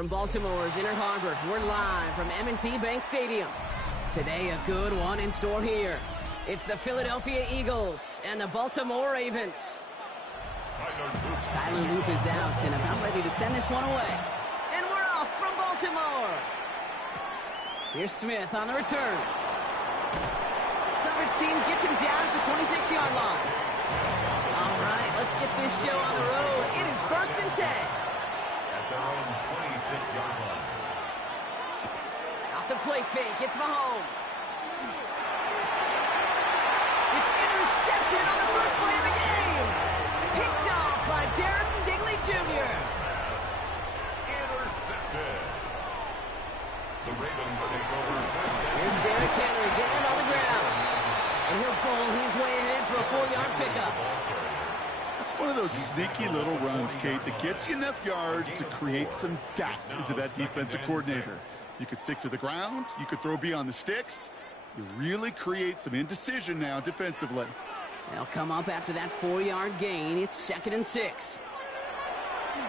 From Baltimore's Inner Harbor, we're live from M&T Bank Stadium. Today, a good one in store here. It's the Philadelphia Eagles and the Baltimore Ravens. Tyler Loop is out and about ready to send this one away. And we're off from Baltimore. Here's Smith on the return. Coverage team gets him down at the 26-yard line. All right, let's get this show on the road. It is 1st and 10. At their own 26-yard line. Off the play fake, it's Mahomes. It's intercepted on the first play of the game. Picked off by Darren Stingley Jr. Intercepted. The Ravens take over first down. Here's Derrick Henry getting it on the ground. And he'll bowl his way ahead for a 4-yard pickup. That's one of those sneaky little runs, Kate, that gets you enough yards to create some doubt into that defensive coordinator. You could stick to the ground. You could throw beyond the sticks. You really create some indecision now defensively. They'll come up after that 4-yard gain. It's 2nd and 6.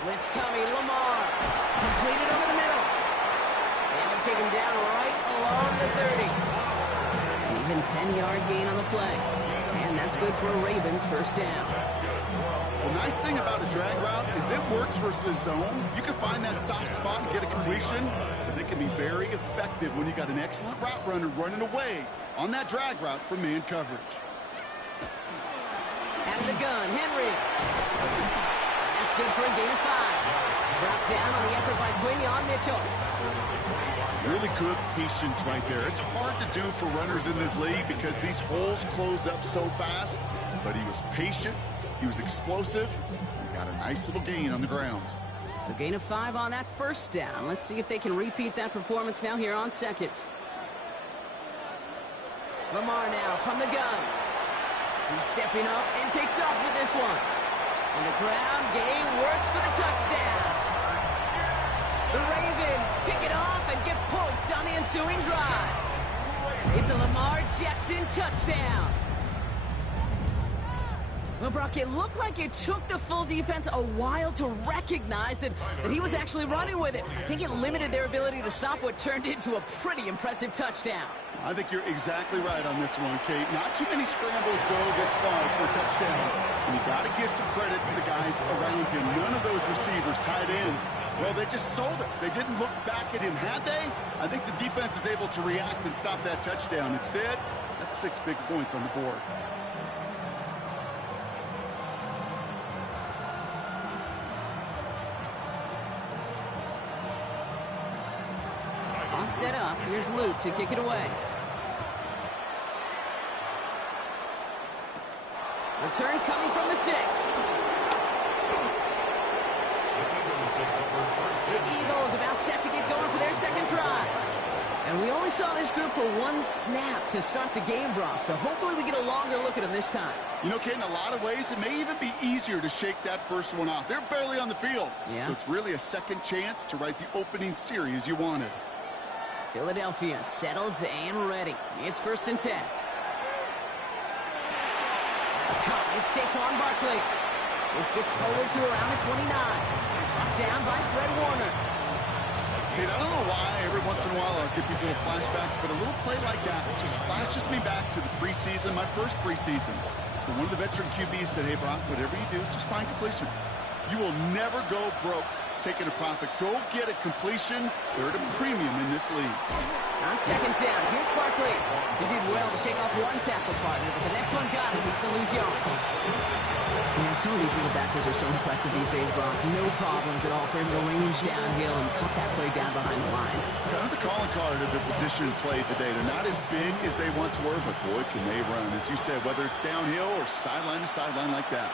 Blitz coming. Lamar. Completed over the middle. And they take him down right along the 30. Even 10-yard gain on the play. And that's good for a Ravens first down. The nice thing about a drag route is it works versus zone. You can find that soft spot and get a completion, but it can be very effective when you got an excellent route runner running away on that drag route from man coverage. Out of the gun, Henry. That's good for a gain of 5. Brought down on the effort by Quinyon Mitchell. Really good patience right there. It's hard to do for runners in this league because these holes close up so fast, but he was patient. He was explosive. He got a nice little gain on the ground. So gain of 5 on that first down. Let's see if they can repeat that performance now here on 2nd. Lamar now from the gun. He's stepping up and takes off with this one. And the ground game works for the touchdown. The Ravens pick it off and get points on the ensuing drive. It's a Lamar Jackson touchdown. Well, Brock, it looked like it took the full defense a while to recognize that he was actually running with it. I think it limited their ability to stop what turned into a pretty impressive touchdown. I think you're exactly right on this one, Kate. Not too many scrambles go this far for a touchdown. And you got to give some credit to the guys around him. None of those receivers, tight ends, well, they just sold it. They didn't look back at him, had they? I think the defense is able to react and stop that touchdown. Instead, that's 6 big points on the board. All set up. Here's Luke to kick it away. Return coming from the 6. The Eagles about set to get going for their second drive. And we only saw this group for 1 snap to start the game, Brock. So hopefully we get a longer look at them this time. You know, Kate, in a lot of ways, it may even be easier to shake that first one off. They're barely on the field. Yeah. So it's really a second chance to write the opening series you wanted. Philadelphia settled and ready. It's 1st and 10. It's caught. It's Saquon Barkley. This gets forward to around the 29. Brought down by Fred Warner. Kate, I don't know why every once in a while I'll get these little flashbacks, but a little play like that just flashes me back to the preseason, my first preseason. When one of the veteran QBs said, hey, Brock, whatever you do, just find completions. You will never go broke taking a profit. Go get a completion. They're at a premium in this league. On 2nd down, here's Barkley. He did well to shake off one tackle partner, but the next one got him. He's going to lose yards. Man, some of these middle backers are so impressive these days, Brock. No problems at all for him to range downhill and cut that play down behind the line. Kind of the calling card of the position played today. They're not as big as they once were, but boy, can they run. As you said, whether it's downhill or sideline to sideline like that.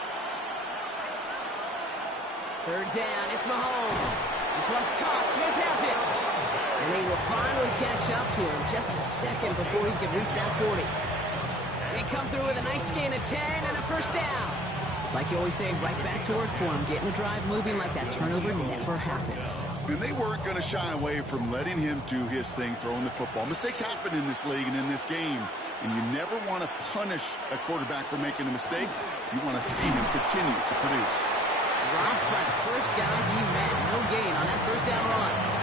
3rd down, it's Mahomes. This one's caught. Smith has it. And they will finally catch up to him just a second before he can reach that 40. They come through with a nice gain of 10 and a first down. It's like you always say, right back to work for him, getting the drive moving like that turnover never happened. And they weren't going to shy away from letting him do his thing, throwing the football. Mistakes happen in this league and in this game, and you never want to punish a quarterback for making a mistake. You want to see him continue to produce. Robbed by the first guy he met. No gain on that first down run.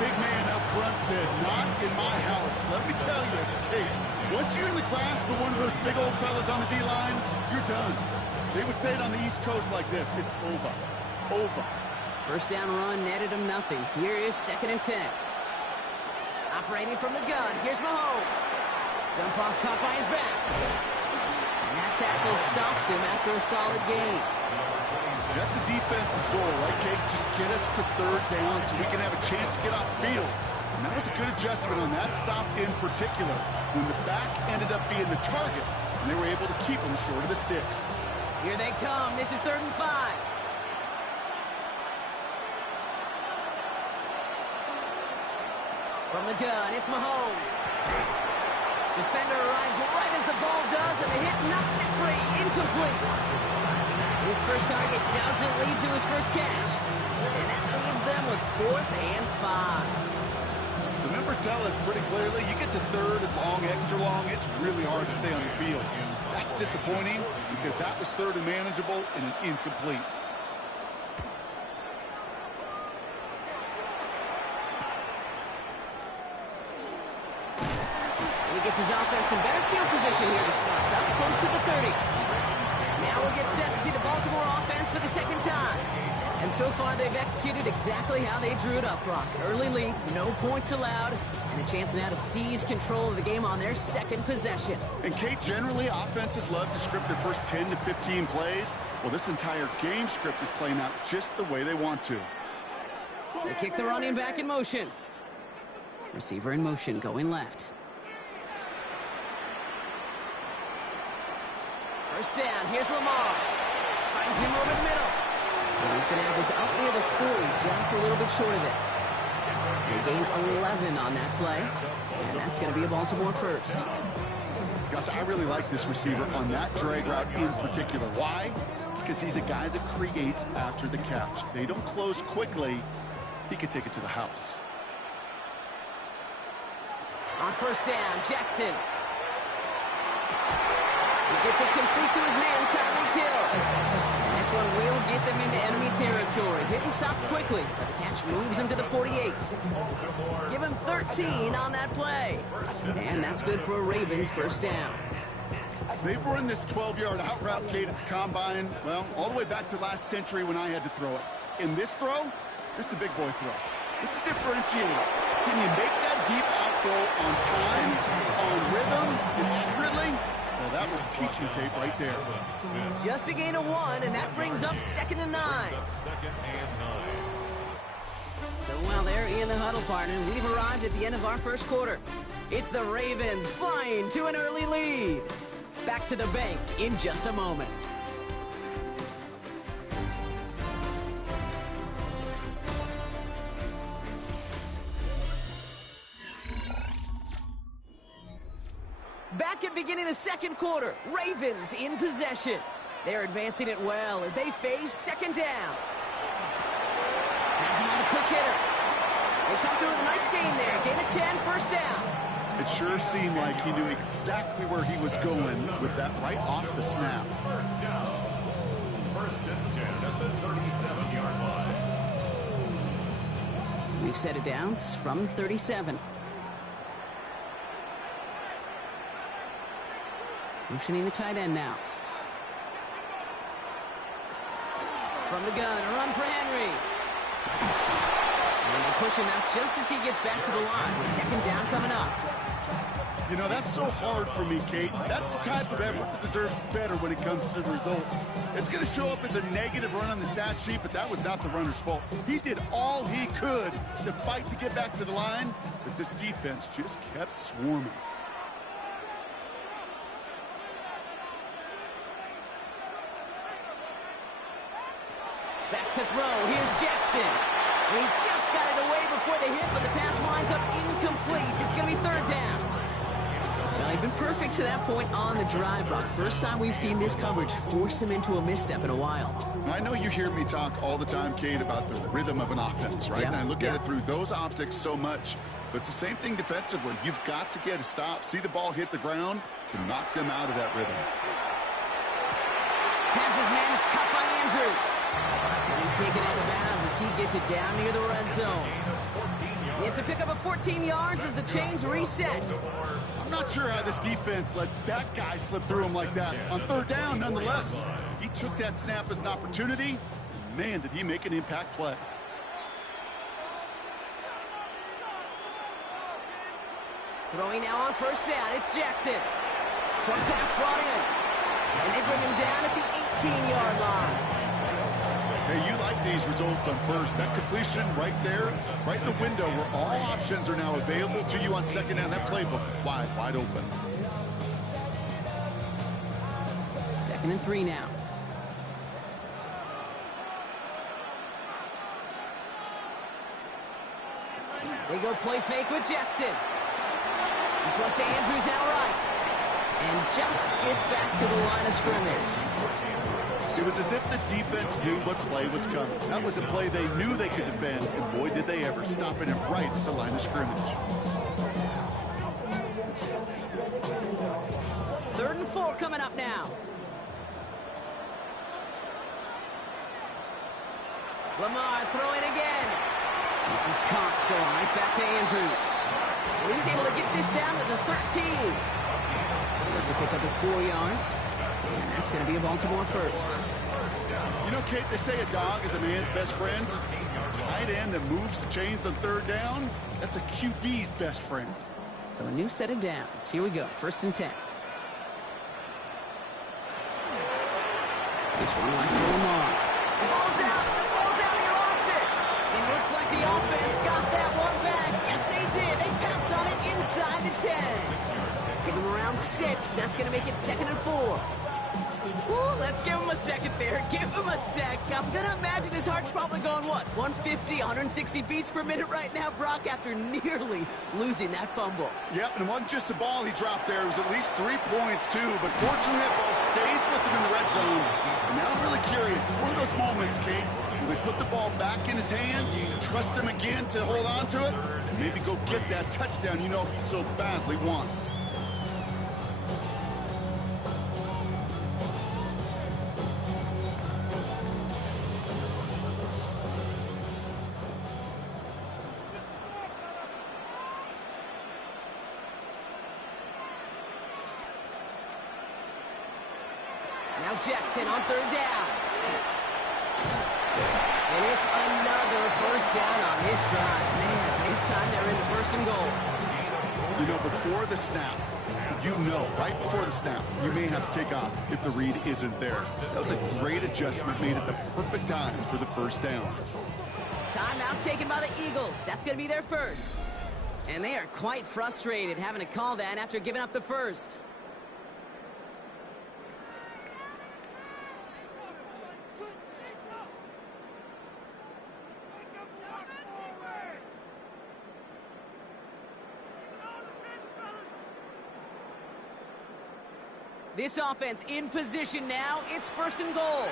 big man up front said, "Not in my house." Let me tell you, Kate, once you're in the grasp of one of those big old fellas on the D-line, you're done. They would say it on the East Coast like this: it's over. Over. First down run netted him nothing. Here is 2nd and 10. Operating from the gun, here's Mahomes. Dump off caught by his back. And that tackle stops him after a solid gain. That's the defense's goal, right, Kate? Just get us to 3rd down so we can have a chance to get off the field. And that was a good adjustment on that stop in particular, when the back ended up being the target, and they were able to keep him short of the sticks. Here they come. This is 3rd and 5. From the gun, it's Mahomes. Defender arrives right as the ball does, and the hit knocks it free. Incomplete. His first target doesn't lead to his first catch. And that leaves them with 4th and 5. The numbers tell us pretty clearly, you get to 3rd and long, extra long, it's really hard to stay on the field. That's disappointing because that was 3rd and manageable and an incomplete. Gets his offense in better field position here to start. Up close to the 30. Now we'll get set to see the Baltimore offense for the 2nd time. And so far, they've executed exactly how they drew it up, Brock. Early lead, no points allowed, and a chance now to seize control of the game on their 2nd possession. And, Kate, generally, offenses love to script their first 10 to 15 plays. Well, this entire game script is playing out just the way they want to. They kick the running back in motion. Receiver in motion, going left. First down, here's Lamar. Finds him over the middle. And he's going to have this up near the 40, just a little bit short of it. They gain 11 on that play, and that's going to be a Baltimore first. Gosh, I really like this receiver on that drag route in particular. Why? Because he's a guy that creates after the catch. They don't close quickly. He could take it to the house. On first down, Jackson. He gets it complete to his man, Tyreek Hill. And this one will get them into enemy territory. Hit and stop quickly, but the catch moves him to the 48. Give him 13 on that play. And that's good for a Ravens first down. They've run this 12-yard out route, Kate, at the combine, well, all the way back to last century when I had to throw it. In this throw, this is a big boy throw. It's a differentiator. Can you make that deep out throw on time, on rhythm, and accurately? Well, that was teaching tape right there. Just a gain of 1, and that brings up 2nd and 9. So while they're in the huddle, partner, we've arrived at the end of our first quarter. It's the Ravens flying to an early lead. Back to the bank in just a moment. Back at beginning of the 2nd quarter, Ravens in possession. They're advancing it well as they face 2nd down. Has him on the quick hitter. They come through with a nice gain there. Gain of 10, first down. It sure seemed like he knew exactly where he was going with that right off the snap. First down. 1st and 10 at the 37-yard line. We've set it down from 37. Motioning the tight end now. From the gun, a run for Henry. And they push him out just as he gets back to the line. 2nd down coming up. You know, that's so hard for me, Kate. That's the type of effort that deserves better when it comes to the results. It's going to show up as a negative run on the stat sheet, but that was not the runner's fault. He did all he could to fight to get back to the line, but this defense just kept swarming. Back to throw. Here's Jackson. He just got it away before the hit, but the pass winds up incomplete. It's going to be 3rd down. Well, he's been perfect to that point on the drive, Brock. First time we've seen this coverage force him into a misstep in a while. I know you hear me talk all the time, Kate, about the rhythm of an offense, right? Yeah, and I look at it through those optics so much. But it's the same thing defensively. You've got to get a stop, see the ball hit the ground to knock them out of that rhythm. Has his man, it's cut by Andrews. And he's taken out of bounds as he gets it down near the red zone. It's a pickup of 14 yards as the chains reset. I'm not sure how this defense let that guy slip through him like that. On third down, nonetheless, he took that snap as an opportunity. Man, did he make an impact play. Throwing now on first down, it's Jackson. Short pass brought in. And they bring him down at the 18-yard line. Hey, you like these results on first. That completion right there, right in the window where all options are now available to you on second down. That playbook wide open. 2nd and 3 now. They go play fake with Jackson. This one's to Andrews outright. And just gets back to the line of scrimmage. It was as if the defense knew what play was coming. That was a play they knew they could defend, and boy, did they ever, stopping it right at the line of scrimmage. 3rd and 4 coming up now. Lamar throwing again. This is Cox going right back to Andrews. And he's able to get this down to the 13. That's a pickup of 4 yards. And that's going to be a Baltimore first. You know, Kate, they say a dog is a man's best friend. Tight end that moves the chains on third down, that's a QB's best friend. So a new set of downs. Here we go, 1st and 10. This one right for Lamar. The ball's out, he lost it. And it looks like the offense got that one back. Yes, they did. They pounce on it inside the 10. Give him around 6. That's going to make it 2nd and 4. Ooh, let's give him a second there. Give him a sec. I'm going to imagine his heart's probably going, what, 150, 160 beats per minute right now, Brock, after nearly losing that fumble. Yep, and it wasn't just a ball he dropped there. It was at least 3 points, too. But fortunately, that ball stays with him in the red zone. And now I'm really curious. It's one of those moments, Kate, where they put the ball back in his hands, trust him again to hold on to it, and maybe go get that touchdown you know he so badly wants. Now Jackson on 3rd down. And it's another first down on this drive. Man, this time they're in the 1st and goal. You know, before the snap, right before the snap, you may have to take off if the read isn't there. That was a great adjustment made at the perfect time for the 1st down. Timeout taken by the Eagles. That's going to be their first. And they are quite frustrated having to call that after giving up the first. This offense in position now. It's 1st and goal.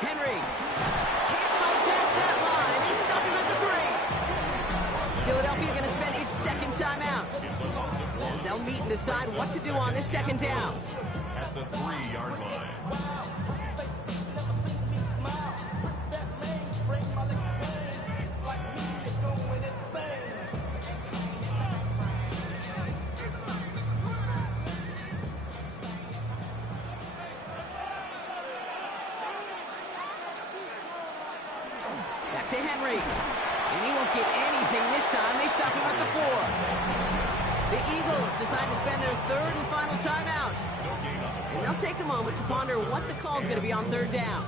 Henry can't bypass that line. They stop him at the 3. Philadelphia going to spend its 2nd timeout, as they'll meet and decide what to do on this 2nd down. At the 3-yard line. Back to Henry. And he won't get anything this time. They stop him at the 4. The Eagles decide to spend their 3rd and final timeout. And they'll take a moment to ponder what the call is going to be on 3rd down.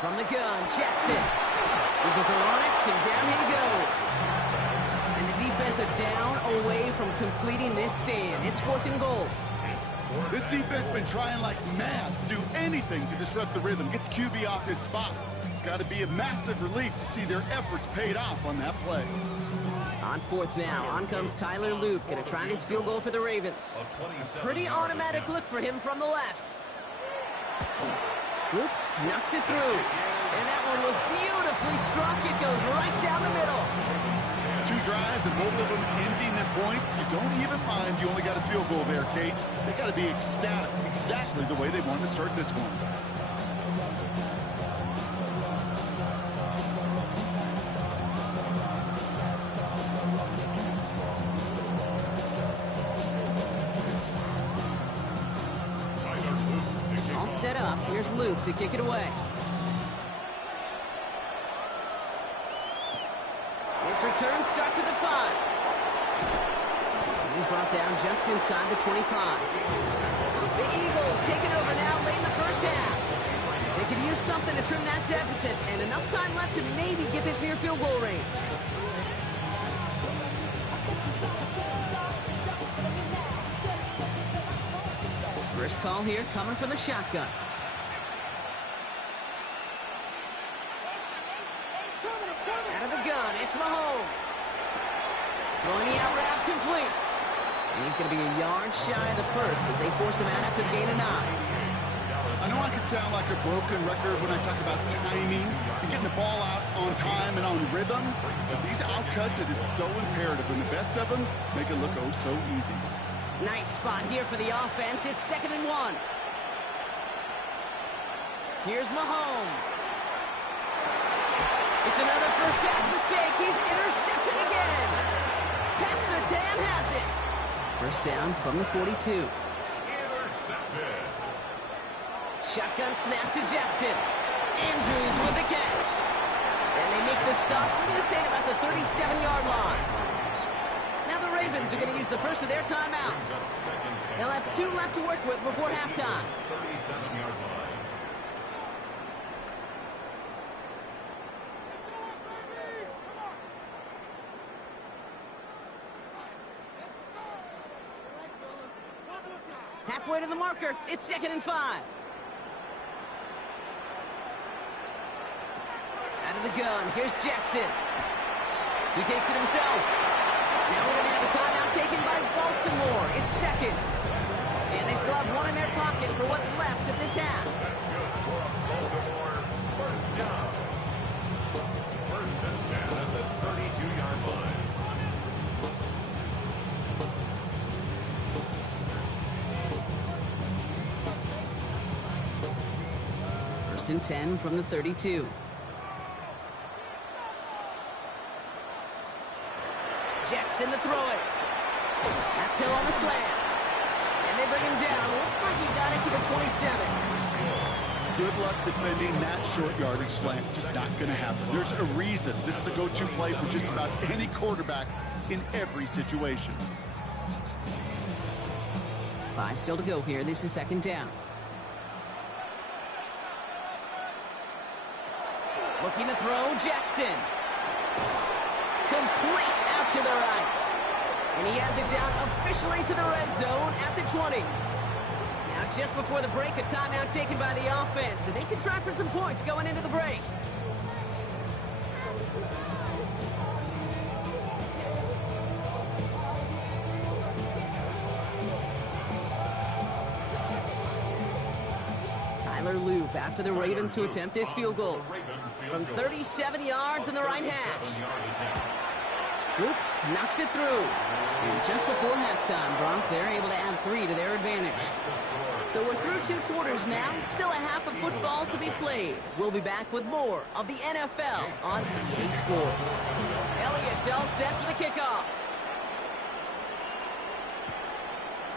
From the gun, Jackson. Eagles are on it, and down he goes. And the defense are down away from completing this stand. It's 4th and goal. This defense has been trying like mad to do anything to disrupt the rhythm, get the QB off his spot. It's got to be a massive relief to see their efforts paid off on that play. On fourth now, on comes Tyler Loop, gonna try this field goal for the Ravens. Pretty automatic look for him from the left. Loop knocks it through, and that one was beautifully struck. It goes right down the middle. 2 drives and both of them ending in points. You don't even mind you only got a field goal there, Kate. They got to be ecstatic, exactly the way they wanted to start this one. All set up. Here's Luke to kick it away. This return starts at the 5. He's brought down just inside the 25. The Eagles taking over now late in the first half. They could use something to trim that deficit, and enough time left to maybe get this near field goal range. First call here coming from the shotgun. Out of the gun, it's Mahomes. Throwing the out route complete. And he's going to be a yard shy of the first as they force him out after the gain of 9. I know I can sound like a broken record when I talk about timing and getting the ball out on time and on rhythm, but these outcuts, it is so imperative, and the best of them make it look oh so easy. Nice spot here for the offense. It's 2nd and 1. Here's Mahomes. It's another first half mistake. He's intercepted again. Pat Surtain has it. First down from the 42. Intercepted. Shotgun snap to Jackson. Andrews with the catch. And they make the stop. We're going to say about the 37-yard line. Now the Ravens are going to use the first of their timeouts. They'll have 2 left to work with before halftime. 37-yard line. Halfway to the marker. It's 2nd and 5. Out of the gun. Here's Jackson. He takes it himself. Now we're going to have a timeout taken by Baltimore. It's 2nd. And they still have 1 in their pocket for what's left of this half. That's good for Baltimore. First down. 1st and 10 at the 32-yard line. First and 10 from the 32. Jackson to throw it. That's Hill on the slant. And they bring him down. Looks like he got it to the 27. Good luck defending that short yardage slant. Just not going to happen. There's a reason this is a go-to play for just about any quarterback in every situation. 5 still to go here. This is 2nd down. Looking to throw, Jackson. Complete out to the right. And he has it down officially to the red zone at the 20. Now just before the break, a timeout taken by the offense. And they can try for some points going into the break. Tyler Loop after the Ravens to attempt this field goal. From 37 yards in the right half. Loop knocks it through. And just before halftime, Bronk, they're able to add 3 to their advantage. So we're through 2 quarters now. Still a half of football to be played. We'll be back with more of the NFL on EA Sports. Elliott's all set for the kickoff.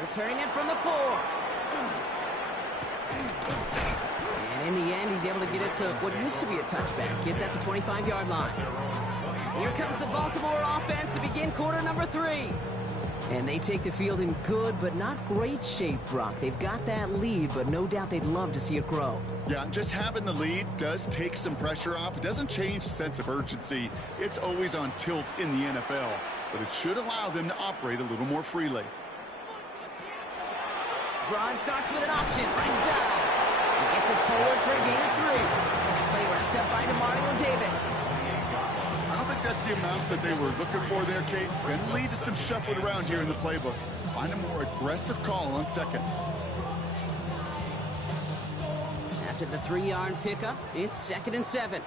Returning it from the 4. And in the end, he's able to get it to what used to be a touchback. It's at the 25-yard line. Here comes the Baltimore offense to begin quarter number 3. And they take the field in good but not great shape, Brock. They've got that lead, but no doubt they'd love to see it grow. Yeah, just having the lead does take some pressure off. It doesn't change the sense of urgency. It's always on tilt in the NFL, but it should allow them to operate a little more freely. Drive starts with an option, right side. He gets it forward for a gain of 3. Play wrapped up by Demario Davis. I don't think that's the amount that they were looking for there, Kate. Going to lead to some shuffling around here in the playbook. Find a more aggressive call on second. After the 3-yard pickup, it's 2nd and 7.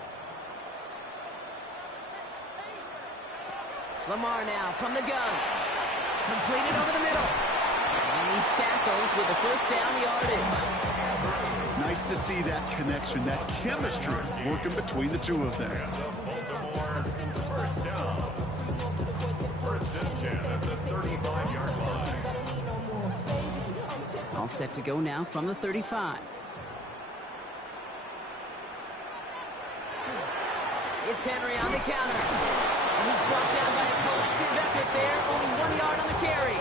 Lamar now from the gun. Completed over the middle. And he's tackled with the first down yardage. Nice to see that connection, that chemistry working between the two of them. Baltimore, first down. First and 10 at the 35-yard line. All set to go now from the 35. It's Henry on the counter. And he's brought down by a collective effort there. Only 1 yard on the carry.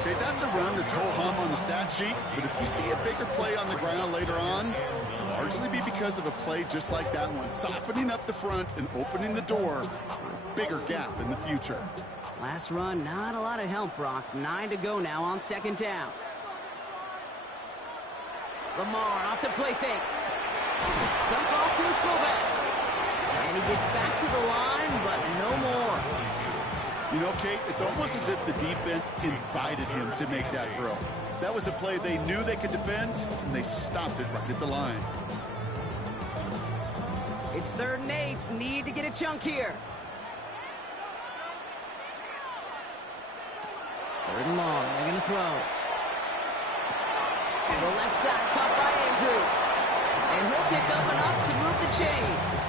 Okay, that's a run that's ho-hum on the stat sheet, but if you see a bigger play on the ground later on, it'll largely be because of a play just like that one, softening up the front and opening the door for a bigger gap in the future. Last run, not a lot of help, Brock. 9 to go now on 2nd down. Lamar off the play fake. Dump off to his fullback. And he gets back to the line, but no more. You know, Kate, it's almost as if the defense invited him to make that throw. That was a play they knew they could defend, and they stopped it right at the line. It's 3rd and 8. Need to get a chunk here. 3rd and long. They're going to throw. And the left side caught by Andrews. And he'll pick up enough to move the chains.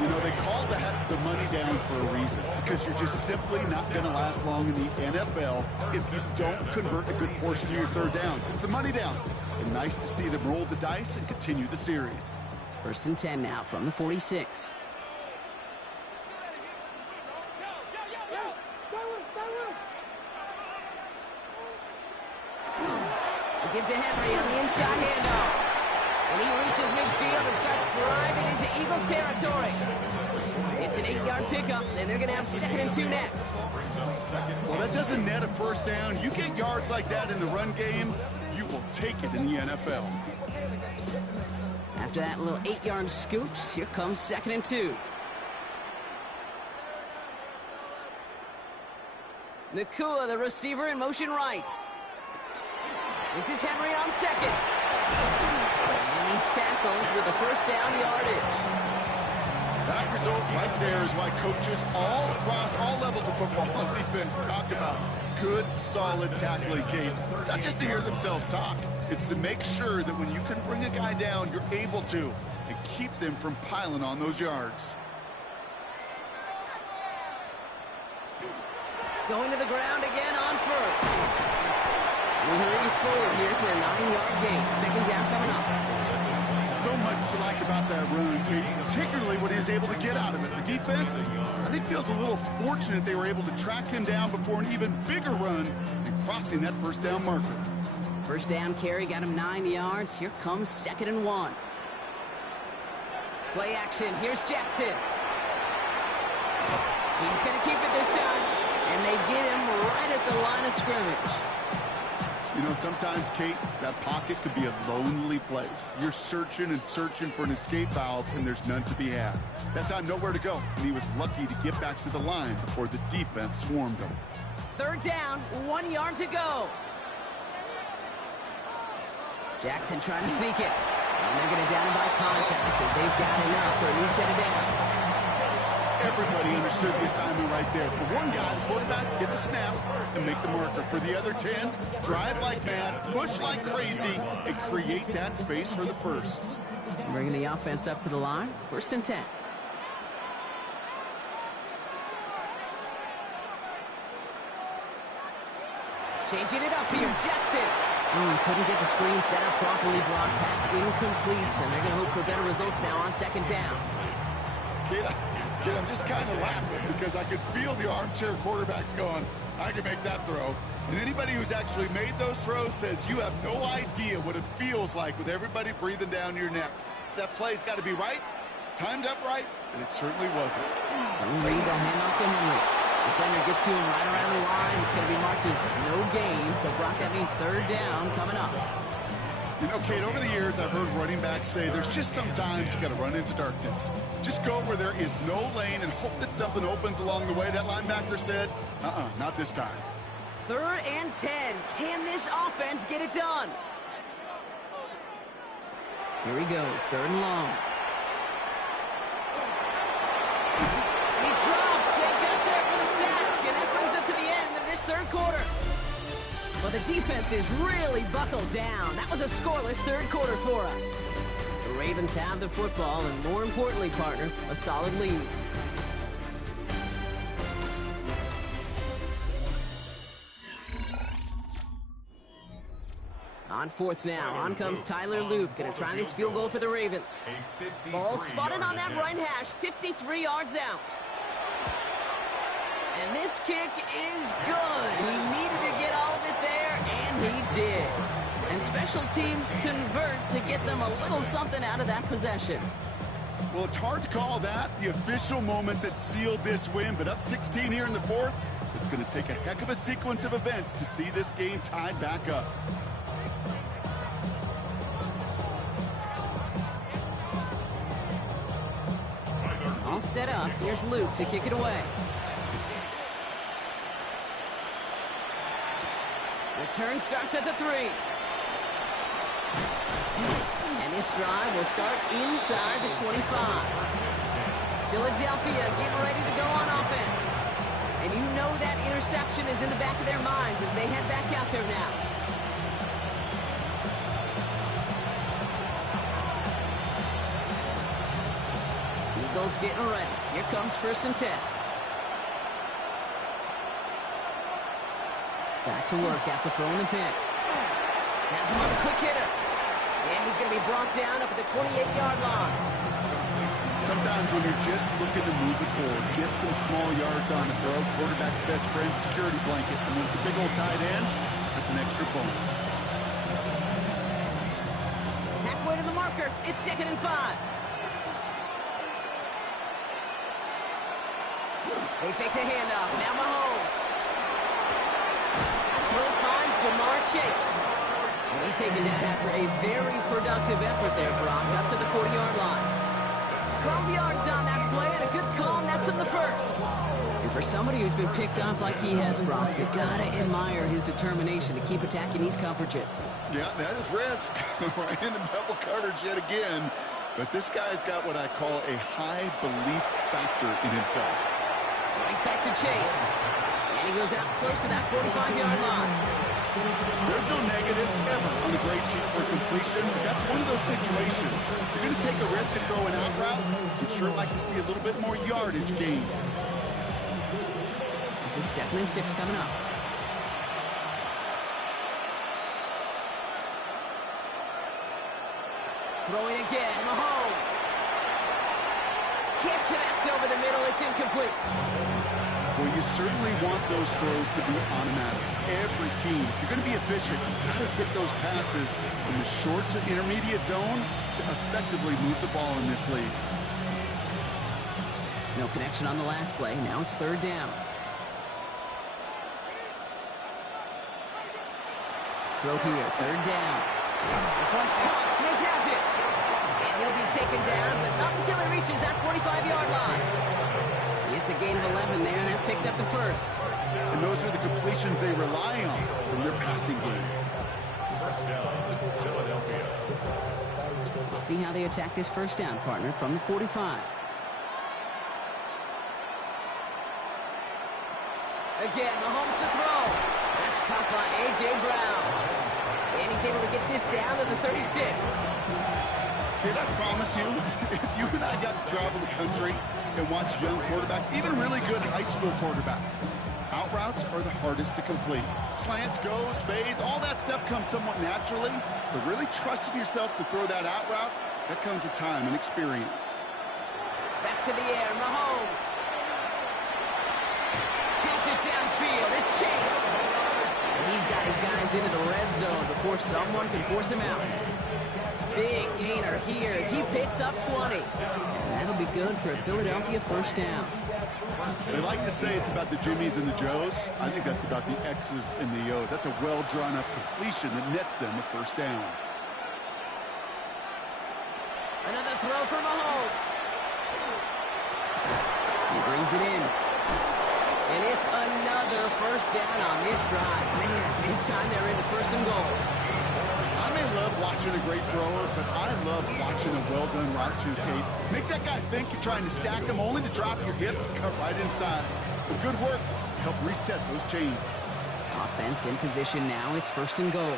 You know, they call that the money down for a reason, because you're just simply not going to last long in the NFL if you don't convert a good portion of your 3rd downs. It's a money down. And nice to see them roll the dice and continue the series. 1st and 10 now from the 46. They give to Henry on the inside handoff. And he reaches midfield and starts driving into Eagles territory. It's an 8-yard pickup, and they're going to have 2nd and 2 next. Well, that doesn't net a first down. You get yards like that in the run game, you will take it in the NFL. After that little 8-yard scoot, here comes 2nd and 2. Nakua, the receiver, in motion right. This is Henry on second. And he's tackled with the first down yardage. That result right there is why coaches all across all levels of football on defense talk about good, solid tackling, Kate. It's not just to hear themselves talk. It's to make sure that when you can bring a guy down, you're able to, and keep them from piling on those yards. Going to the ground again on first. He hurries forward here for a 9-yard gain. 2nd down coming up. So much to like about that run, Kate, particularly what he was able to get out of it. The defense, I think, feels a little fortunate they were able to track him down before an even bigger run and crossing that first down marker. First down carry got him 9 yards. Here comes 2nd and 1. Play action. Here's Jackson. He's going to keep it this time. And they get him right at the line of scrimmage. You know, sometimes, Kate, that pocket could be a lonely place. You're searching and searching for an escape valve, and there's none to be had. That time, nowhere to go, and he was lucky to get back to the line before the defense swarmed him. 3rd down, 1 yard to go. Jackson trying to sneak it. And they're going to down him by contact as they've got enough for a new set of downs. Everybody understood the assignment right there. For one guy, the quarterback, get the snap and make the marker. For the other 10, drive like mad, push like crazy, and create that space for the first. Bringing the offense up to the line. 1st and 10. Changing it up here, Jackson. Couldn't get the screen set up properly. Brock, pass incomplete, and they're going to hope for better results now on 2nd down. Kid, I'm just kind of laughing because I could feel the armchair quarterbacks going, I can make that throw. And anybody who's actually made those throws says you have no idea what it feels like with everybody breathing down your neck. That play's got to be right, timed up right, and it certainly wasn't. So Reed, they'll hand off to Henry. Defender gets to him right around the line. It's going to be marked as no gain. So, Brock, that means 3rd down coming up. You know, Kate, over the years, I've heard running backs say there's just sometimes you got to run into darkness. Just go where there is no lane and hope that something opens along the way. That linebacker said, not this time. 3rd and 10. Can this offense get it done? Here he goes, 3rd and long. He's dropped. They got there for the sack. And that brings us to the end of this 3rd quarter. Well, the defense is really buckled down. That was a scoreless 3rd quarter for us. The Ravens have the football, and more importantly, partner, a solid lead. On 4th now, on comes Tyler Loop. Gonna try this field goal for the Ravens. Ball spotted on that right hash, 53 yards out. And this kick is good. He needed to get all of it there, and he did. And special teams convert to get them a little something out of that possession. Well, it's hard to call that the official moment that sealed this win, but up 16 here in the 4th, it's going to take a heck of a sequence of events to see this game tied back up. All set up. Here's Luke to kick it away. Return starts at the 3. And this drive will start inside the 25. Philadelphia getting ready to go on offense. And you know that interception is in the back of their minds as they head back out there now. Eagles getting ready. Here comes 1st and 10. Back to work after throwing the pick. Has him on the quick hitter. And he's going to be brought down up at the 28-yard line. Sometimes when you're just looking to move it forward, get some small yards on the throw, quarterback's best friend, security blanket. And when it's a big old tight end, that's an extra bonus. Halfway to the marker. It's 2nd and 5. They fake the handoff. Now Mahomes. Throw finds Jamar Chase. And he's taken down after a very productive effort there, Brock, up to the 40-yard line. 12 yards on that play and a good call, nets him the 1st. And for somebody who's been picked off like he has, Brock, you gotta admire his determination to keep attacking these coverages. Yeah, that is risk. Right into double coverage yet again. But this guy's got what I call a high belief factor in himself. Right back to Chase. And he goes out close to that 45-yard line. There's no negatives ever on the grade sheet for completion. That's one of those situations. If you're going to take a risk and throw an out route, you'd sure like to see a little bit more yardage gained. This is 2nd and 6 coming up. Throwing again, Mahomes. Can't connect over the middle, it's incomplete. Well, you certainly want those throws to be automatic. Every team, if you're going to be efficient, you've got to hit those passes in the short to intermediate zone to effectively move the ball in this league. No connection on the last play. Now it's 3rd down. Throw here, 3rd down. This one's caught. Smith has it. And he'll be taken down, but not until he reaches that 45-yard line. It's a gain of 11 there, and that picks up the 1st. And those are the completions they rely on from their passing game. 1st down, Philadelphia. Let's see how they attack this 1st down, partner, from the 45. Again, Mahomes to throw. That's caught by A.J. Brown. And he's able to get this down to the 36. Kid, I promise you, if you and I got to travel the country and watch young quarterbacks, even really good high school quarterbacks, out routes are the hardest to complete. Slants, goes, fades, all that stuff comes somewhat naturally, but really trusting yourself to throw that out route, that comes with time and experience. Back to the air, Mahomes. Pass it downfield, it's Chase. And he's got his guys into the red zone before someone can force him out. Big gainer here as he picks up 20. And that'll be good for a Philadelphia 1st down. They like to say it's about the Jimmies and the Joes. I think that's about the X's and the O's. That's a well-drawn-up completion that nets them a 1st down. Another throw for Mahomes. He brings it in. And it's another first down on this drive. Man, this time they're into first and goal. I may love watching a great thrower, but I love watching a well-done route too, Kate. Make that guy think you're trying to stack him only to drop your hips and cut right inside. Some good work to help reset those chains. Offense in position now. It's first and goal.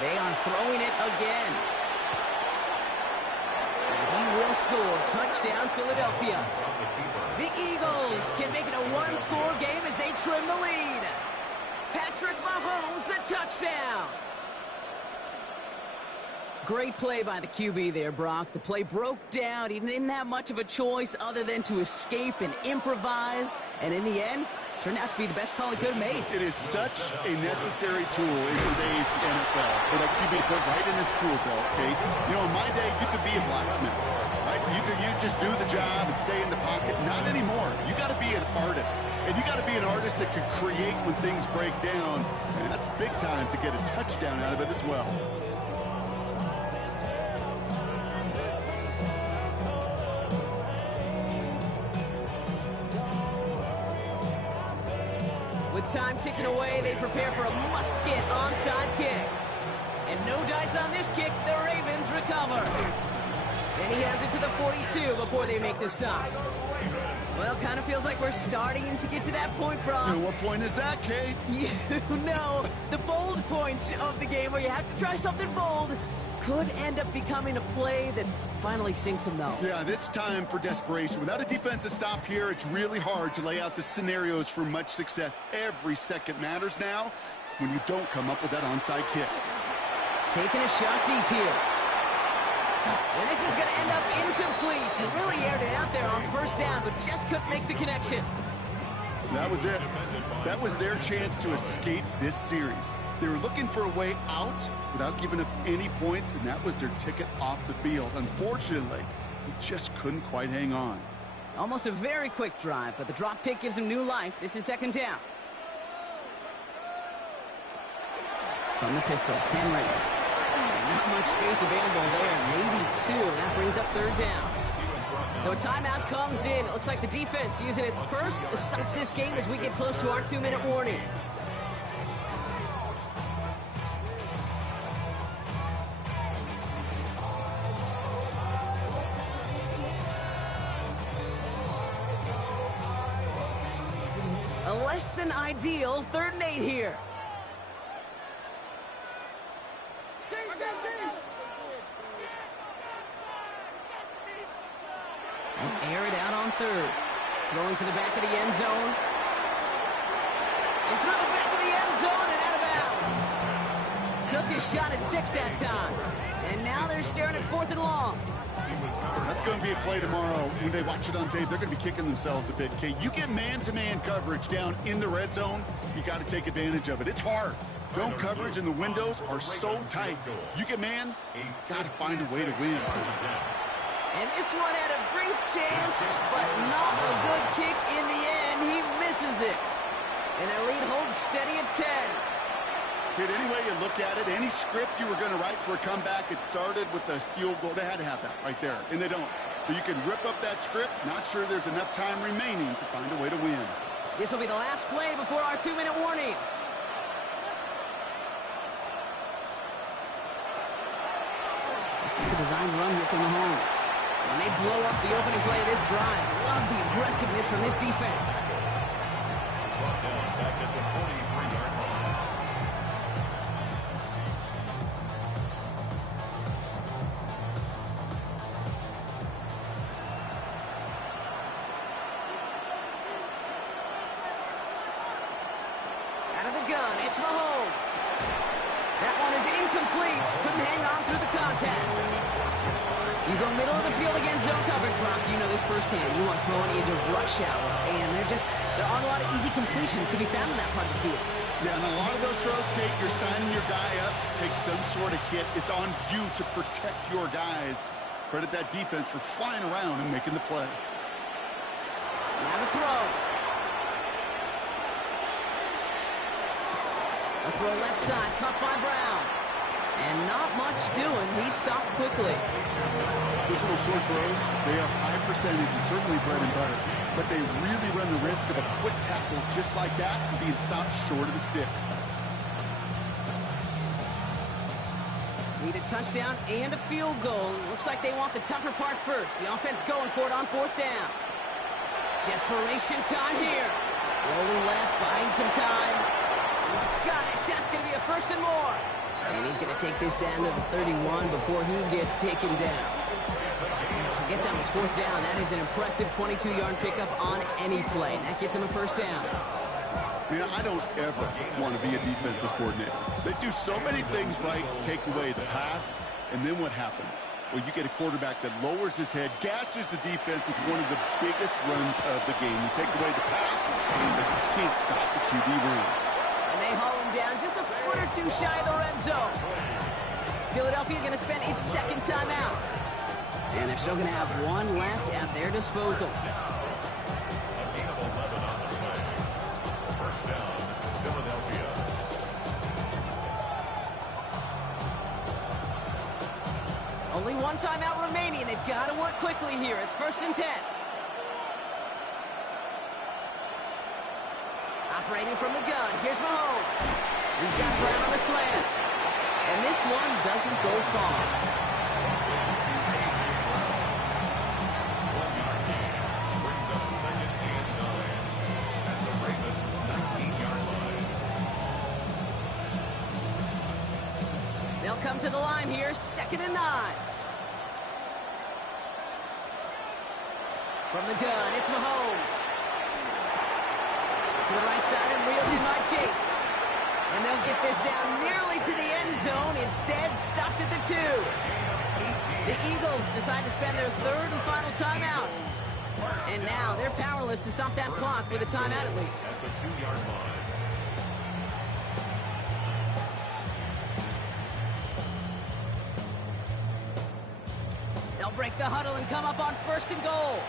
They are throwing it again. And he will score. Touchdown, Philadelphia. The Eagles can make it a one-score game as they trim the lead. Patrick Mahomes, the touchdown. Great play by the QB there, Brock. The play broke down. He didn't have much of a choice other than to escape and improvise. And in the end, turned out to be the best call he could have made. It is such a necessary tool in today's NFL for that QB to put right in his tool belt, Kate. You know, in my day, you could be a blacksmith, right? You just do the job and stay in the pocket. Not anymore. You got to be an artist, and you got to be an artist that can create when things break down. And that's big time to get a touchdown out of it as well. With time ticking away, they prepare for a must-get onside kick. And no dice on this kick. The Ravens recover. And he has it to the 42 before they make the stop. Well, kind of feels like we're starting to get to that point, Brock. And what point is that, Kate? You know, the bold point of the game where you have to try something bold could end up becoming a play that finally sinks them, though. Yeah, it's time for desperation. Without a defensive stop here, it's really hard to lay out the scenarios for much success. Every second matters now when you don't come up with that onside kick. Taking a shot deep here. And this is going to end up incomplete. He really aired it out there on first down, but just couldn't make the connection. That was it. That was their chance to escape this series. They were looking for a way out without giving up any points, and that was their ticket off the field. Unfortunately, he just couldn't quite hang on. Almost a very quick drive, but the drop kick gives him new life. This is second down. From the pistol, Henry. Not much space available there. Maybe two. That brings up third down. So a timeout comes in. It looks like the defense using its first stops this game as we get close to our 2-minute warning. A less than ideal 3rd and 8 here. They'll air it out on 3rd. Throwing for the back of the end zone. And through the back of the end zone and out of bounds. Took his shot at 6 that time. And now they're staring at 4th and long. That's going to be a play tomorrow. When they watch it on tape, they're going to be kicking themselves a bit, Kate. You get man-to-man coverage down in the red zone, you got to take advantage of it. It's hard. Film coverage and the windows are so tight. You get man, got to find a way to win. And this one had a brief chance, but not a good kick in the end. He misses it. And their lead holds steady at 10. Kid, any way you look at it, any script you were going to write for a comeback, it started with the field goal. They had to have that right there, and they don't. So you can rip up that script. Not sure there's enough time remaining to find a way to win. This will be the last play before our 2-minute warning. Looks like a design run here from Mahomes. And they blow up the opening play of this drive. Love the aggressiveness from this defense. Brought down back at the 43-yard line. Out of the gun, it's Mahomes. That one is incomplete. Couldn't hang on through the contact. You go middle of the field against zone coverage, Brock. You know this firsthand. You want throwing into rush hour. And there aren't a lot of easy completions to be found in that part of the field. Yeah, and a lot of those throws, Kate, you're signing your guy up to take some sort of hit. It's on you to protect your guys. Credit that defense for flying around and making the play. Now the throw. A throw left side, caught by Brown. And not much doing. He stopped quickly. Those little short throws, they are high percentage and certainly bread and butter. But they really run the risk of a quick tackle just like that and being stopped short of the sticks. Need a touchdown and a field goal. Looks like they want the tougher part first. The offense going for it on 4th down. Desperation time here. Rolling left, buying some time. He's got it. That's going to be a 1st and more. And he's going to take this down to the 31 before he gets taken down. Forget that was 4th down. That is an impressive 22-yard pickup on any play. That gets him a 1st down. Man, I don't ever want to be a defensive coordinator. They do so many things right to take away the pass, and then what happens? Well, you get a quarterback that lowers his head, gashes the defense with one of the biggest runs of the game. You take away the pass, but you can't stop the QB run. And they haul him down just a foot or two shy of the red zone. Philadelphia going to spend its 2nd timeout. And they're still going to have one left at their disposal. A gain of 11 on the play. 1st down, Philadelphia. Only one timeout remaining. They've got to work quickly here. It's 1st and 10. Operating from the gun. Here's Mahomes. He's got Brown on the slant. And this one doesn't go far. Brings up 2nd and 9 at the Ravens' 19-yard line. They'll come to the line here. 2nd and 9. From the gun, it's Mahomes. To the right side and reeled in by Chase. And they'll get this down nearly to the end zone. Instead, stopped at the 2. The Eagles decide to spend their 3rd and final timeout. And now they're powerless to stop that clock with a timeout at least. At the 2-yard line. They'll break the huddle and come up on 1st and goal.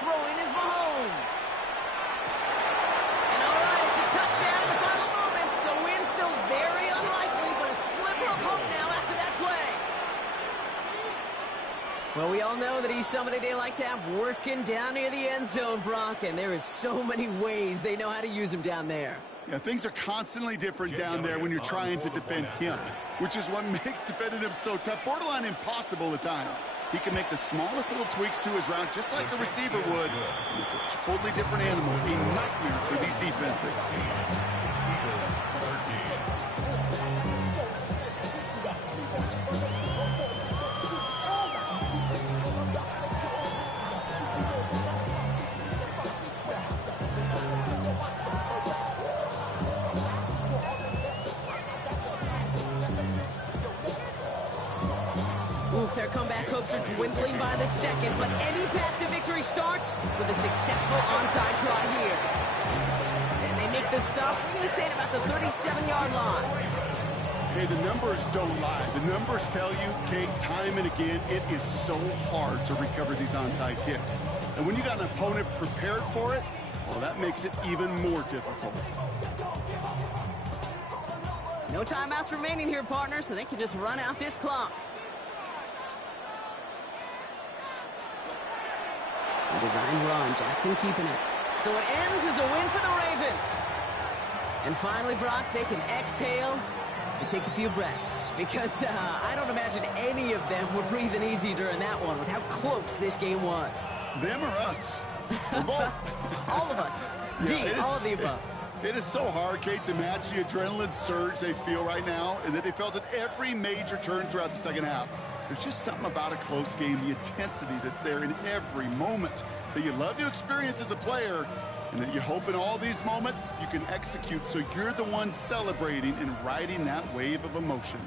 Throwing is Mahomes. And all right, it's a touchdown in the final moments. So win still very unlikely, but a sliver of hope now after that play. Well, we all know that he's somebody they like to have working down near the end zone, Brock, and there is so many ways they know how to use him down there. Yeah, things are constantly different down there when you're trying to defend him, which is what makes defending him so tough, borderline impossible at times. He can make the smallest little tweaks to his route just like a receiver would. And it's a totally different animal, a nightmare for these defenses. Eagles 13. Oof, their comeback hopes are dwindling by the second, but any path to victory starts with a successful onside try here. And they make the stop, we're going to say, at about the 37-yard line. Hey, the numbers don't lie. The numbers tell you, Kate, time and again, it is so hard to recover these onside kicks. And when you got an opponent prepared for it, well, that makes it even more difficult. No timeouts remaining here, partner, so they can just run out this clock. A design run, Jackson keeping it. So it ends as a win for the Ravens. And finally, Brock, they can exhale and take a few breaths, because I don't imagine any of them were breathing easy during that one with how close this game was. Them or us? We're both. All of us. Yeah, All of the above. It is so hard, Kate, to match the adrenaline surge they feel right now and that they felt at every major turn throughout the second half. There's just something about a close game, the intensity that's there in every moment that you love to experience as a player, and that you hope in all these moments you can execute so you're the one celebrating and riding that wave of emotion.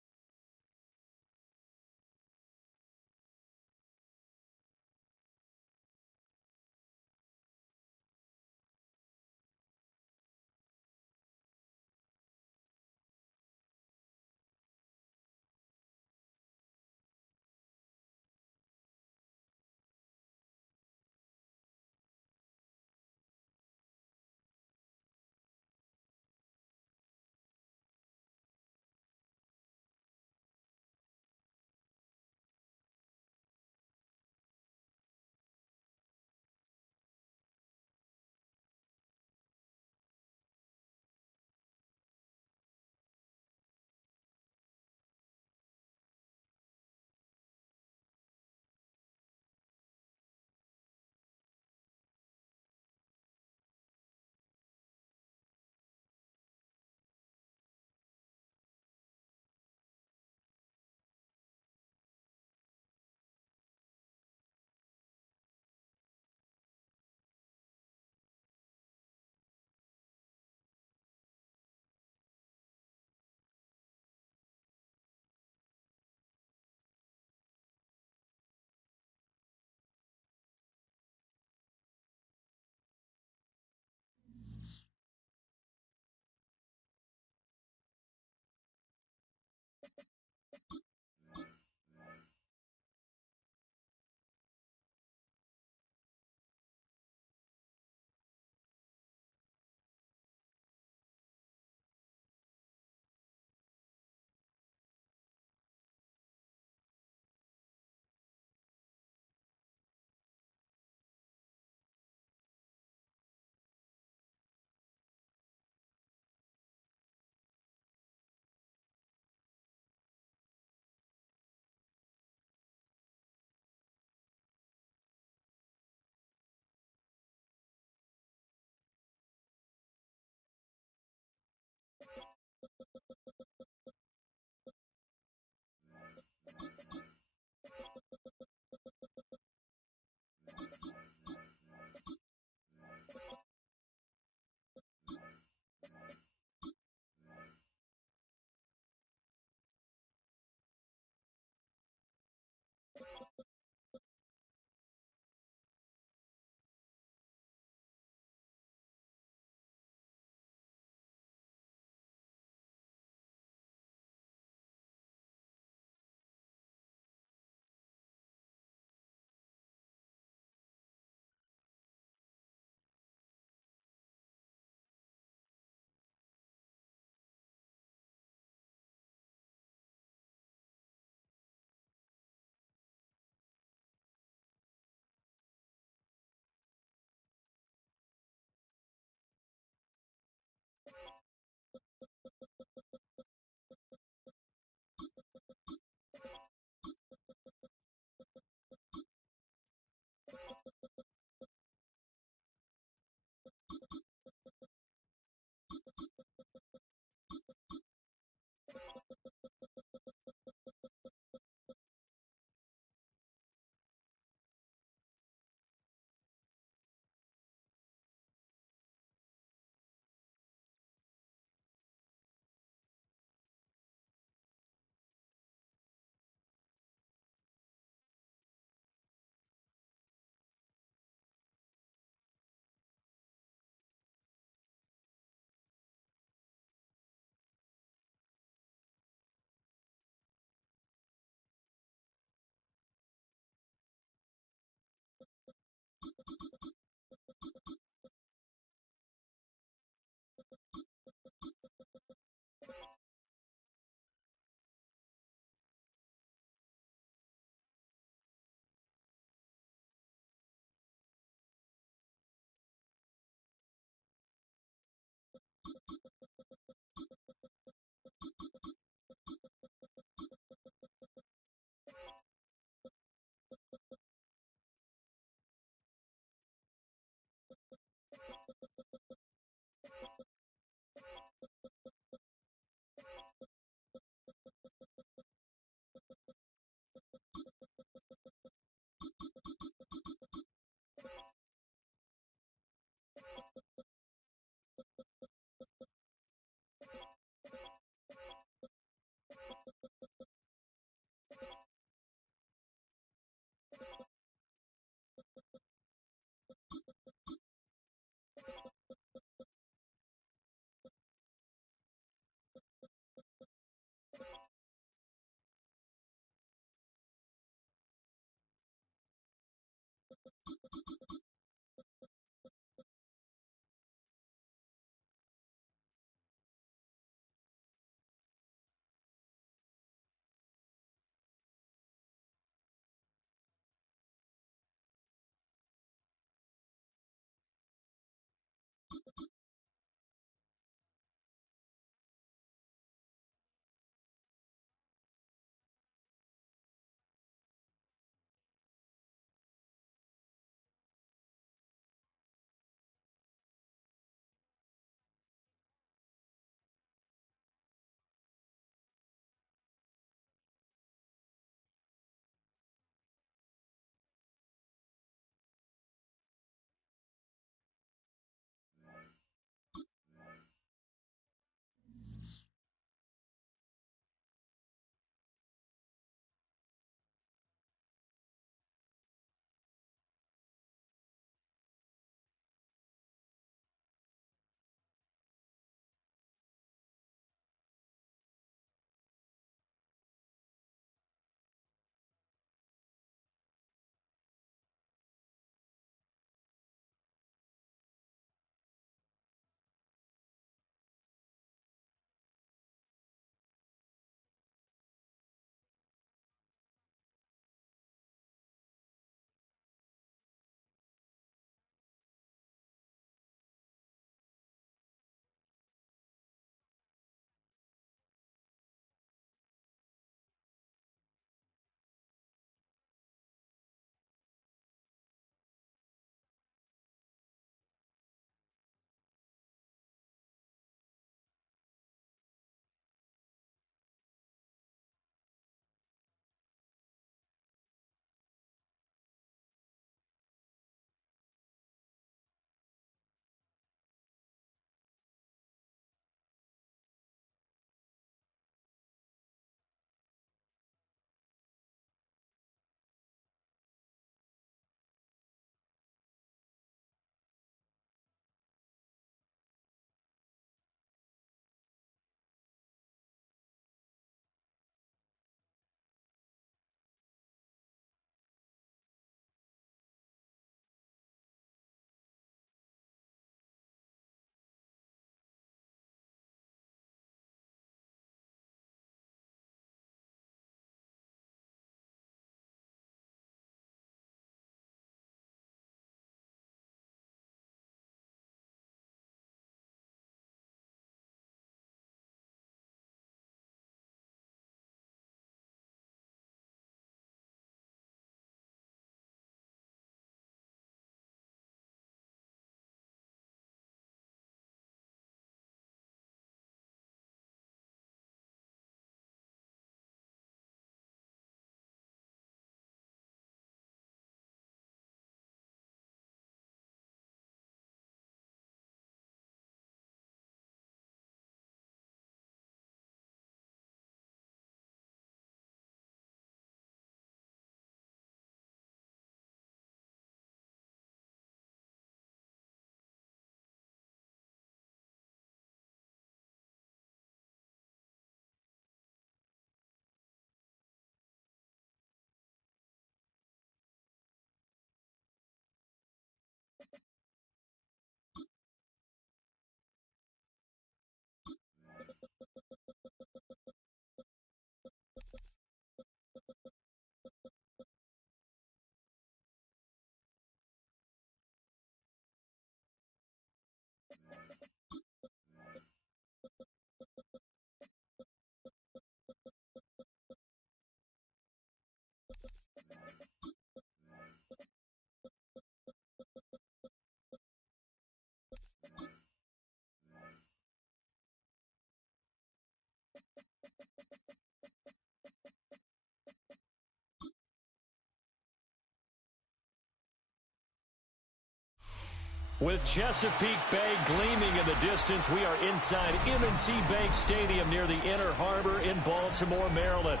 With Chesapeake Bay gleaming in the distance, we are inside M&T Bank Stadium near the Inner Harbor in Baltimore, Maryland.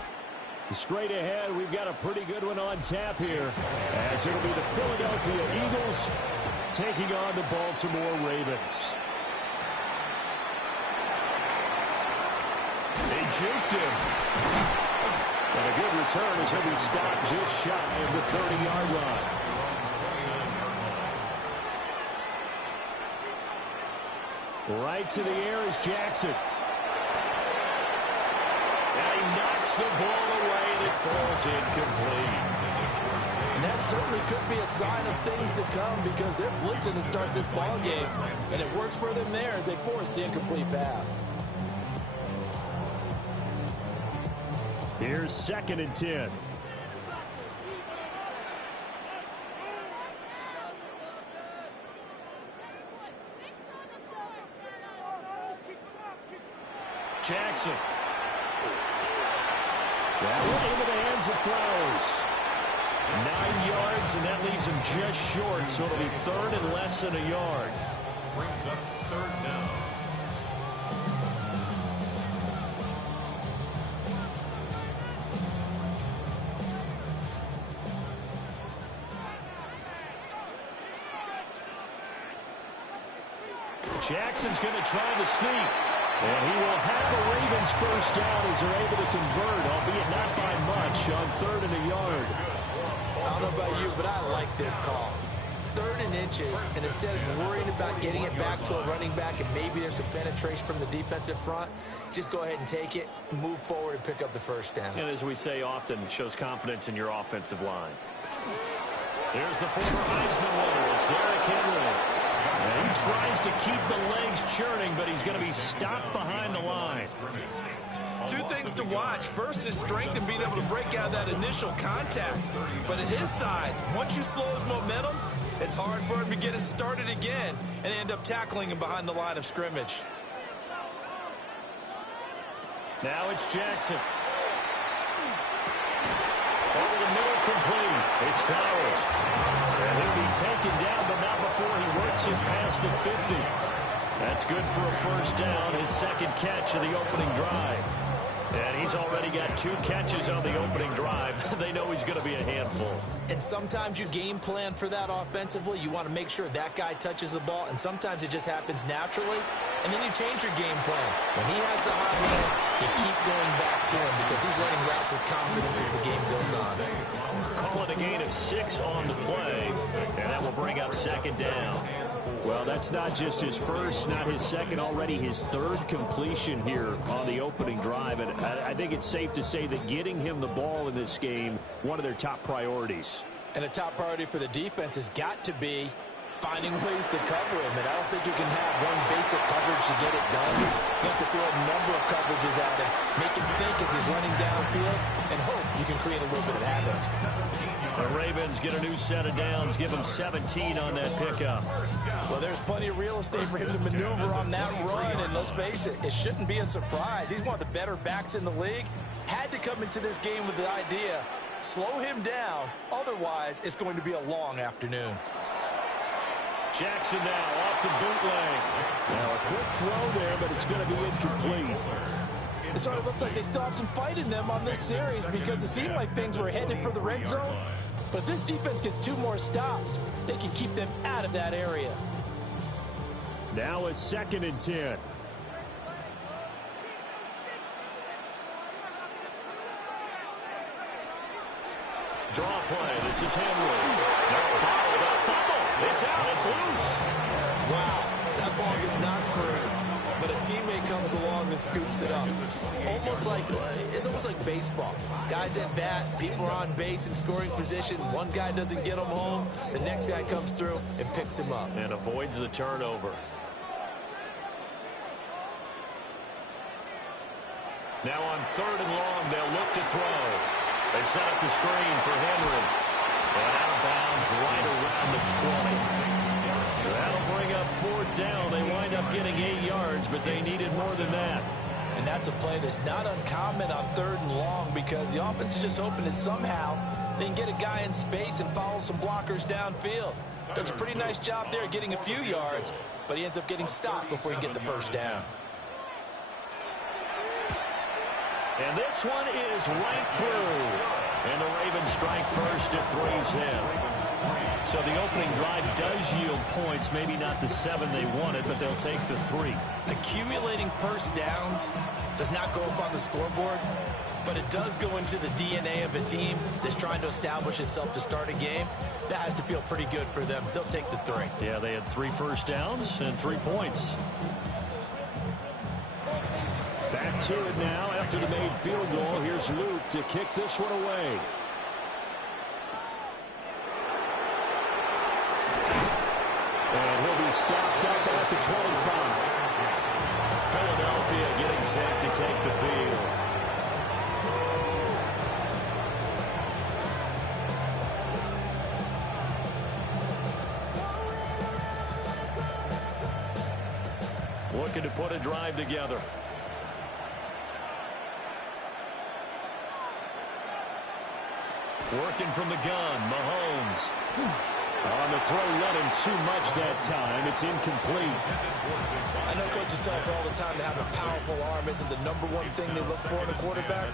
Straight ahead, we've got a pretty good one on tap here, as it'll be the Philadelphia Eagles taking on the Baltimore Ravens. They juked him. And a good return as he'll be stopped just shy of the 30-yard line. Right to the air is Jackson. And he knocks the ball away and it falls incomplete. And that certainly could be a sign of things to come because they're blitzing to start this ball game. And it works for them there as they force the incomplete pass. Here's 2nd and 10. Jackson. That one into the hands of Flowers. 9 yards, and that leaves him just short, so it'll be 3rd and less than a yard. Brings up 3rd down. Jackson's going to try the sneak. And he will have a Ravens first down as they're able to convert, albeit not by much, on 3rd and a yard. I don't know about you, but I like this call. 3rd and inches, and instead of worrying about getting it back to a running back and maybe there's some penetration from the defensive front, just go ahead and take it, move forward, and pick up the first down. And as we say often, shows confidence in your offensive line. Here's the former Heisman winner. It's Derrick Henry. And he tries to keep the legs churning, but he's going to be stopped behind the line. 2 things to watch. First is strength and being able to break out that initial contact. But at his size, once you slow his momentum, it's hard for him to get it started again and end up tackling him behind the line of scrimmage. Now it's Jackson. Over the middle, complete. It's Flowers. And he'll be taken down, but not before he works it past the 50. That's good for a first down, his 2nd catch of the opening drive. And he's already got 2 catches on the opening drive. They know he's going to be a handful. And sometimes you game plan for that offensively. You want to make sure that guy touches the ball, and sometimes it just happens naturally. And then you change your game plan. When he has the hot hand, you keep going back to him because he's running routes with confidence as the game goes on. Call it a gain of 6 on the play, and that will bring up 2nd down. Well, that's not just his first, not his second, already his 3rd completion here on the opening drive. And I think it's safe to say that getting him the ball in this game, one of their top priorities. And a top priority for the defense has got to be finding ways to cover him. And I don't think you can have one basic coverage to get it done. You have to throw a number of coverages at him, make him think as he's running downfield, and hope you can create a little bit of havoc. The Ravens get a new set of downs, give him 17 on that pickup. Well, there's plenty of real estate for him to maneuver on that run, and let's face it, it shouldn't be a surprise. He's one of the better backs in the league. Had to come into this game with the idea, slow him down, otherwise it's going to be a long afternoon. Jackson now off the bootleg. Now a quick throw there, but it's going to be incomplete. It sort of looks like they still have some fight in them on this series because it seemed like things were headed for the red zone. But if this defense gets 2 more stops, they can keep them out of that area. Now a 2nd and 10. Draw play. This is Henry. Bottled up. Fumble. It's out. It's loose. Wow. That ball gets knocked for him. But a teammate comes along and scoops it up. It's almost like baseball. Guys at bat, people are on base in scoring position. One guy doesn't get him home. The next guy comes through and picks him up. And avoids the turnover. Now on 3rd and long, they'll look to throw. They set up the screen for Henry. And out of bounds right around the 20. That'll bring up 4th down. They wind up getting 8 yards, but they needed more than that. And that's a play that's not uncommon on 3rd and long because the offense is just hoping that somehow they can get a guy in space and follow some blockers downfield. Does a pretty nice job there getting a few yards, but he ends up getting stopped before he can get the first down. And this one is right through. And the Ravens strike first at 3-0. So the opening drive does yield points, maybe not the 7 they wanted, but they'll take the 3. Accumulating first downs does not go up on the scoreboard, but it does go into the DNA of a team that's trying to establish itself to start a game. That has to feel pretty good for them. They'll take the 3. Yeah, they had 3 first downs and 3 points. Back to it now after the made field goal. Here's Luke to kick this one away. And he'll be stopped up at the 25. Philadelphia getting set to take the field. Looking to put a drive together. Working from the gun, Mahomes. On the throw, let him too much that time. It's incomplete. I know coaches tell us all the time that having a powerful arm isn't the #1 thing they look for in a quarterback.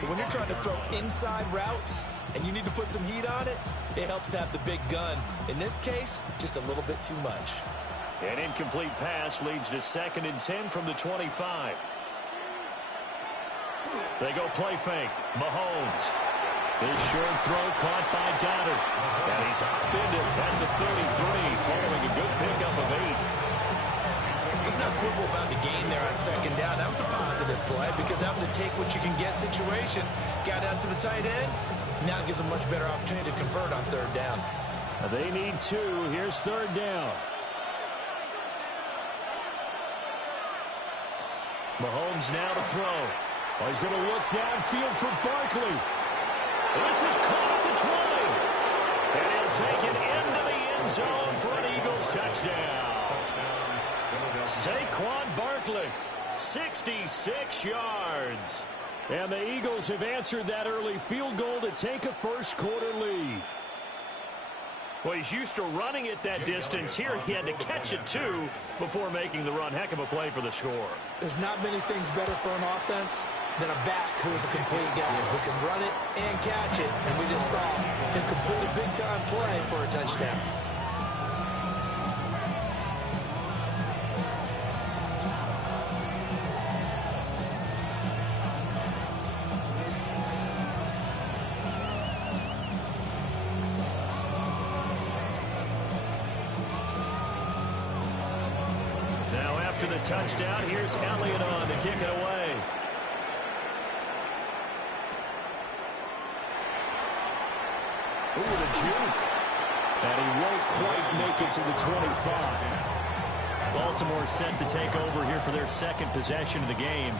But when you're trying to throw inside routes and you need to put some heat on it, it helps to have the big gun. In this case, just a little bit too much. An incomplete pass leads to 2nd and 10 from the 25. They go play fake. Mahomes. This short throw caught by Goddard. And he's upended at the 33, following a good pickup of 8. Let's not quibble about the gain there on 2nd down. That was a positive play because that was a take-what-you-can-get situation. Got out to the tight end. Now it gives a much better opportunity to convert on 3rd down. They need 2. Here's 3rd down. Mahomes now to throw. Oh, he's going to look downfield for Barkley. This is caught at the 20. And he'll take it into the end zone for an Eagles touchdown. Saquon Barkley, 66 yards. And the Eagles have answered that early field goal to take a first-quarter lead. Well, he's used to running it that distance. Here he had to catch it, too, before making the run. Heck of a play for the score. There's not many things better for an offense than a back who is a complete guy who can run it and catch it. And we just saw him complete a big-time play for a touchdown. Now after the touchdown, here's Elliott on to kick it away. Ooh, the juke. And he won't quite make it to the 25. Baltimore set to take over here for their 2nd possession of the game.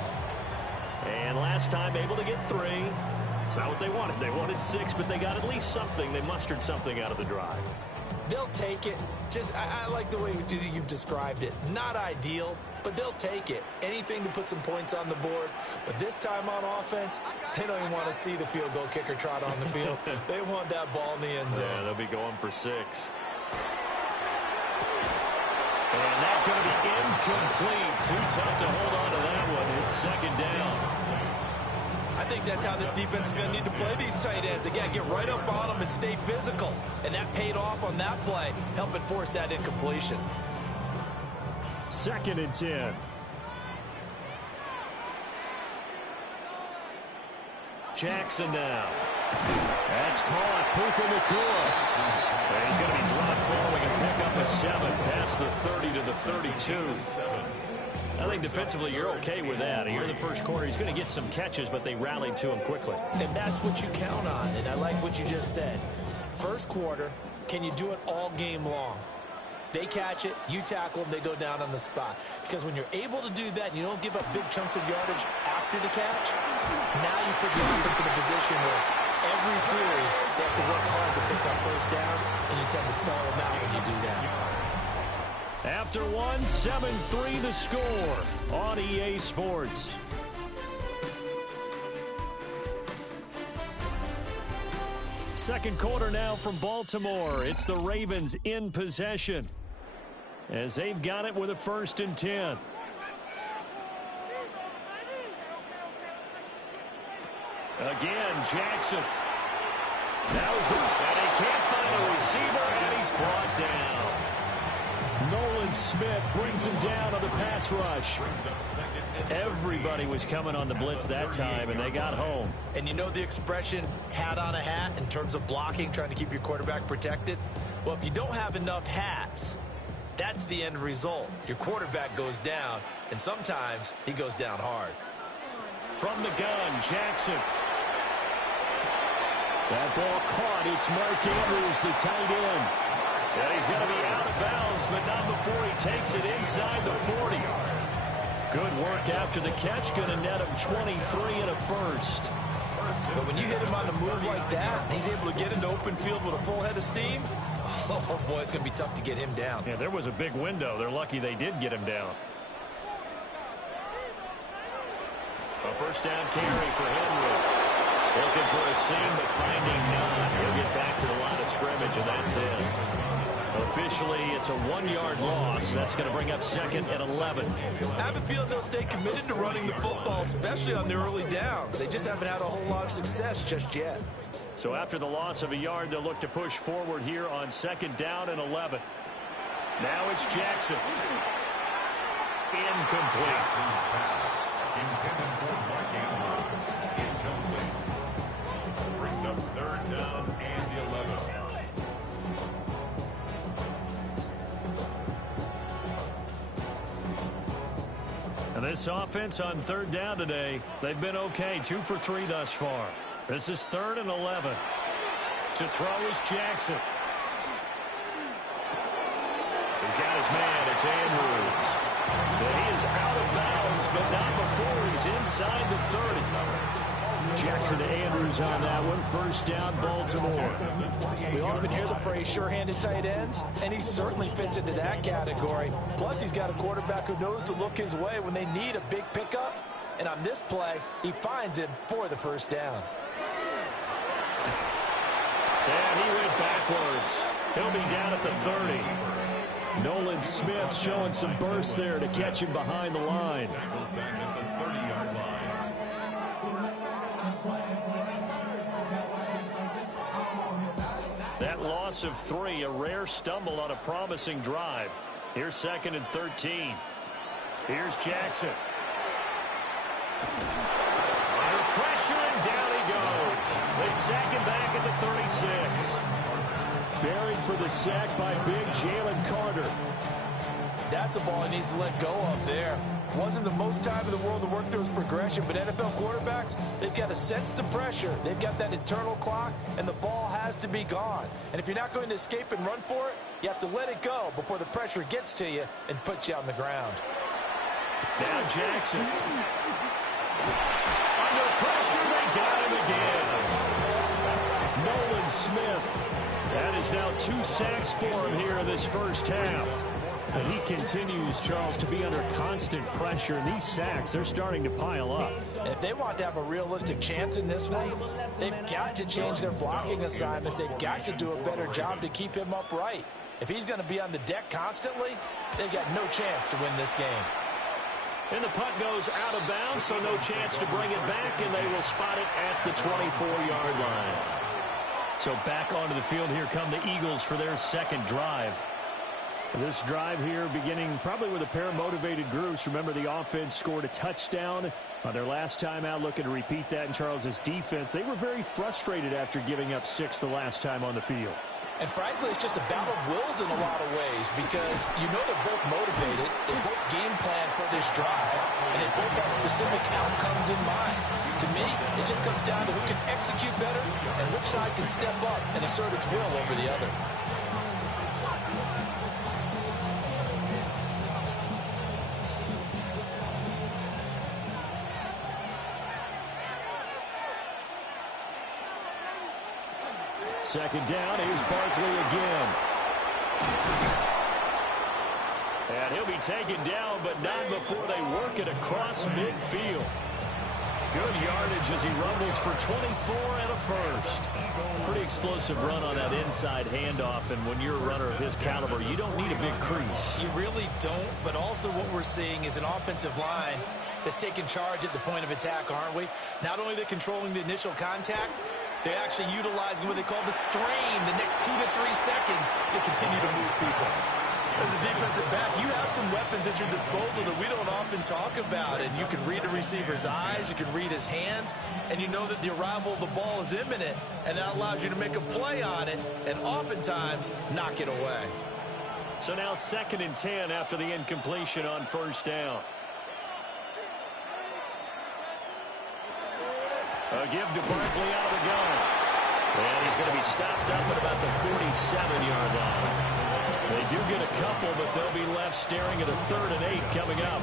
And last time able to get 3. It's not what they wanted. They wanted 6, but they got at least something. They mustered something out of the drive. They'll take it. I like the way you've described it. Not ideal, but they'll take it. Anything to put some points on the board. But this time on offense, they don't even want to see the field goal kicker trot on the field. They want that ball in the end zone. Yeah, they'll be going for 6. And that's going to be incomplete. Too tough to hold on to that one. It's 2nd down. I think that's how this defense is going to need to play these tight ends. Again, get right up on them and stay physical. And that paid off on that play, helping force that incompletion. 2nd and 10. Jackson now. That's caught. Puka Nacua. And he's going to be dropped following a pickup of 7 past the 30 to the 32. I think defensively you're okay with that. Here in the first quarter, he's going to get some catches, but they rallied to him quickly. And that's what you count on, and I like what you just said. First quarter, can you do it all game long? They catch it, you tackle them, they go down on the spot. Because when you're able to do that and you don't give up big chunks of yardage after the catch, now you put the offense in a position where every series they have to work hard to pick up first downs, and you tend to stall them out when you do that. After one, 7-3 the score on EA Sports. Second quarter now from Baltimore. It's the Ravens in possession as they've got it with a 1st and 10. Again, Jackson. Now he's going, and he can't find a receiver, and he's brought down. Nolan Smith brings him down on the pass rush. Everybody was coming on the blitz that time, and they got home. And you know the expression, hat on a hat, in terms of blocking, trying to keep your quarterback protected? Well, if you don't have enough hats, that's the end result. Your quarterback goes down, and sometimes he goes down hard. From the gun, Jackson. That ball caught. It's Mark Andrews, the tight end. And he's going to be out of bounds, but not before he takes it inside the 40. Good work after the catch. Going to net him 23 and a first. But when you hit him on the move like that, he's able to get into open field with a full head of steam. Oh, boy, it's going to be tough to get him down. Yeah, there was a big window. They're lucky they did get him down. A first down carry for Henry. Looking for a seam, but finding none. He'll get back to the line of scrimmage, and that's it. Officially, it's a 1-yard loss. That's going to bring up 2nd and 11. I have a feeling they'll stay committed to running the football, especially on their early downs. They just haven't had a whole lot of success just yet. So after the loss of a yard, they'll look to push forward here on 2nd down and 11. Now it's Jackson. Incomplete. Jackson's pass, intended for Mark Andrews. Incomplete. Brings up 3rd down and 11. And this offense on 3rd down today, they've been okay. 2 for 3 thus far. This is 3rd and 11. To throw is Jackson. He's got his man. It's Andrews. He is out of bounds, but not before he's inside the 30. Jackson to Andrews on that one. First down, Baltimore. We often hear the phrase sure-handed tight ends, and he certainly fits into that category. Plus, he's got a quarterback who knows to look his way when they need a big pickup. And on this play, he finds him for the first down. And he went backwards. He'll be down at the 30. Nolan Smith showing some burst there to catch him behind the line. Back at the 30-yard line. That loss of 3, a rare stumble on a promising drive. Here's 2nd and 13. Here's Jackson. Under pressure, and down he goes. They sack him back at the 36. Buried for the sack by big Jalen Carter. That's a ball he needs to let go of there. Wasn't the most time in the world to work through his progression, but NFL quarterbacks, they've got to sense the pressure. They've got that internal clock, and the ball has to be gone. And if you're not going to escape and run for it, you have to let it go before the pressure gets to you and puts you on the ground. Now Jackson. Under pressure, they got him again. Nolan Smith. That is now 2 sacks for him here in this first half. And he continues, Charles, to be under constant pressure. And these sacks, they're starting to pile up. And if they want to have a realistic chance in this one, they've got to change their blocking assignments. They've got to do a better job to keep him upright. If he's going to be on the deck constantly, they've got no chance to win this game. And the punt goes out of bounds, so no chance to bring it back, and they will spot it at the 24-yard line. So back onto the field, here come the Eagles for their second drive. This drive here beginning probably with a pair of motivated groups. Remember, the offense scored a touchdown on their last time out, looking to repeat that in Charles's defense. They were very frustrated after giving up 6 the last time on the field. And frankly, it's just a battle of wills in a lot of ways because you know they're both motivated, they both game plan for this drive, and they both have specific outcomes in mind. To me, it just comes down to who can execute better and which side can step up and assert its will over the other. Second down, here's Barkley again. And he'll be taken down, but not before they work it across midfield. Good yardage as he rumbles for 24 and a first. Pretty explosive run on that inside handoff, and when you're a runner of his caliber, you don't need a big crease. You really don't, but also what we're seeing is an offensive line that's taking charge at the point of attack, aren't we? Not only are they controlling the initial contact, they're actually utilizing what they call the strain the next 2 to 3 seconds to continue to move people. As a defensive back, you have some weapons at your disposal that we don't often talk about. And you can read a receiver's eyes, you can read his hands, and you know that the arrival of the ball is imminent, and that allows you to make a play on it and oftentimes knock it away. So now 2nd and 10 after the incompletion on first down. A give to Barkley out of the gun. And he's going to be stopped up at about the 47-yard line. They do get a couple, but they'll be left staring at a 3rd and 8 coming up.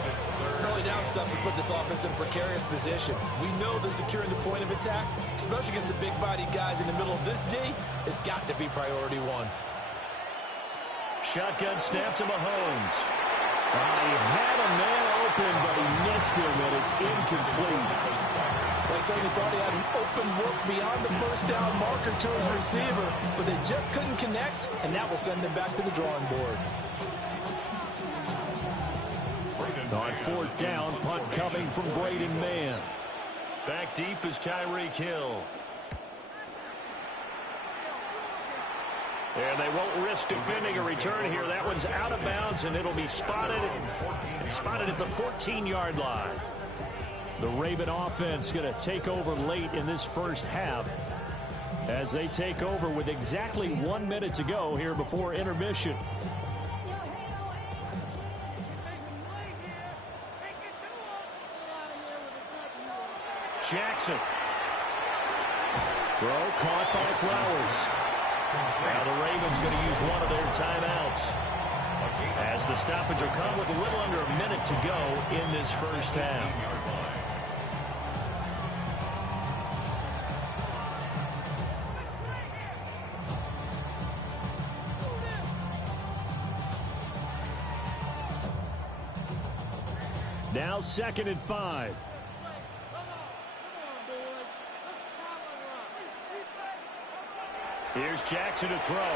Early down stuff to put this offense in precarious position. We know that securing the point of attack, especially against the big-bodied guys in the middle of this D, has got to be priority 1. Shotgun snap to Mahomes. He had a man open, but he missed him, and it's incomplete. They certainly thought he had an open look beyond the first down marker to his receiver, but they just couldn't connect, and that will send them back to the drawing board. On 4th down, punt coming from Braden Mann. Back deep is Tyreek Hill. And they won't risk defending a return here. That one's out of bounds, and it'll be spotted at the 14-yard line. The Raven offense going to take over late in this first half as they take over with exactly 1 minute to go here before intermission. Jackson. Throw caught by Flowers. Now the Ravens going to use one of their timeouts as the stoppage will come with a little under a minute to go in this first half. Now 2nd and 5. Here's Jackson to throw.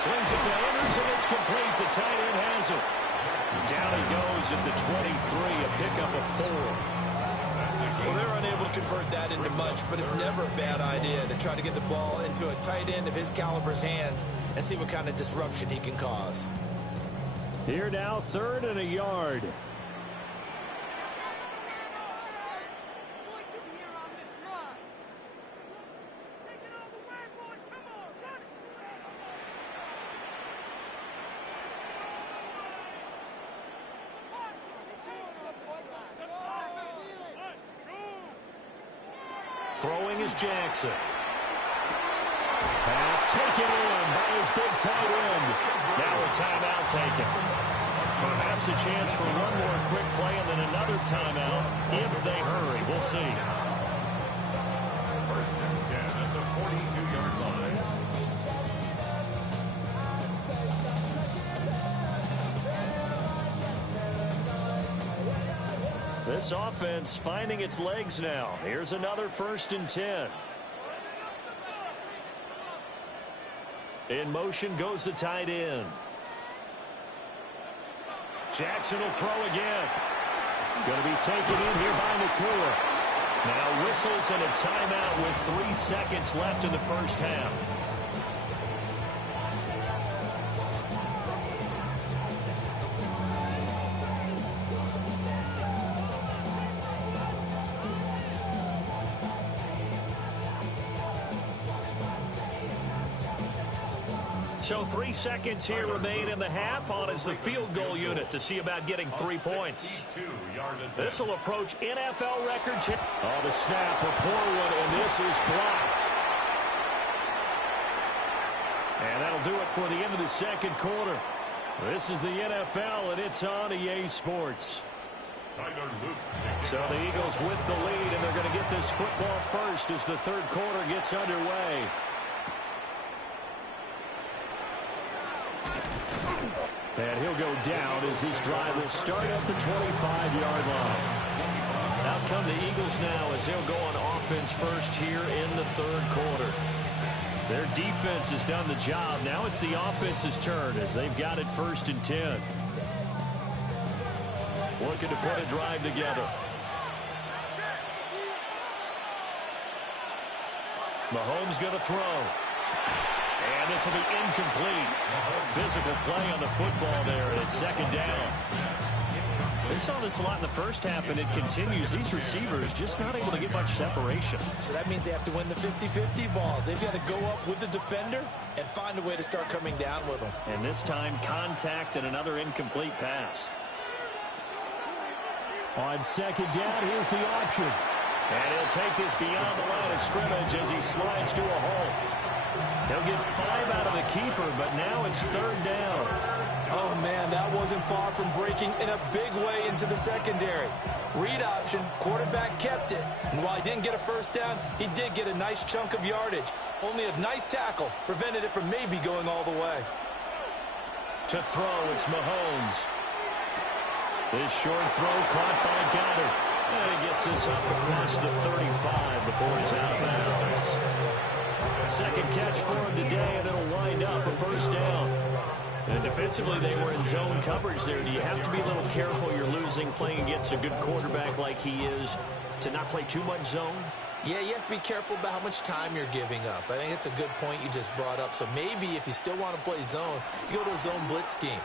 Slings it to Anderson. It's complete. The tight end has it. Down he goes at the 23, a pickup of 4. Well, they're unable to convert that into much, but it's never a bad idea to try to get the ball into a tight end of his caliber's hands and see what kind of disruption he can cause. Here now, 3rd and a yard. Throwing is Jackson. Pass taken in by his big tight end. Now a timeout taken. Perhaps a chance for one more quick play and then another timeout if they hurry. We'll see. 1st and 10 at the 42-yard line. This offense finding its legs now. Here's another 1st and 10. In motion goes the tight end. Jackson will throw again. Going to be taken in here by Nakua. Now whistles and a timeout with 3 seconds left in the first half. So 3 seconds here remain in the half on as the field goal unit to see about getting 3 points. This will approach NFL record. Oh, the snap, a poor one, and this is blocked. And that'll do it for the end of the second quarter. This is the NFL, and it's on EA Sports. So the Eagles with the lead, and they're going to get this football first as the third quarter gets underway. And he'll go down as this drive will start at the 25-yard line. come the Eagles now as they'll go on offense first here in the third quarter. Their defense has done the job. Now it's the offense's turn as they've got it 1st and 10. Looking to put a drive together. Mahomes going to throw. And this will be incomplete. Physical play on the football there, and it's 2nd down. We saw this a lot in the first half, and it continues. These receivers just not able to get much separation. So that means they have to win the 50-50 balls. They've got to go up with the defender and find a way to start coming down with them. And this time, contact and another incomplete pass. On 2nd down, here's the option. And he'll take this beyond the line of scrimmage as he slides to a halt. He'll get 5 out of the keeper, but now it's 3rd down. Oh, man, that wasn't far from breaking in a big way into the secondary. Read option, quarterback kept it. And while he didn't get a 1st down, he did get a nice chunk of yardage. Only a nice tackle prevented it from maybe going all the way. To throw, it's Mahomes. This short throw caught by Goddard. And he gets this up across the 35 before he's out of bounds. 2nd catch for him today, and it'll wind up a 1st down. And defensively, they were in zone coverage there. Do you have to be a little careful? You're losing, playing against a good quarterback like he is, to not play too much zone? Yeah, you have to be careful about how much time you're giving up. I think it's a good point you just brought up. So maybe if you still want to play zone, you go to a zone blitz scheme.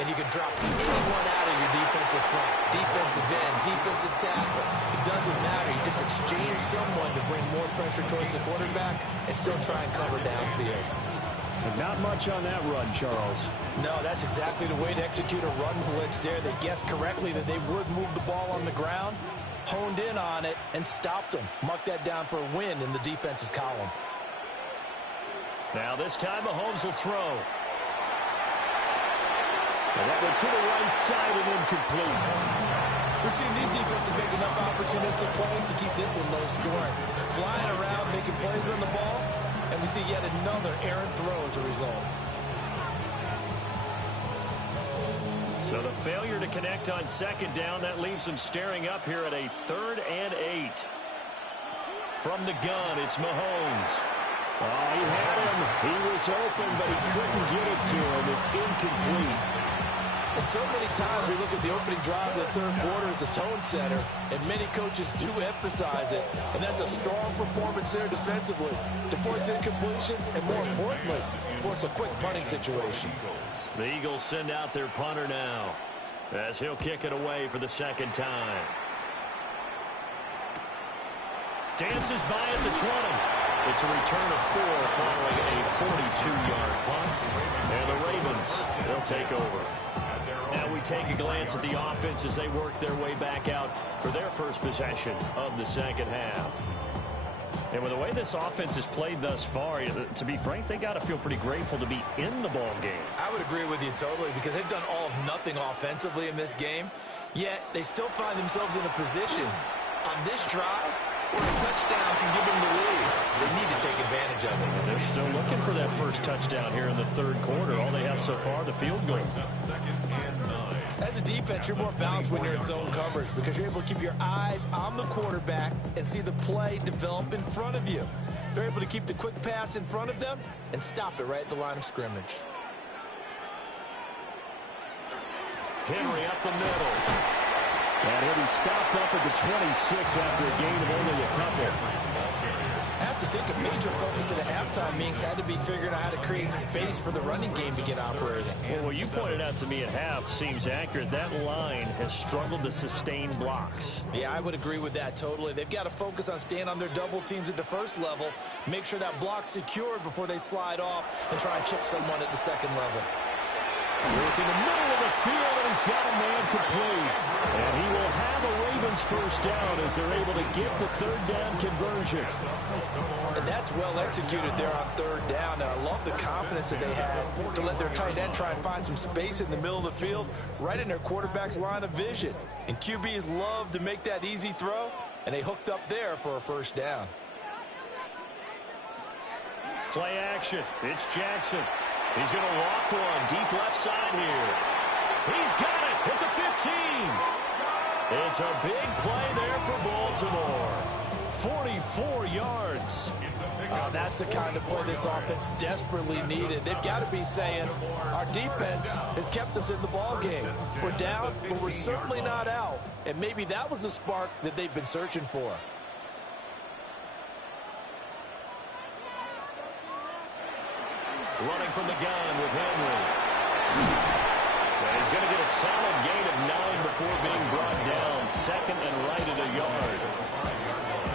And you can drop anyone out of your defensive front, defensive end, defensive tackle. It doesn't matter. You just exchange someone to bring more pressure towards the quarterback and still try and cover downfield. And not much on that run, Charles. No, that's exactly the way to execute a run blitz there. They guessed correctly that they would move the ball on the ground, honed in on it, and stopped them. Mark that down for a win in the defense's column. Now this time Mahomes will throw. And that went to the right side and incomplete. We're seeing these defenses make enough opportunistic plays to keep this one low scoring. Flying around, making plays on the ball, and we see yet another errant throw as a result. So the failure to connect on 2nd down, that leaves them staring up here at a 3rd and 8. From the gun, it's Mahomes. Oh, he had him. He was open, but he couldn't get it to him. It's incomplete. And so many times we look at the opening drive of the third quarter as a tone setter, and many coaches do emphasize it. And that's a strong performance there defensively to force incompletion and, more importantly, force a quick punting situation. The Eagles send out their punter now as he'll kick it away for the 2nd time. Dances by at the 20. It's a return of 4 following a 42-yard punt. And the Ravens, they'll take over. Now we take a glance at the offense as they work their way back out for their first possession of the 2nd half. And with the way this offense has played thus far, to be frank, they got to feel pretty grateful to be in the ball game. I would agree with you totally because they've done all of nothing offensively in this game, yet they still find themselves in a position on this drive where a touchdown can give them the lead. They need to take advantage of it. And they're still looking for that first touchdown here in the 3rd quarter. All they have so far, the field goal. As a defense, you're more balanced when you're in zone coverage because you're able to keep your eyes on the quarterback and see the play develop in front of you. They're able to keep the quick pass in front of them and stop it right at the line of scrimmage. Henry up the middle. And he'll be stopped up at the 26 after a gain of only a couple. I have to think a major focus at a halftime means had to be figuring out how to create space for the running game to get operating. Well, what you pointed out to me at half seems accurate. That line has struggled to sustain blocks. Yeah, I would agree with that totally. They've got to focus on staying on their double teams at the first level, make sure that block's secured before they slide off and try and chip someone at the 2nd level. Work in the middle of the field, and he's got a man complete. And he will have a Ravens 1st down as they're able to get the 3rd down conversion. And that's well executed there on 3rd down. And I love the confidence that they had to let their tight end try and find some space in the middle of the field, right in their quarterback's line of vision. And QBs love to make that easy throw, and they hooked up there for a 1st down. Play action. It's Jackson. He's going to walk one deep left side here. He's got it at the 15. It's a big play there for Baltimore. 44 yards. That's the kind of play this offense desperately needed. They've got to be saying, our defense has kept us in the ball game. We're down, but we're certainly not out. And maybe that was the spark that they've been searching for. Running from the gun with Henry. And he's going to get a solid gain of 9 before being brought down. Second and right at a yard.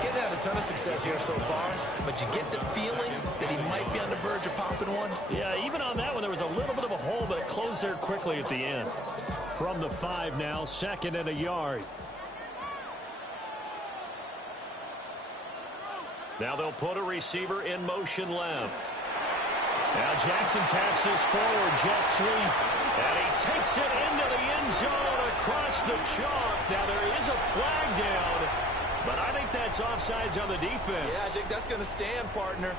Getting had a ton of success here so far, but you get the feeling that he might be on the verge of popping one. Yeah, even on that one, there was a little bit of a hole, but it closed there quickly at the end. From the 5 now, second and a yard. Now they'll put a receiver in motion left. Now Jackson taps this forward, jet sweep, and he takes it into the end zone across the chalk. Now there is a flag down, but I think that's offsides on the defense. Yeah, I think that's going to stand, partner.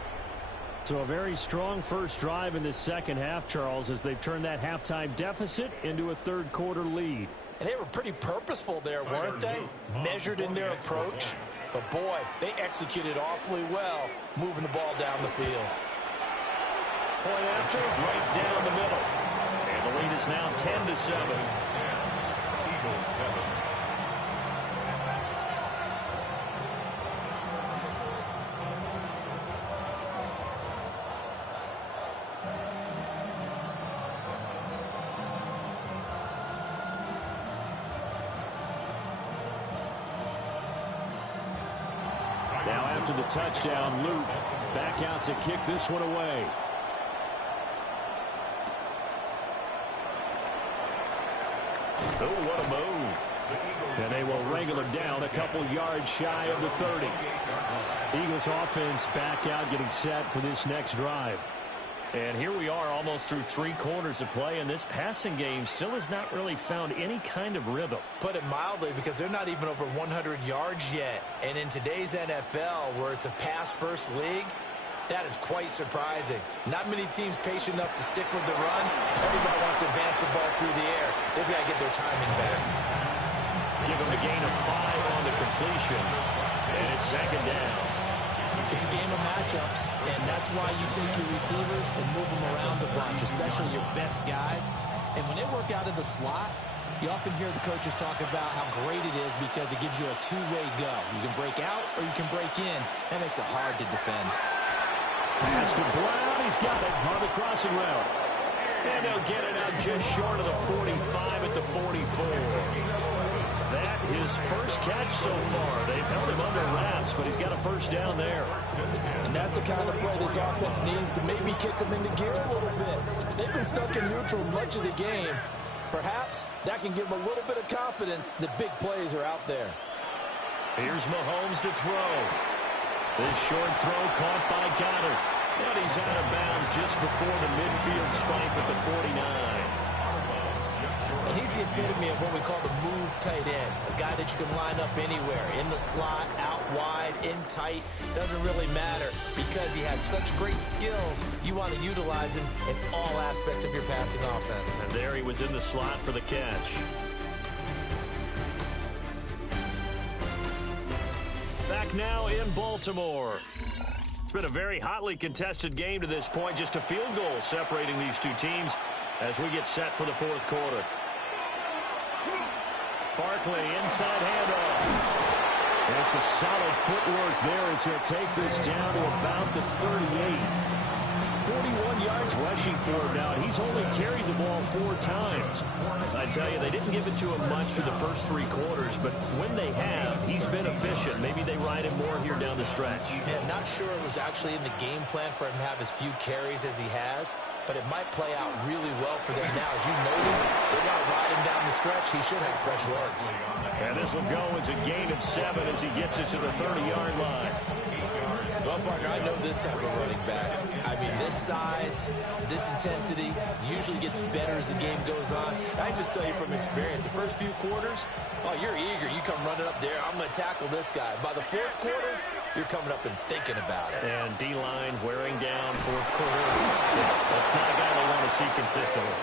So a very strong first drive in the second half, Charles, as they've turned that halftime deficit into a third-quarter lead. And they were pretty purposeful there, weren't they? Measured in their approach. But, boy, they executed awfully well moving the ball down the field. Point after, right down the middle. And the lead is now 10-7. Eagles 7. Now after the touchdown, Luke back out to kick this one away. Oh, what a move. And they will wrangle it down a couple yards shy of the 30. Eagles offense back out getting set for this next drive. And here we are almost through 3 quarters of play, and this passing game still has not really found any kind of rhythm. Put it mildly, because they're not even over 100 yards yet. And in today's NFL, where it's a pass-first league, that is quite surprising. Not many teams patient enough to stick with the run. Everybody wants to advance the ball through the air. They've got to get their timing back. Give them a gain of 5 on the completion. And it's second down. It's a game of matchups, and that's why you take your receivers and move them around a bunch, especially your best guys. And when they work out of the slot, you often hear the coaches talk about how great it is because it gives you a two-way go. You can break out or you can break in. That makes it hard to defend. Pass to Brown. He's got it on the crossing route. And they'll get it out just short of the 45 at the 44. That his first catch so far. They've held him under wraps, but he's got a first down there. And that's the kind of play this offense needs to maybe kick them into gear a little bit. They've been stuck in neutral much of the game. Perhaps that can give them a little bit of confidence that big plays are out there. Here's Mahomes to throw. This short throw caught by Goddard. And he's out of bounds just before the midfield stripe at the 49. And he's the epitome of what we call the move tight end. A guy that you can line up anywhere. In the slot, out wide, in tight. Doesn't really matter because he has such great skills. You want to utilize him in all aspects of your passing offense. And there he was in the slot for the catch. Back now in Baltimore. It's been a very hotly contested game to this point. Just a field goal separating these two teams as we get set for the fourth quarter. Barkley, inside handoff. And it's a solid footwork there as he'll take this down to about the 38. 41 yards rushing for him now. He's only carried the ball 4 times. I tell you, they didn't give it to him much through the first 3 quarters, but when they have, he's been efficient. Maybe they ride him more here down the stretch. Yeah, not sure it was actually in the game plan for him to have as few carries as he has, but it might play out really well for them now. As you noted, they want to ride him down the stretch. He should have fresh legs. And this will go as a gain of 7 as he gets it to the 30-yard line. Well, partner, I know this type of running back. I mean, this size, this intensity usually gets better as the game goes on. And I just tell you from experience, the first few quarters, oh, you're eager. You come running up there, I'm going to tackle this guy. By the fourth quarter, you're coming up and thinking about it. And D-line wearing down fourth quarter. That's not a guy they want to see consistently.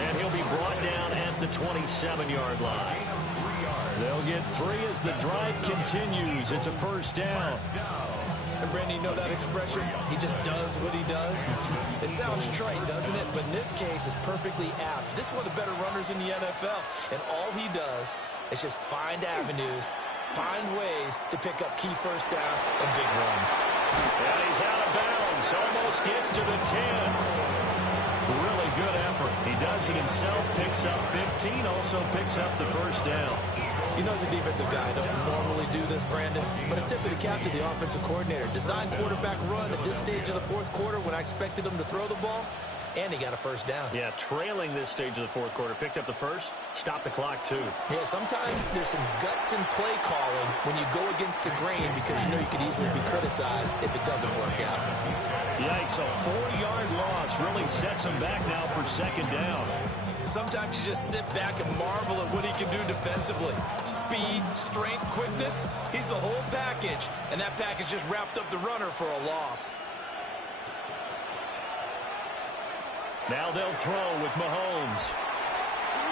And he'll be brought down at the 27-yard line. They'll get 3 as the drive continues. It's a first down. And Brandon, you know that expression? He just does what he does. It sounds trite, doesn't it? But in this case, it's perfectly apt. This is one of the better runners in the NFL. And all he does is just find avenues, find ways to pick up key first downs and big runs. And he's out of bounds. Almost gets to the 10. Really good effort. He does it himself, picks up 15, also picks up the first down. You know, as a defensive guy, I don't normally do this, Brandon, but a tip of the cap to the offensive coordinator. Design quarterback run at this stage of the fourth quarter when I expected him to throw the ball, and he got a first down. Yeah, trailing this stage of the fourth quarter. Picked up the first, stopped the clock, too. Yeah, sometimes there's some guts in play calling when you go against the grain because you know you could easily be criticized if it doesn't work out. Yikes, a 4-yard loss really sets him back now for second down. Sometimes you just sit back and marvel at what he can do defensively. Speed, strength, quickness, he's the whole package, and that package just wrapped up the runner for a loss. Now they'll throw with Mahomes.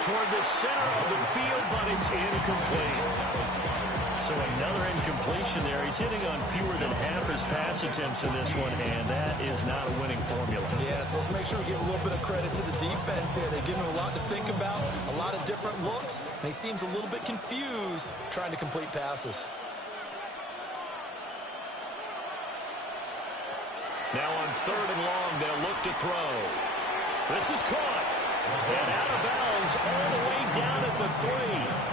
Toward the center of the field, but it's incomplete. So another incompletion there. He's hitting on fewer than half his pass attempts in this one, and that is not a winning formula. Yeah, so let's make sure we give a little bit of credit to the defense here. They've given him a lot to think about, a lot of different looks, and he seems a little bit confused trying to complete passes. Now on 3rd and long, they'll look to throw. This is caught. And out of bounds all the way down at the 3.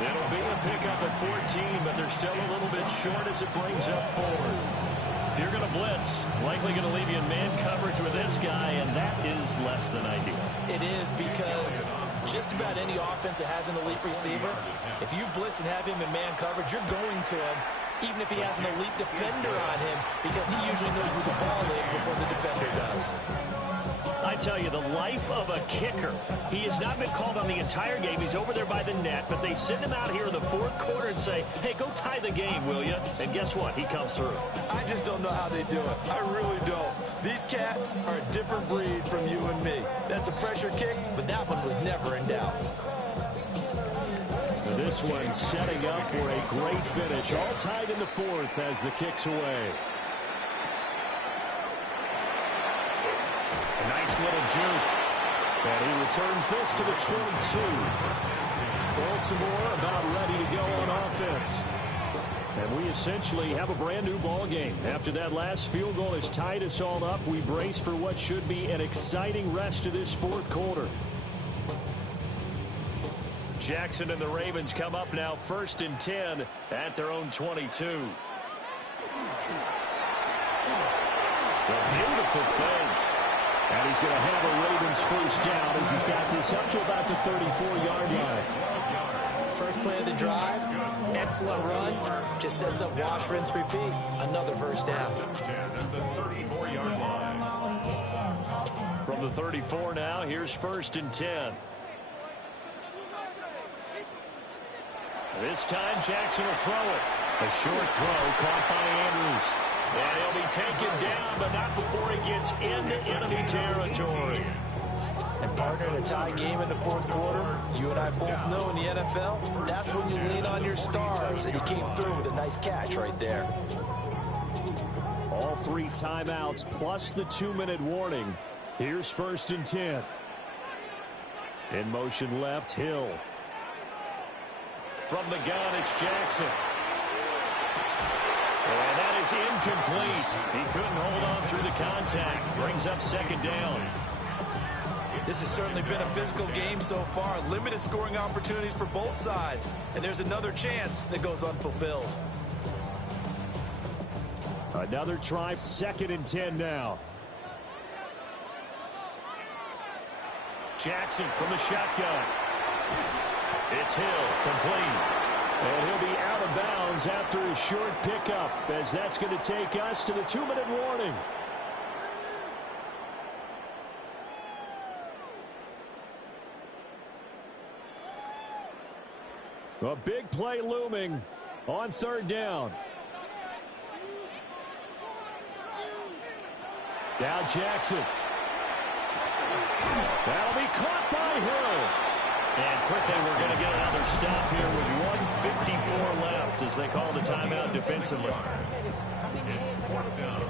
It'll be a pickup at 14, but they're still a little bit short as it brings up 4th. If you're going to blitz, likely going to leave you in man coverage with this guy, and that is less than ideal. It is because just about any offense that has an elite receiver, if you blitz and have him in man coverage, you're going to him, even if he has an elite defender on him, because he usually knows where the ball is before the defender does. I tell you, the life of a kicker. He has not been called on the entire game. He's over there by the net, but they send him out here in the 4th quarter and say, hey, go tie the game, will you? And guess what? He comes through. I just don't know how they do it. I really don't. These cats are a different breed from you and me. That's a pressure kick, but that one was never in doubt. This one setting up for a great finish. All tied in the 4th as the kick's away. A nice little juke. And he returns this to the 22. Baltimore about ready to go on offense. And we essentially have a brand new ball game. After that last field goal has tied us all up, we brace for what should be an exciting rest of this 4th quarter. Jackson and the Ravens come up now 1st and 10 at their own 22. A beautiful fake. And he's going to have a Ravens first down as he's got this up to about the 34-yard line. First play of the drive, excellent run, just sets up wash, rinse, repeat. Another first down. From the 34 now, here's 1st and 10. This time Jackson will throw it. A short throw caught by Andrews. And he'll be taken down, but not before he gets into enemy territory. And partner, in a tie game in the 4th quarter, you and I both know in the NFL, that's when you lean on your stars, and he came through with a nice catch right there. All 3 timeouts plus the 2-minute warning. Here's 1st and 10. In motion left, Hill. From the gun, it's Jackson. And that is incomplete. He couldn't hold on through the contact. Brings up 2nd down. This has certainly been a physical game so far. Limited scoring opportunities for both sides. And there's another chance that goes unfulfilled. Another try, 2nd and 10 now. Jackson from the shotgun. It's Hill, complete. And he'll be out of bounds after a short pickup, as that's going to take us to the 2-minute warning. A big play looming on 3rd down. Now Jackson. That'll be caught by Hill. And quickly, we're going to get another stop here with 1:54 left as they call the timeout defensively. It's fourth down.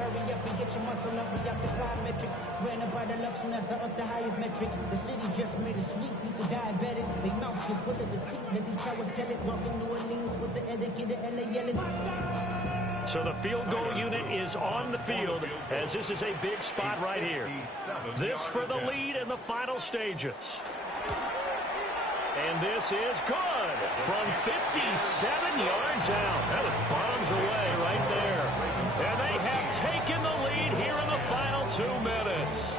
Hurry up and get your muscle up, we got the plyometric. Ran up by the Luxon, that's up the highest metric. The city just made it sweet, people diabetic. They mouth get full of deceit, let these cowards tell it. Walking New Orleans with the etiquette of LA yelling. So the field goal unit is on the field as this is a big spot right here. This for the lead in the final stages. And this is good from 57 yards out. That was bombs away right there. And they have taken the lead here in the final 2 minutes.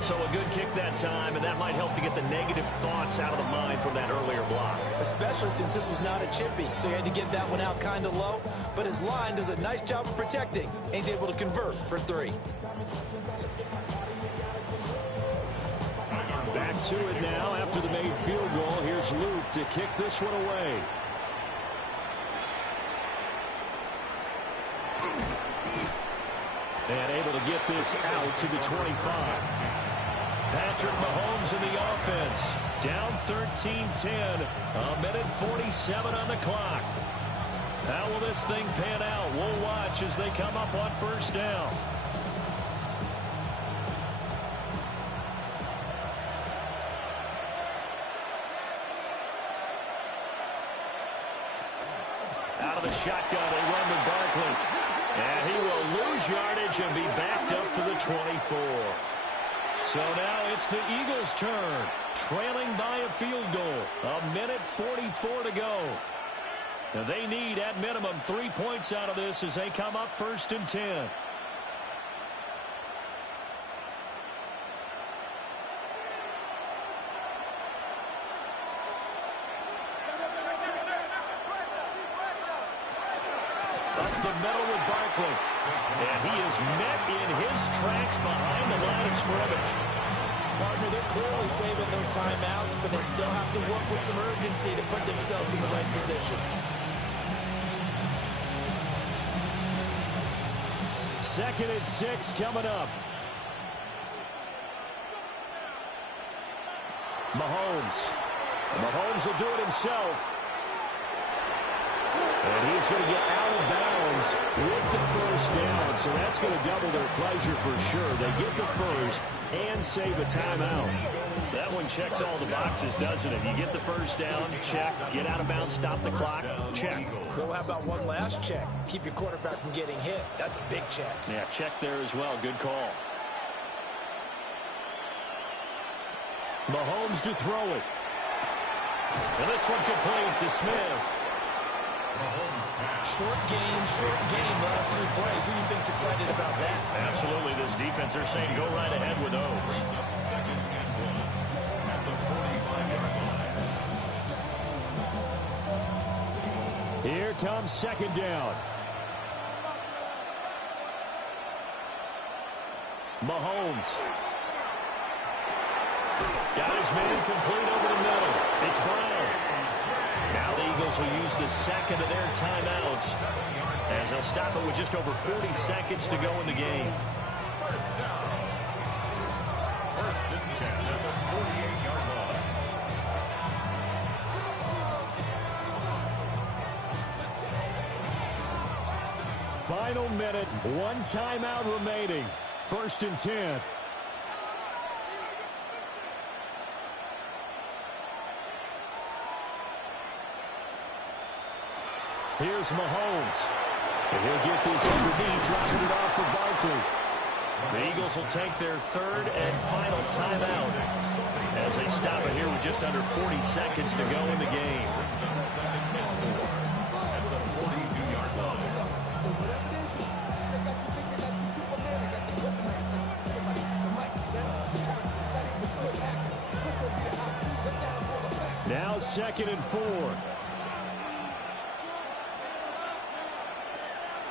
So a good kick that time, and that might help to get the negative thoughts out of the mind from that earlier block. Especially since this was not a chippy, so he had to get that one out kind of low. But his line does a nice job of protecting, and he's able to convert for 3. Back to it now after the made field goal. Here's Luke to kick this one away. And able to get this out to the 25. Patrick Mahomes in the offense. Down 13-10. A minute 47 on the clock. How will this thing pan out? We'll watch as they come up on first down. Out of the shotgun, they run with Barkley. And he will lose yardage and be backed up to the 24. So now it's the Eagles' turn, trailing by a field goal. A minute 44 to go. Now they need, at minimum, 3 points out of this as they come up 1st and 10. Up the middle with Barkley. And he is met in his tracks behind the line of scrimmage. Partner, they're clearly saving those timeouts, but they still have to work with some urgency to put themselves in the right position. 2nd and 6 coming up. Mahomes will do it himself. And he's going to get out of bounds with the first down. So that's going to double their pleasure for sure. They get the first and save a timeout. That one checks all the boxes, doesn't it? You get the first down, check. Get out of bounds, stop the clock, check. Go, how about one last check? Keep your quarterback from getting hit. That's a big check. Yeah, check there as well. Good call. Mahomes to throw it. And this one complete to Smith. Short game, last 2 plays. Who do you think's excited about that? Absolutely, this defense, they're saying go right ahead with those. Here comes 2nd down. Mahomes. Got his man complete over the middle. It's Brown. Now the Eagles will use the second of their timeouts as they'll stop it with just over 40 seconds to go in the game. First down. 1st and 10 at the 48-yard line. Final minute, 1 timeout remaining. 1st and 10. Here's Mahomes. And he'll get this underneath, dropping it off for Barkley. The Eagles will take their 3rd and final timeout as they stop it here with just under 40 seconds to go in the game. Now 2nd and 4.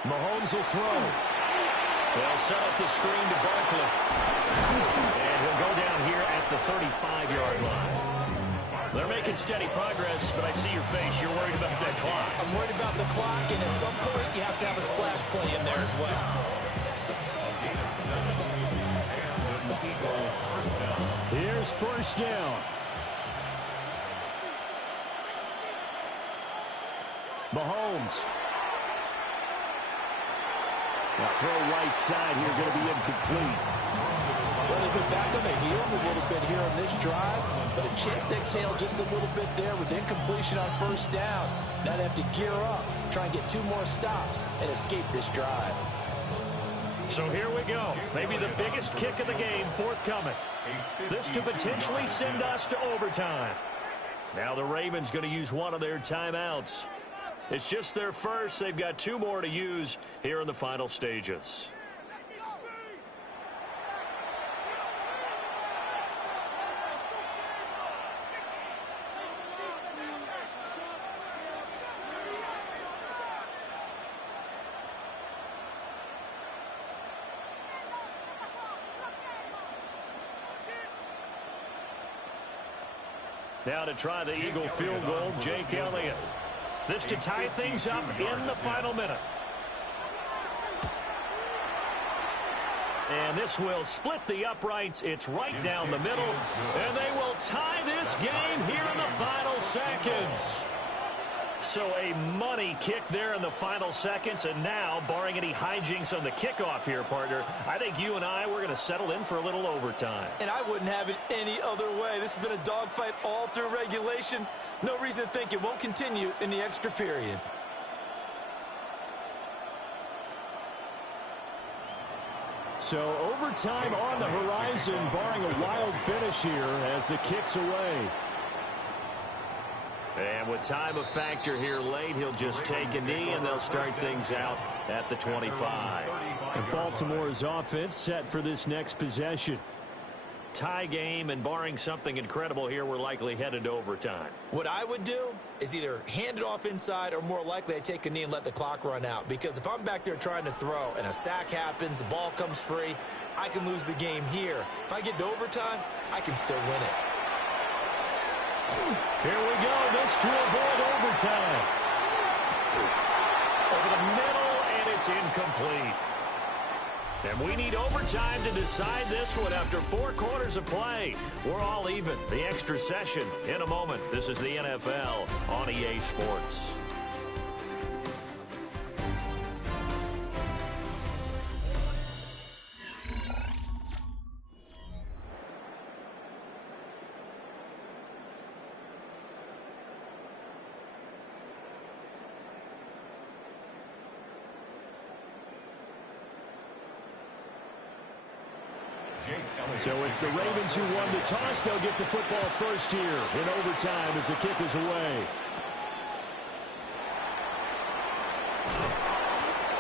Mahomes will throw. They'll set up the screen to Barkley. And he'll go down here at the 35-yard line. They're making steady progress, but I see your face. You're worried about that clock. I'm worried about the clock, and at some point, you have to have a splash play in there as well. Here's 1st down. Mahomes. Now throw right side here, going to be incomplete. Well, they've been back on their heels a little bit here on this drive, but a chance to exhale just a little bit there with incompletion on first down. Now they have to gear up, try and get 2 more stops, and escape this drive. So here we go. Maybe the biggest kick of the game forthcoming. This to potentially send us to overtime. Now the Ravens going to use one of their timeouts. It's just their first. They've got 2 more to use here in the final stages. Now to try the Eagle field goal, Jake Elliott. This to tie things up in the final minute. And this will split the uprights. It's right down the middle. And they will tie this game here in the final seconds. So a money kick there in the final seconds. And now, barring any hijinks on the kickoff here, partner, I think you and we're going to settle in for a little overtime. And I wouldn't have it any other way. This has been a dogfight all through regulation. No reason to think it won't continue in the extra period. So overtime on the horizon, barring a wild finish here as the kick's away. And with time a factor here late, he'll just take a knee, and they'll start things out at the 25. And Baltimore's offense set for this next possession. Tie game, and barring something incredible here, we're likely headed to overtime. What I would do is either hand it off inside, or more likely I take a knee and let the clock run out. Because if I'm back there trying to throw and a sack happens, the ball comes free, I can lose the game here. If I get to overtime, I can still win it. Here we go. This to avoid overtime. Over the middle, and it's incomplete. And we need overtime to decide this one after 4 quarters of play. We're all even. The extra session in a moment. This is the NFL on EA Sports. So it's the Ravens who won the toss. They'll get the football first here in overtime as the kick is away.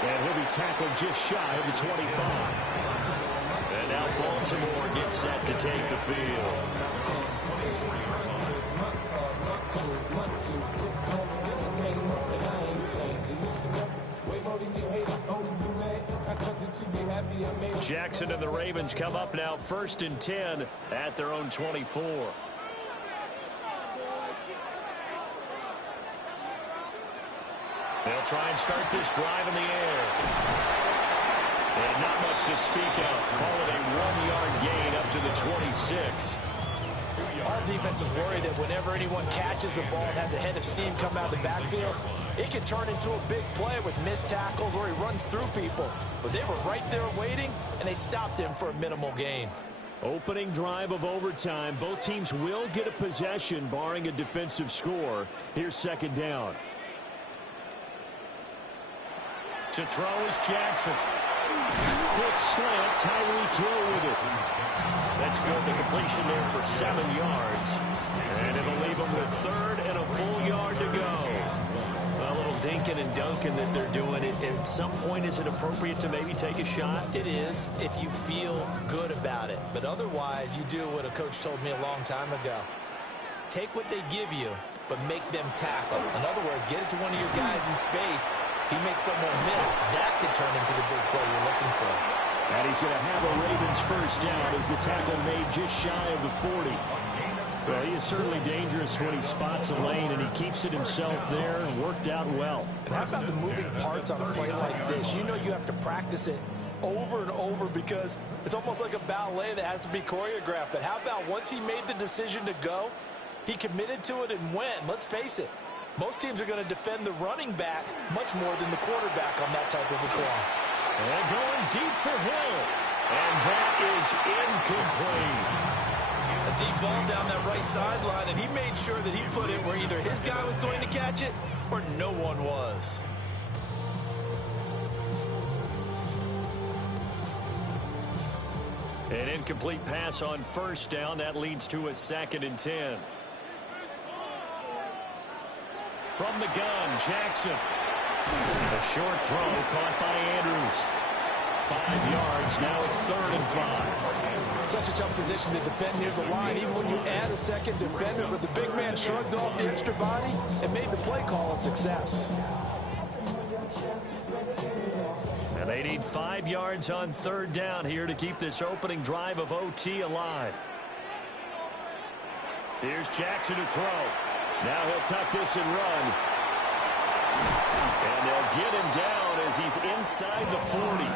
And he'll be tackled just shy of the 25. And now Baltimore gets set to take the field. Jackson and the Ravens come up now 1st and 10 at their own 24. They'll try and start this drive in the air. And not much to speak of. Call it a 1-yard gain up to the 26. Our defense is worried that whenever anyone catches the ball and has a head of steam come out of the backfield, it can turn into a big play with missed tackles or he runs through people. But they were right there waiting, and they stopped him for a minimal gain. Opening drive of overtime. Both teams will get a possession, barring a defensive score. Here's 2nd down. To throw is Jackson. Quick slant, Tyreek Hill with it. That's good. The completion there for 7 yards. And it'll leave them with 3rd and a full yard to go. A little dinking and dunking that they're doing. At some point, is it appropriate to maybe take a shot? It is, if you feel good about it. But otherwise, you do what a coach told me a long time ago. Take what they give you, but make them tackle. In other words, get it to one of your guys in space. If you make someone miss, that could turn into the big play you're looking for. And he's going to have a Ravens first down as the tackle made just shy of the 40. Well, he is certainly dangerous when he spots a lane, and he keeps it himself there and worked out well. And how about the moving parts on a play like this? You know you have to practice it over and over because it's almost like a ballet that has to be choreographed. But how about once he made the decision to go, he committed to it and went. Let's face it, Most teams are going to defend the running back much more than the quarterback on that type of a call. And going deep for Hill. And that is incomplete. A deep ball down that right sideline, and he made sure that he put it where either his guy was going to catch it or no one was. An incomplete pass on first down. That leads to a 2nd and 10. From the gun, Jackson. A short throw caught by Andrews. 5 yards. Now it's 3rd and 5. Such a tough position to defend near the line, even when you add a second defender, but the big man shrugged off the extra body and made the play call a success. And they need 5 yards on 3rd down here to keep this opening drive of OT alive. Here's Jackson to throw. Now he'll tuck this and run. And they'll get him down as he's inside the 40.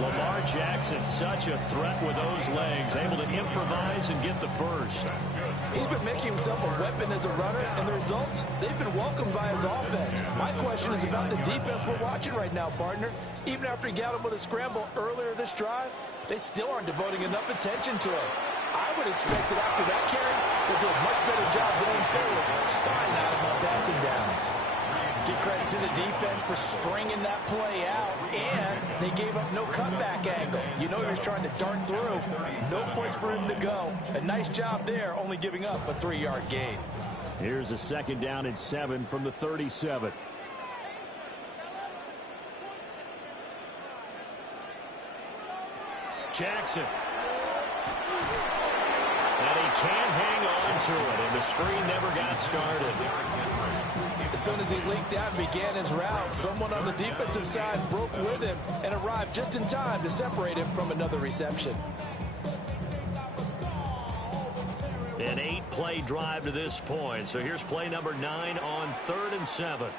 Lamar Jackson, such a threat with those legs, able to improvise and get the first. He's been making himself a weapon as a runner, and the results, they've been welcomed by his offense. My question is about the defense we're watching right now, partner. Even after he got him with a scramble earlier this drive, they still aren't devoting enough attention to him. I would expect that after that carry, they'll do a much better job going forward, spying out him on passing downs. Give credit to the defense for stringing that play out, and they gave up no cutback angle. You know he was trying to dart through. No place for him to go. A nice job there, only giving up a 3-yard gain. Here's a 2nd down and 7 from the 37. Jackson. And he can't hang on to it, and the screen never got started. As soon as he leaked out and began his route, someone on the defensive side broke with him and arrived just in time to separate him from another reception. An 8-play drive to this point. So here's play number 9 on 3rd and 7.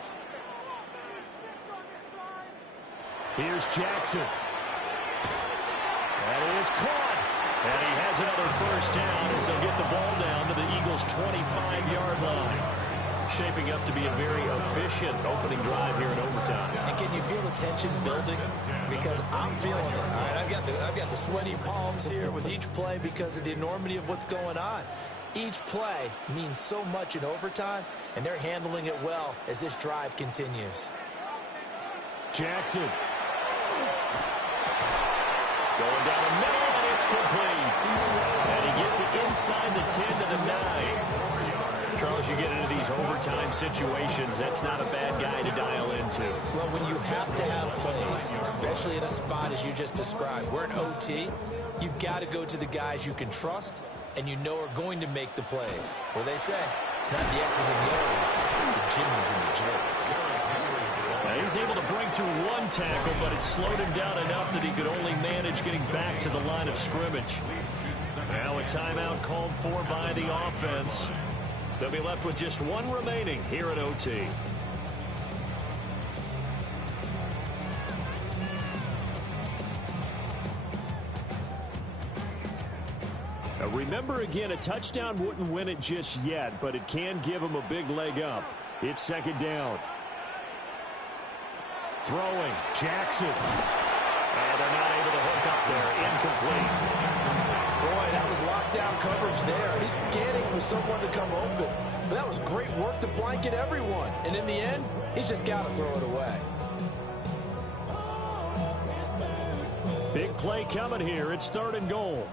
Here's Jackson. That is caught. And he has another first down as they'll get the ball down to the Eagles' 25-yard line. Shaping up to be a very efficient opening drive here in overtime. And can you feel the tension building? Because I'm feeling it. All right, I've got the sweaty palms here with each play because of the enormity of what's going on. Each play means so much in overtime, and they're handling it well as this drive continues. Jackson. Going down the middle, and it's complete. And he gets it inside the 10 to the 9. Charles, you get into these overtime situations, that's not a bad guy to dial into. Well, when you have to have plays, especially in a spot as you just described, we're in OT, you've got to go to the guys you can trust and you know are going to make the plays. Well, they say it's not the X's and the O's, it's the Jimmies and the Joes. Now, he's able to bring to 1 tackle, but it slowed him down enough that he could only manage getting back to the line of scrimmage. Now a timeout called for by the offense. They'll be left with just 1 remaining here at OT. Now remember again, a touchdown wouldn't win it just yet, but it can give them a big leg up. It's 2nd down. Throwing, Jackson. And they're not able to hook up there. Incomplete. Boy, that was lockdown coverage there. He's scanning for someone to come open. But that was great work to blanket everyone. And in the end, he's just got to throw it away. Big play coming here. It's 3rd and goal.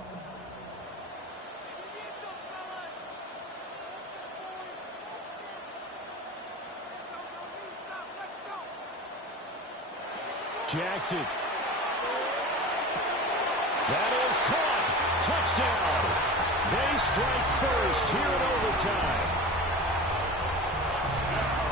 Jackson. That is caught. Touchdown. They strike first here in overtime.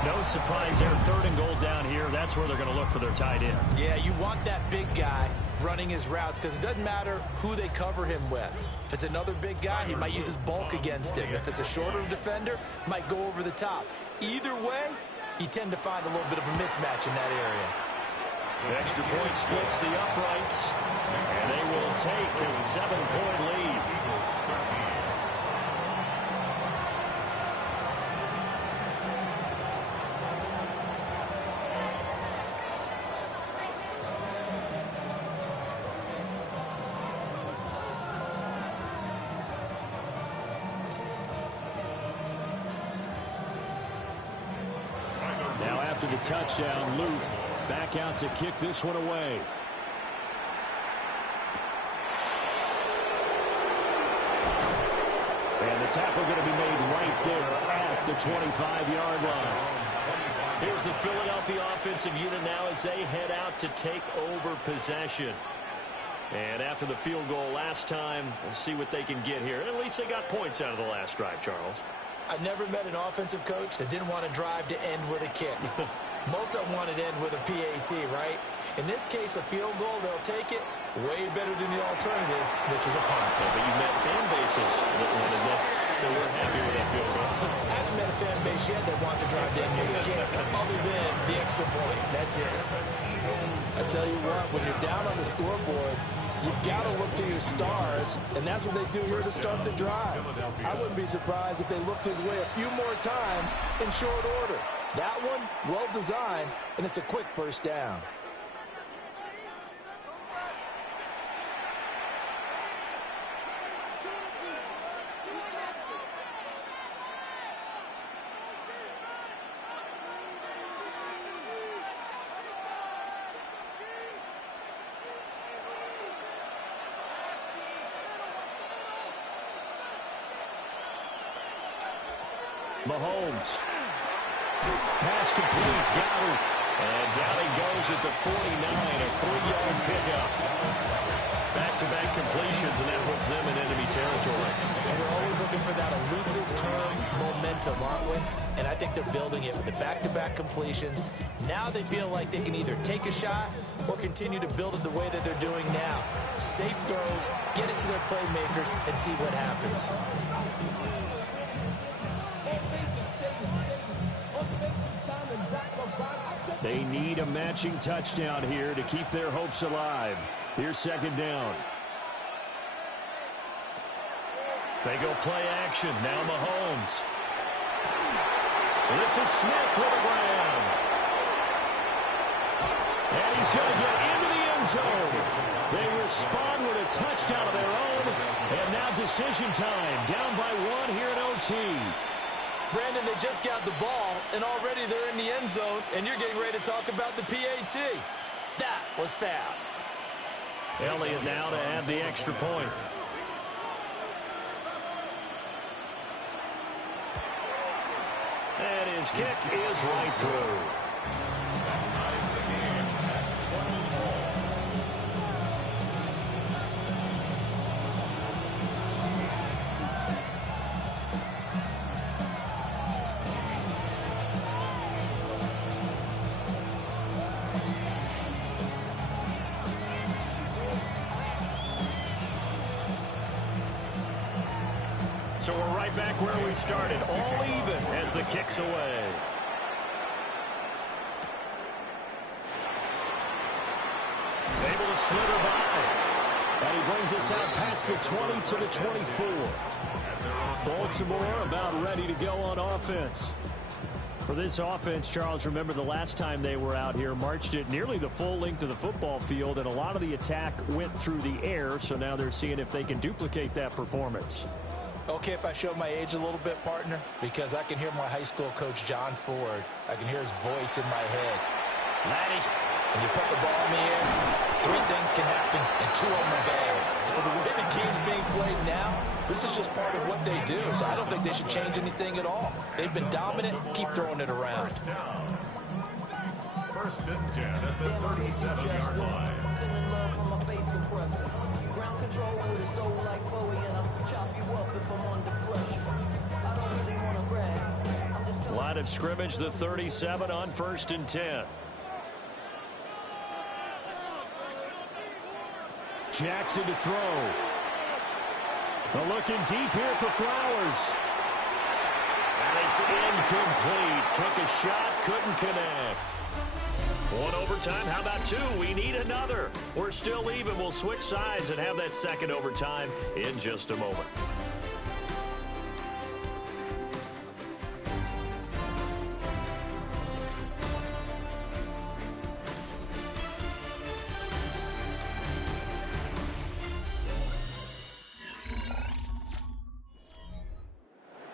No surprise there. 3rd and goal down here. That's where they're going to look for their tight end. Yeah, you want that big guy running his routes because it doesn't matter who they cover him with. If it's another big guy, he might use his bulk against him. If it's a shorter defender, might go over the top. Either way, you tend to find a little bit of a mismatch in that area. The extra point splits the uprights, and they will take a 7-point lead. after the touchdown. Luke back out to kick this one away. And the tackle going to be made right there at the 25-yard line. Here's the Philadelphia offensive unit now as they head out to take over possession. And after the field goal last time, we'll see what they can get here. And at least they got points out of the last drive, Charles. I never met an offensive coach that didn't want to drive to end with a kick. Most of them want to end with a PAT, right? In this case, a field goal, they'll take it. Way better than the alternative, which is a punt. Yeah, but you met fan bases that wanted that. They were happy with that field goal. I haven't met a fan base yet that wants to drive to end with a kick, other than the extra point. That's it. I tell you what, when you're down on the scoreboard, you've got to look to your stars, and that's what they do here to start the drive. I wouldn't be surprised if they looked his way a few more times in short order. That one, well designed, and it's a quick first down. Mahomes. Pass complete. Got it. And down he goes at the 49. A 3-yard pickup. Back-to-back completions, and that puts them in enemy territory. And we're always looking for that elusive term, momentum, aren't we? And I think they're building it with the back-to-back completions. Now they feel like they can either take a shot or continue to build it the way that they're doing now. Safe throws, get it to their playmakers, and see what happens. They need a matching touchdown here to keep their hopes alive. Here's second down. They go play action. Now Mahomes. This is Smith with a grab. And he's going to get into the end zone. They respond with a touchdown of their own. And now decision time. Down by 1 here in OT. Brandon, they just got the ball, and already they're in the end zone, and you're getting ready to talk about the PAT. That was fast. Elliott now to add the extra point. And his kick is right through. So we're right back where we started, all even as the kick's away. Able to slither by. And he brings us out past the 20 to the 24. Baltimore about ready to go on offense. For this offense, Charles, remember the last time they were out here, marched it nearly the full length of the football field, and a lot of the attack went through the air, so now they're seeing if they can duplicate that performance. Okay, if I show my age a little bit, partner, because I can hear my high school coach, John Ford. I can hear his voice in my head. Laddie, when you put the ball in the air, 3 things can happen, and 2 of them are bad. For the way the game's being played now, this is just part of what they do, so I don't think they should change anything at all. They've been dominant. Keep throwing it around. First and 10 at the 37-yard line. Sending love from my bass compressor. Ground control with a soul like Bowie, and I'll chop you up if I'm under pressure. I don't really want to brag. I'm just Line of scrimmage, the 37 on 1st and 10. Jackson to throw. Looking deep here for Flowers. And it's incomplete. Took a shot, couldn't connect. 1 overtime, how about 2? We need another. We're still even. We'll switch sides and have that second overtime in just a moment.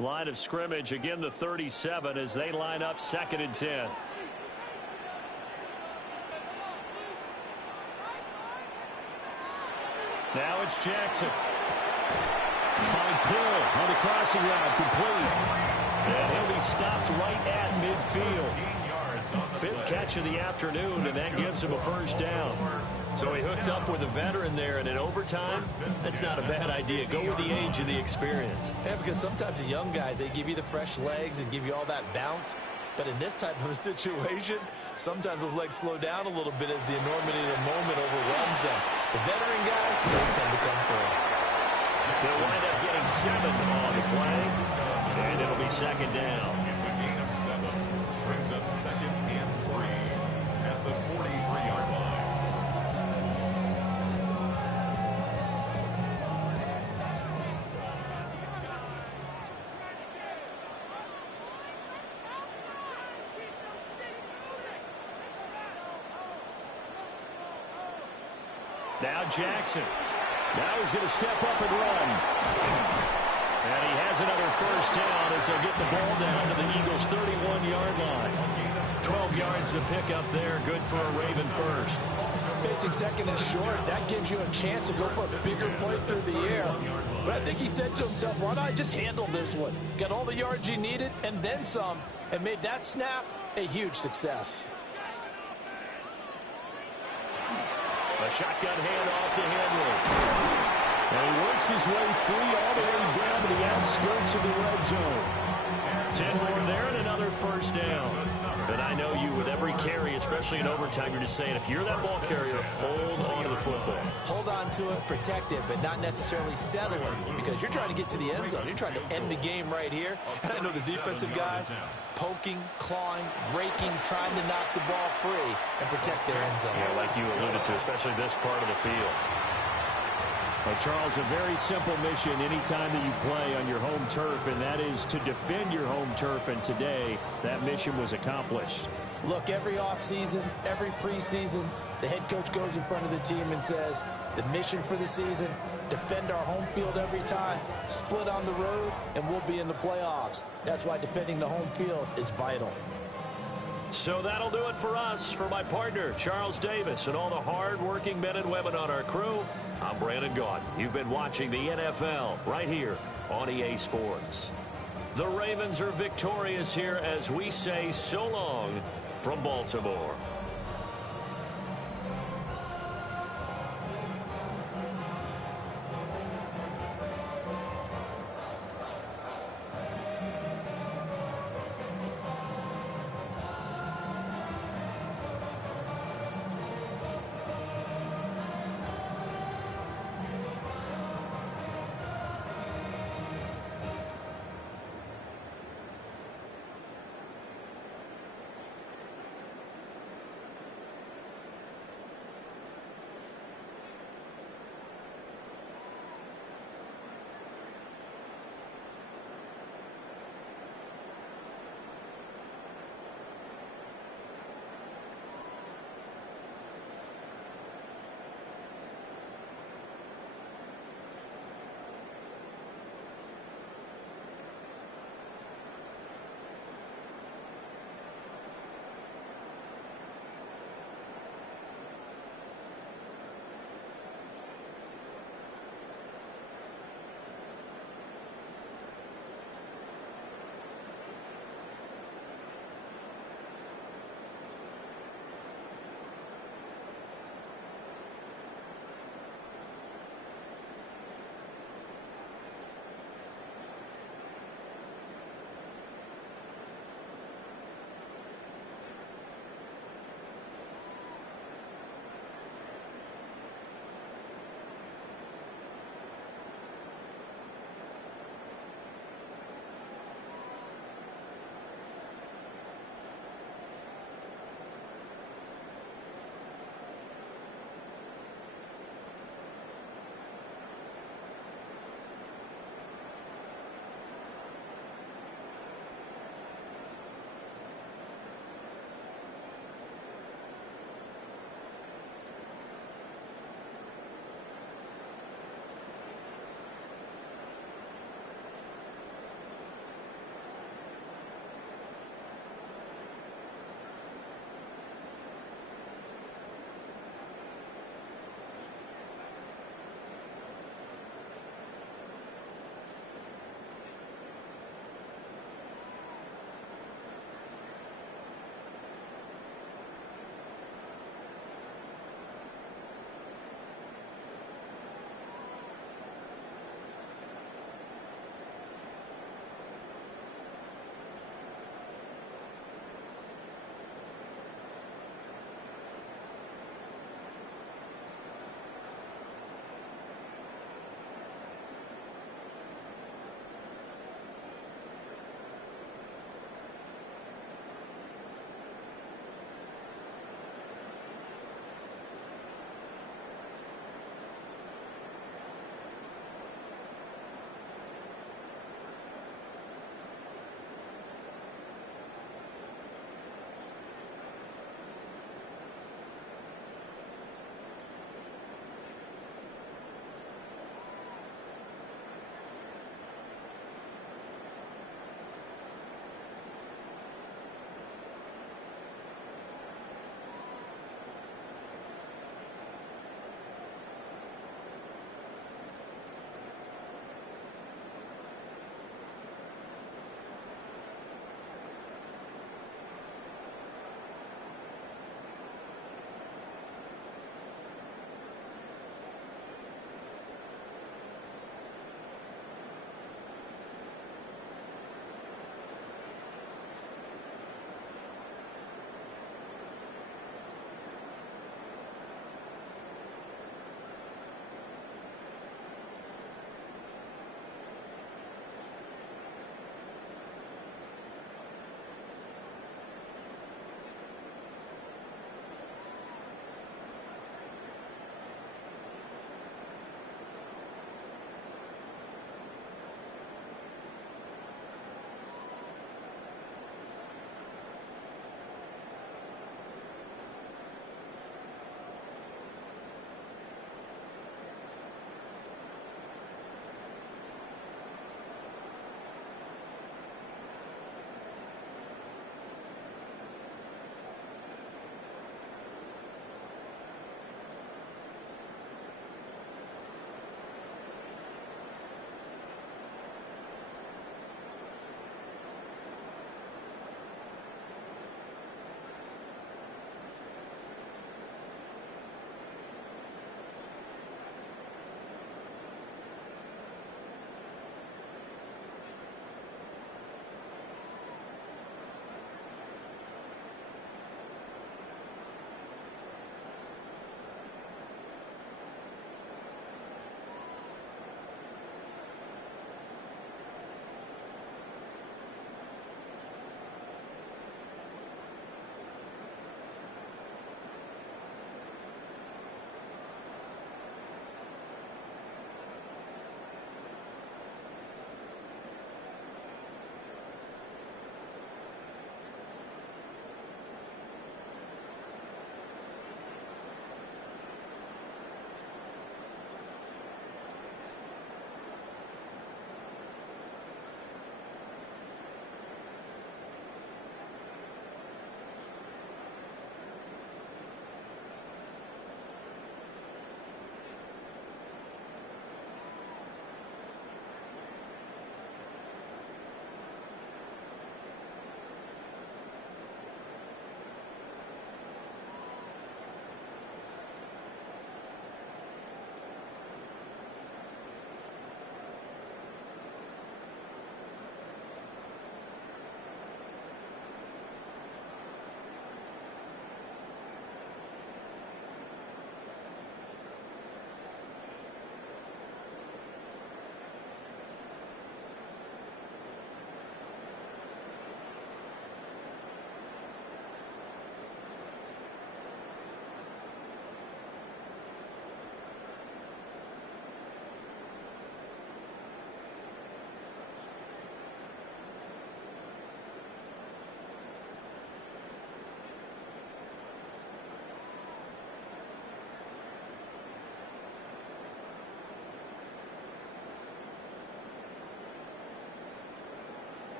Line of scrimmage, again the 37 as they line up 2nd and 10. Now it's Jackson. Finds Hill on the crossing route, complete. And he'll be stopped right at midfield. Fifth catch of the afternoon, and that gives him a first down. So he hooked up with a veteran there, and in overtime, that's not a bad idea. Go with the age and the experience. Yeah, because sometimes the young guys, they give you the fresh legs and give you all that bounce. But in this type of a situation, sometimes those legs slow down a little bit as the enormity of the moment overwhelms them. The veteran guys, they tend to come through. They'll wind up getting 7 on the play, and it'll be second down. It's a gain of 7. Brings up 2nd and 3 at the 43-yard line. Now Jackson. Now he's going to step up and run. And he has another first down as they'll get the ball down to the Eagles' 31-yard line. 12 yards to pick up there. Good for a Raven first. Facing second and short, that gives you a chance to go for a bigger play through the air. But I think he said to himself, why not just handle this one? Got all the yards you needed and then some, and made that snap a huge success. A shotgun handoff to Henry. And he works his way free all the way down to the outskirts of the red zone. 10 more there and another first down. And I know you, with every carry, especially in overtime, you're just saying, if you're that ball carrier, hold on to the football. Hold on to it, protect it, but not necessarily settling, because you're trying to get to the end zone. You're trying to end the game right here. And I know the defensive guys poking, clawing, raking, trying to knock the ball free and protect their end zone. Yeah, like you alluded to, especially this part of the field. Well, Charles, a very simple mission anytime that you play on your home turf, and that is to defend your home turf, and today that mission was accomplished. Look, every offseason, every preseason, the head coach goes in front of the team and says, the mission for the season, defend our home field every time, split on the road, and we'll be in the playoffs. That's why defending the home field is vital. So that'll do it for us. For my partner, Charles Davis, and all the hard-working men and women on our crew, I'm Brandon Gaudin. You've been watching the NFL right here on EA Sports. The Ravens are victorious here as we say so long from Baltimore.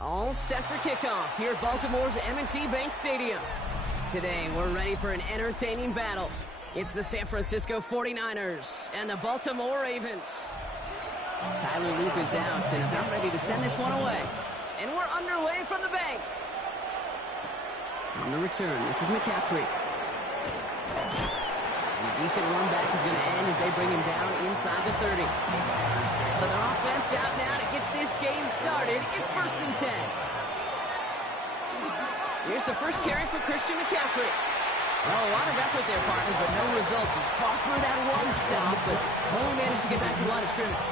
All set for kickoff here at Baltimore's M&T Bank Stadium. Today, we're ready for an entertaining battle. It's the San Francisco 49ers and the Baltimore Ravens. Tyler Luke is out and about ready to send this one away. And we're underway from the bank. On the return, this is McCaffrey. And a decent run back is going to end as they bring him down inside the 30. So their offense out now to get this game started. It's 1st and 10. Here's the first carry for Christian McCaffrey. Well, a lot of effort there, partner, but no results. He fought through that one stop, but only managed to get back to the line of scrimmage.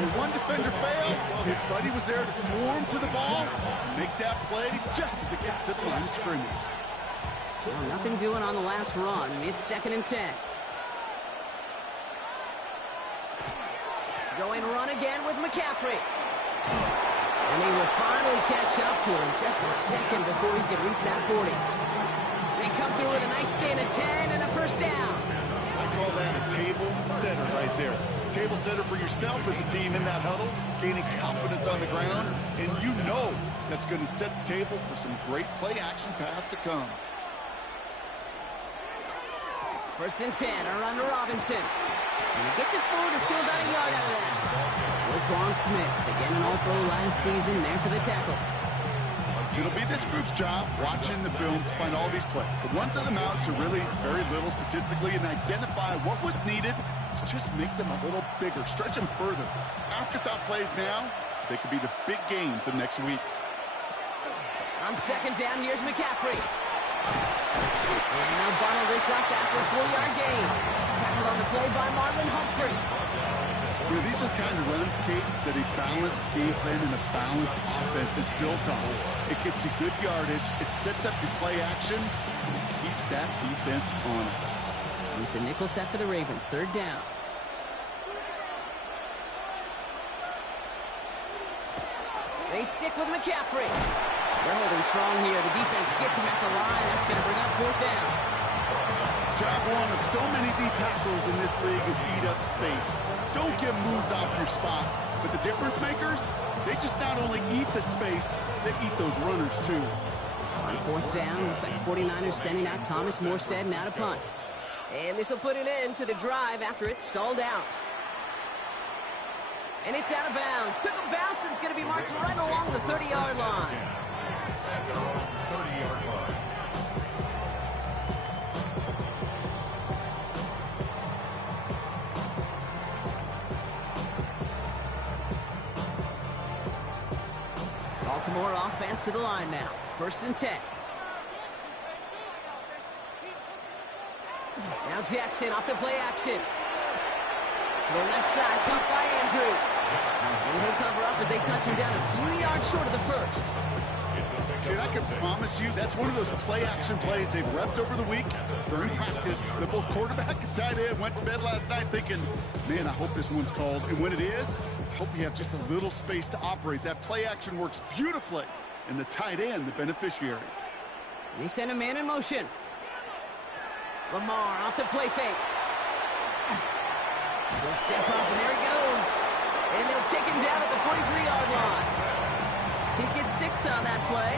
When one defender failed, his buddy was there to swarm to the ball and make that play just as it gets to the line of scrimmage. Well, nothing doing on the last run. It's 2nd and 10. Going run again with McCaffrey. And he will finally catch up to him just a second before he could reach that 40. They come through with a nice gain of 10 and a first down. I call that a table setter right there. Table setter for yourself as a team in that huddle, gaining confidence on the ground, and you know that's going to set the table for some great play-action pass to come. 1st and 10, around to Robinson. And he gets it forward to still about a yard out of that. Roquan Smith, again an All-Pro last season, there for the tackle. It'll be this group's job watching the film to find all these plays. The ones that amount to really very little statistically and identify what was needed to just make them a little bigger, stretch them further. Afterthought plays now, they could be the big gains of next week. On 2nd down, here's McCaffrey. And they'll bottle this up after a 4-yard gain. Tackled on the play by Marlon Humphrey. You know, these are the kind of runs, Kate, that a balanced game plan and a balanced offense is built on. It gets you good yardage, it sets up your play action, and it keeps that defense honest. It's a nickel set for the Ravens, 3rd down. They stick with McCaffrey. They're holding strong here. The defense gets him at the line. That's going to bring up 4th down. Job one of so many D tackles in this league is eat up space. Don't get moved off your spot. But the difference makers, they just not only eat the space, they eat those runners too. On 4th down, looks like the 49ers sending out Thomas Morstead now to punt. And this will put an end to the drive after it's stalled out. And it's out of bounds. Took a bounce and it's going to be marked right along the 30-yard line. At their own 30-yard line. Baltimore offense to the line now. 1st and 10. Now Jackson off the play action. The left side, caught by Andrews. And he'll cover up as they touch him down a few yards short of the 1st. Dude, I can promise you that's one of those play-action plays they've repped over the week during practice. The both quarterback and tight end went to bed last night thinking, man, I hope this one's called. And when it is, I hope you have just a little space to operate. That play-action works beautifully, and the tight end, the beneficiary. And he sent a man in motion. Lamar off the play fake. He'll step up, and there he goes. And they'll take him down at the 43-yard line. He gets 6 on that play,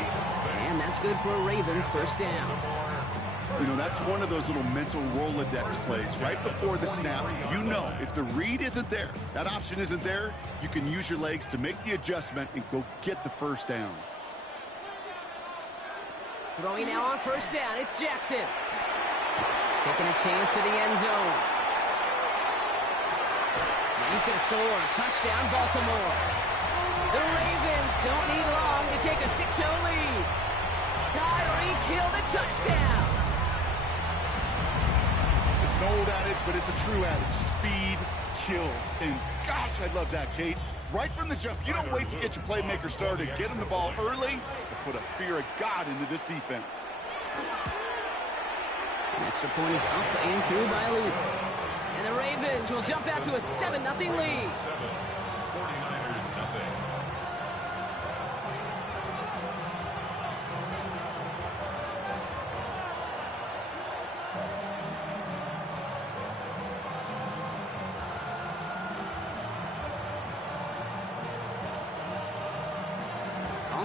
and that's good for a Ravens 1st down. You know, that's one of those little mental Rolodex plays. Right before the snap, you know if the read isn't there, that option isn't there, you can use your legs to make the adjustment and go get the 1st down. Throwing now on 1st down, it's Jackson. Taking a chance to the end zone. He's going to score. Touchdown, Baltimore. The Ravens don't need long to take a 6-0 lead. Tyreek Hill, the touchdown. It's an old adage, but it's a true adage. Speed kills. And gosh, I love that, Kate. Right from the jump, you don't wait to get your playmaker started. Get him the ball early to put a fear of God into this defense. An extra point is up and through by Luke. And the Ravens will jump out to a 7-0 lead. 49ers nothing.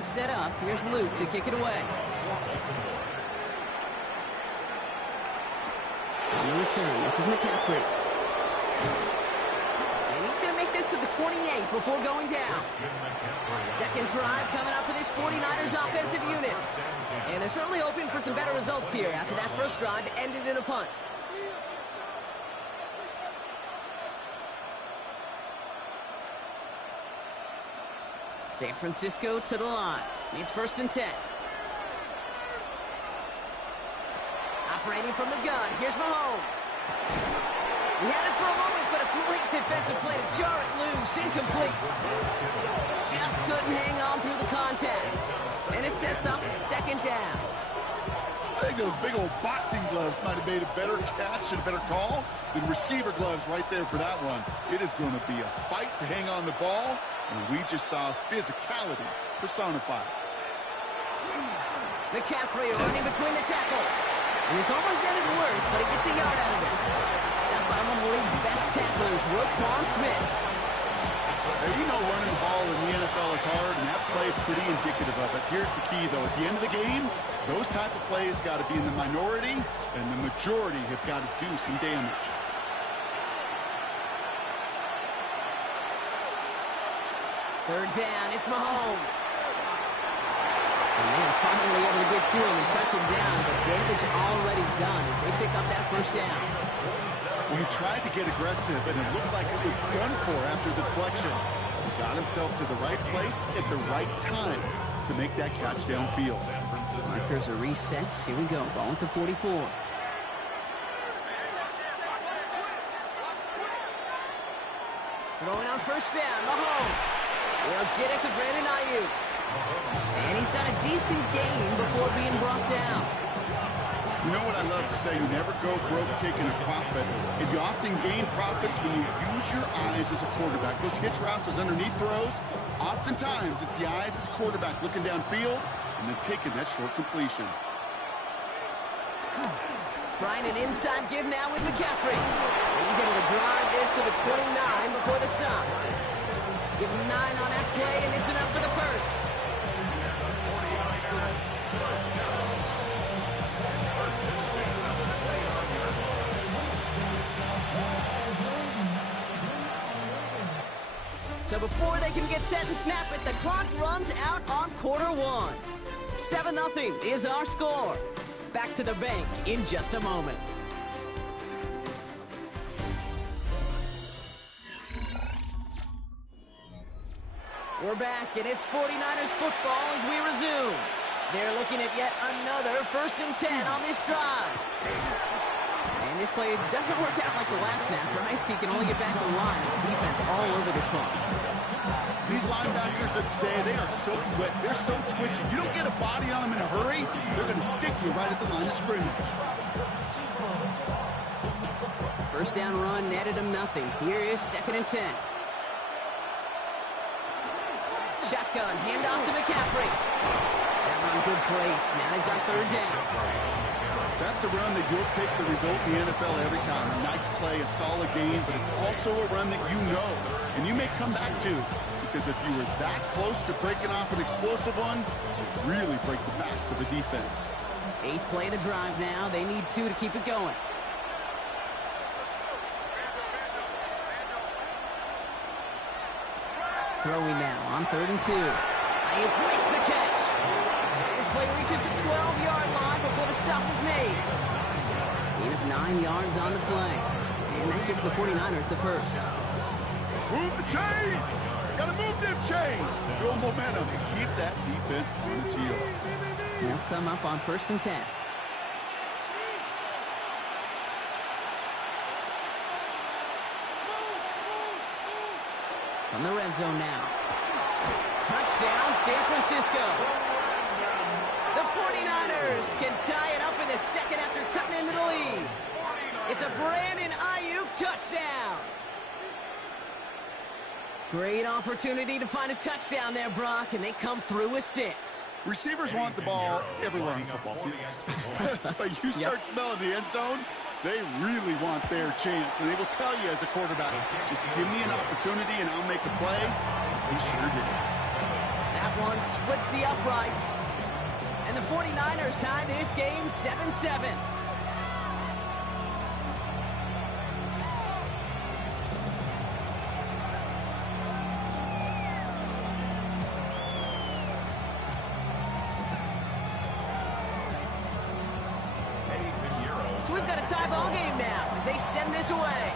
set up. Here's Luke to kick it away. On the return, this is McCaffrey. And he's going to make this to the 28 before going down. Second drive coming up for this 49ers offensive unit. And they're certainly hoping for some better results here after that first drive ended in a punt. San Francisco to the line. It's 1st and 10. Operating from the gun. Here's Mahomes. He had it for a moment, but a great defensive play to jar it loose. Incomplete. Just couldn't hang on through the contact. And it sets up 2nd down. I think those big old boxing gloves might have made a better catch and a better call than receiver gloves right there for that one. It is going to be a fight to hang on the ball, and we just saw physicality personified. McCaffrey running between the tackles. And this almost ended worse, but he gets a yard out of it. Stopped by one of the league's best tacklers, Roquan Smith. Hey, you know running the ball in the NFL is hard, and that play pretty indicative of it. Here's the key, though. At the end of the game, those type of plays got to be in the minority, and the majority have got to do some damage. Third down, it's Mahomes. And they are finally able to get to him and touch him down, but damage already done as they pick up that first down. Well, he tried to get aggressive, and it looked like it was done for after the deflection. He got himself to the right place at the right time to make that catch downfield. Markers are reset. Here we go. Ball at the 44. Throwing on first down. Mahomes. They'll get it to Brandon Ayuk. And he's got a decent gain before being brought down. You know what I love to say? You never go broke taking a profit. And you often gain profits when you use your eyes as a quarterback. Those hitch routes, those underneath throws, oftentimes it's the eyes of the quarterback looking downfield and then taking that short completion. Trying an inside give now with McCaffrey. And he's able to drive this to the 29 before the stop. Give him 9 on that play, and it's enough for the first. So before they can get set and snap it, the clock runs out on quarter one. 7-0 is our score. Back to the bank in just a moment. We're back, and it's 49ers football as we resume. They're looking at yet another 1st and 10 on this drive. And this play doesn't work out like the last snap, right? So you can only get back to the line. The defense all over this one. These linebackers of today, they are so quick. They're so twitchy. You don't get a body on them in a hurry, they're going to stick you right at the line of scrimmage. First down run netted him nothing. Here is 2nd and 10. Shotgun, handoff to McCaffrey. That run good for 8. Now they've got 3rd down. That's a run that you'll take the result in the NFL every time. A nice play, a solid game, but it's also a run that you know and you may come back to, because if you were that close to breaking off an explosive one, it would really break the backs of the defense. 8th play of the drive now. They need 2 to keep it going. Throwing now on 3rd and 2. Ayuk makes the catch. This play reaches the 12-yard line before the stop is made. Gain of 9 yards on the play. And that gives the 49ers the first. Move the chains! Gotta move them chains! Build momentum and keep that defense on its heels. They'll come up on 1st and 10. From the red zone now. Touchdown, San Francisco. The 49ers can tie it up in the second after cutting into the lead. It's a Brandon Ayuk touchdown. Great opportunity to find a touchdown there, Brock, and they come through with 6. Receivers want the ball everywhere on the football field. But you start smelling the end zone, they really want their chance. And they will tell you as a quarterback, just give me an opportunity and I'll make a play. They sure did. That one one splits the uprights. And the 49ers tie this game 7-7. So we've got a tie ball game now as they send this away.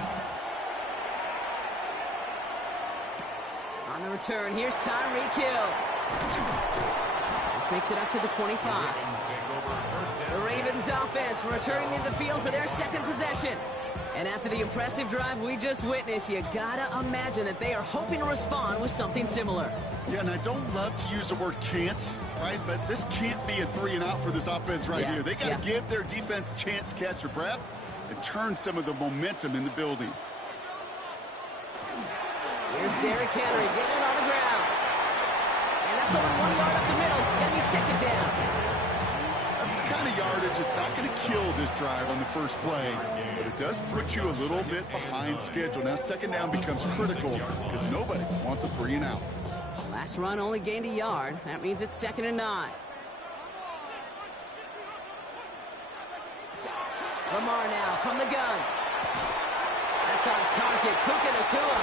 On the return, here's Tyreek Hill. This makes it up to the 25. The Ravens offense returning to the field for their second possession. And after the impressive drive we just witnessed, you gotta imagine that they are hoping to respond with something similar. Yeah, and I don't love to use the word can't, right? But this can't be a 3-and-out for this offense here. They got to give their defense a chance to catch their breath and turn some of the momentum in the building. Here's Derrick Henry getting it on the ground. And that's only 1 yard up the middle. Got me second down. That's the kind of yardage it's not going to kill this drive on the first play, but it does put you a little bit behind schedule. Now second down becomes critical because nobody wants a 3-and-out. Last run only gained a yard. That means it's 2nd and 9. Lamar now from the gun. That's on target. Puka Nacua.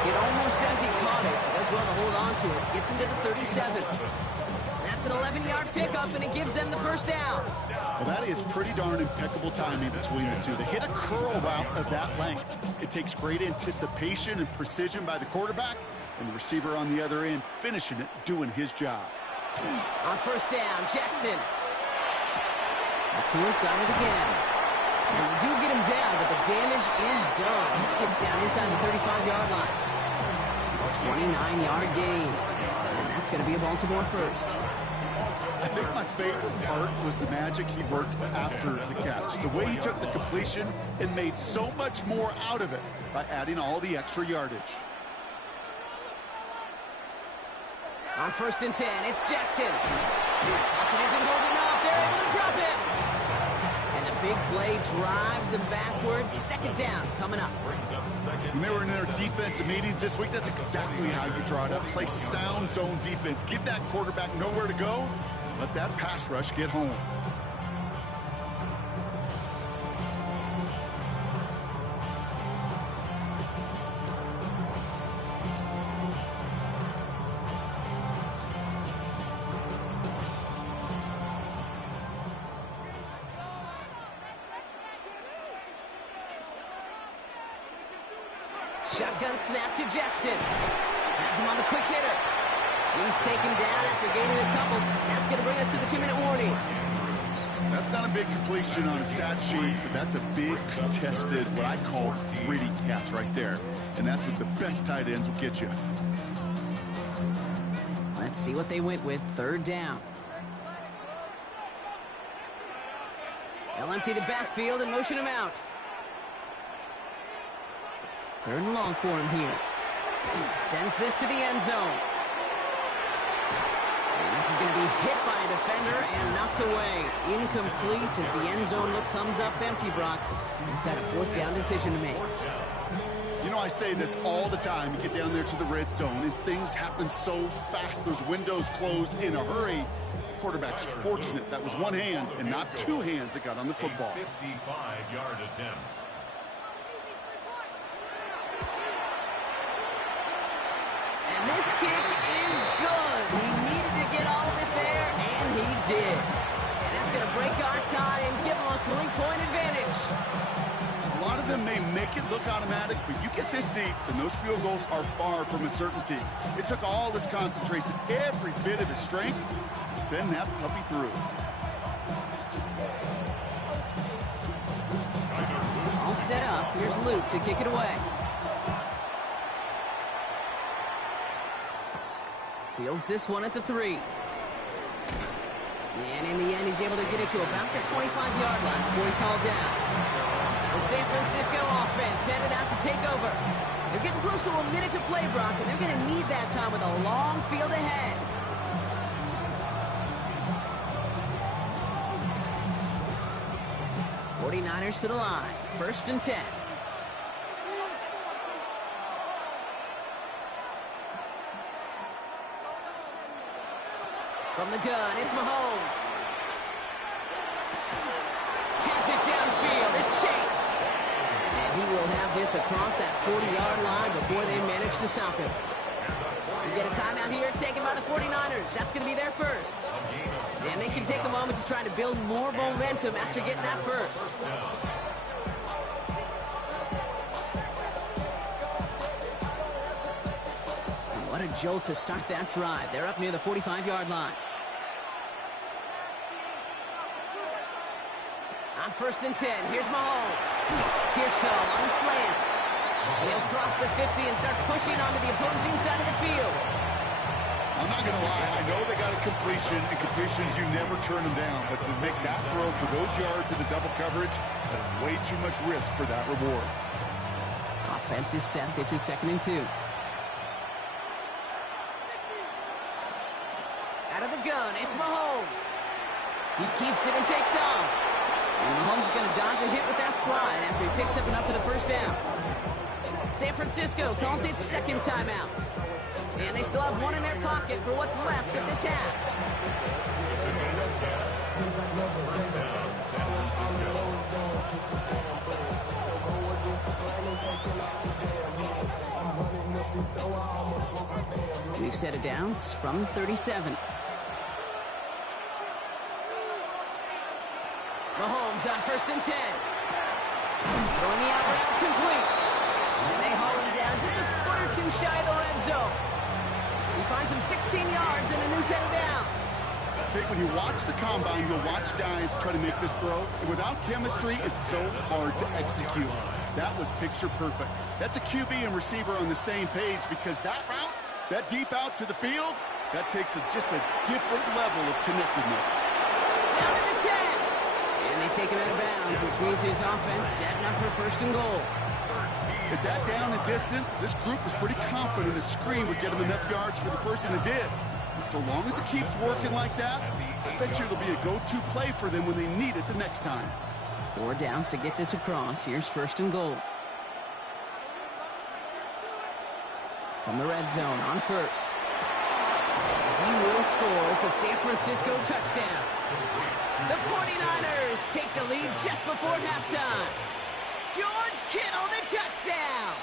It almost as he caught it. Does well to hold on to it. Gets him to the 37. That's an 11-yard pickup, and it gives them the first down. Well, that is pretty darn impeccable timing between the two. They hit a curl route of that length. It takes great anticipation and precision by the quarterback, and the receiver on the other end finishing it, doing his job. On first down, Jackson. Nakua's got it again. And they do get him down, but the damage is done. He skids down inside the 35-yard line. It's a 29-yard gain. And that's going to be a Baltimore first. I think my favorite part was the magic he worked after the catch. The way he took the completion and made so much more out of it by adding all the extra yardage. On first and 10, it's Jackson. Pocket isn't holding up. They're able to drop it. And the big play drives them backwards. Second down coming up. When they were in their defensive meetings this week, that's exactly how you draw it up. Play sound zone defense. Give that quarterback nowhere to go. Let that pass rush get home. Shotgun snap to Jackson. Has him on the quick hitter. He's taken down after gaining a couple. That's going to bring us to the 2-minute warning. That's not a big completion on a stat sheet, but that's a big contested, what I call gritty catch right there. And that's what the best tight ends will get you. Let's see what they went with. Third down. They'll empty the backfield and motion him out. Third and long for him here. Sends this to the end zone. And this is going to be hit by a defender and knocked away. Incomplete as the end zone look comes up empty, Brock. We've got a fourth down decision to make. You know, I say this all the time. You get down there to the red zone, and things happen so fast. Those windows close in a hurry. Quarterback's fortunate that was one hand and not two hands that got on the football. 55-yard attempt. And this kick is good. He needed to get all of it there, and he did. And that's going to break our tie and give him a 3-point advantage. A lot of them may make it look automatic, but you get this deep, and those field goals are far from a certainty. It took all this concentration, every bit of his strength, to send that puppy through. All set up. Here's Luke to kick it away. Fields this one at the 3. And in the end, he's able to get it to about the 25-yard line before he's hauled down. The San Francisco offense headed out to take over. They're getting close to a minute to play, Brock, and they're going to need that time with a long field ahead. '49ers to the line. First and 10. From the gun, it's Mahomes. Has it downfield. It's Chase. And he will have this across that 40-yard line before they manage to stop him. We get a timeout here taken by the 49ers. That's going to be their first. And they can take a moment to try to build more momentum after getting that first. And what a jolt to start that drive. They're up near the 45-yard line. On 1st and 10, here's Mahomes. Kearshaw on the slant. And he'll cross the 50 and start pushing onto the opposing side of the field. I'm not going to lie. I know they got a completion, and completions, you never turn them down. But to make that throw for those yards in the double coverage, that is way too much risk for that reward. Offense is set. This is 2nd and 2. Out of the gun, it's Mahomes. He keeps it and takes off. And Mahomes is going to dodge a hit with that slide after he picks up enough for the first down. San Francisco calls it 2nd timeout. And they still have one in their pocket for what's left of this half. First down, San Francisco. New set of downs from 37. Mahomes on 1st and 10. Throwing the out route complete. And they haul him down just a foot or two shy of the red zone. He finds him 16 yards and a new set of downs. I think when you watch the combine, you'll watch guys try to make this throw. And without chemistry, it's so hard to execute. That was picture perfect. That's a QB and receiver on the same page because that route, that deep out to the field, that takes just a different level of connectedness. Down to the 10. And they take him out of bounds, which means his offense setting up for 1st and goal. At that down and distance, this group was pretty confident the screen would get them enough yards for the first, and it did. And so long as it keeps working like that, I bet you it'll be a go-to play for them when they need it the next time. 4 downs to get this across. Here's 1st and goal. From the red zone on 1st. He will score. It's a San Francisco touchdown. The 49ers take the lead just before halftime. George Kittle, the touchdown.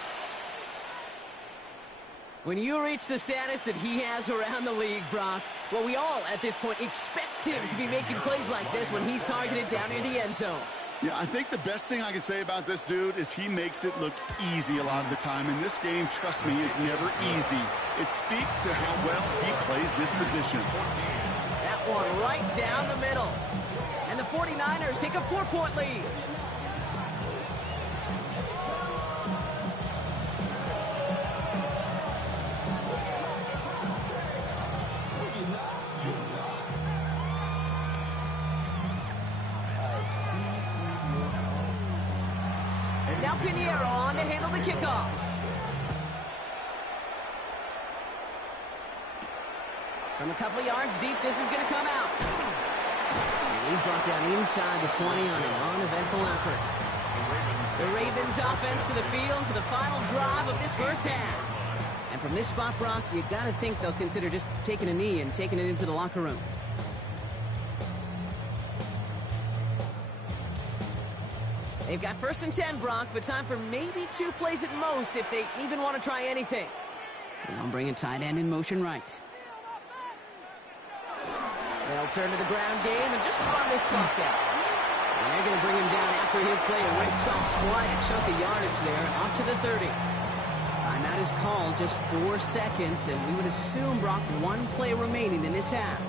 When you reach the status that he has around the league, Brock, well, we all at this point expect him to be making plays like this when he's targeted down near the end zone. Yeah, I think the best thing I can say about this dude is he makes it look easy a lot of the time. And this game, trust me, is never easy. It speaks to how well he plays this position. That one right down the middle. And the 49ers take a 4-point lead. Now Pinheiro on to handle the kickoff. From a couple of yards deep, this is going to come out. And he's brought down inside the 20 on an uneventful effort. The Ravens offense to the field for the final drive of this first half. And from this spot, Brock, you got to think they'll consider just taking a knee and taking it into the locker room. They've got 1st and 10, Brock, but time for maybe 2 plays at most if they even want to try anything. They'll bring a tight end in motion right. They'll turn to the ground game and just run this clock out. And they're going to bring him down after his play. Rips off quite a chunk of yardage there, up to the 30. Timeout is called, just 4 seconds, and we would assume, Brock, 1 play remaining in this half.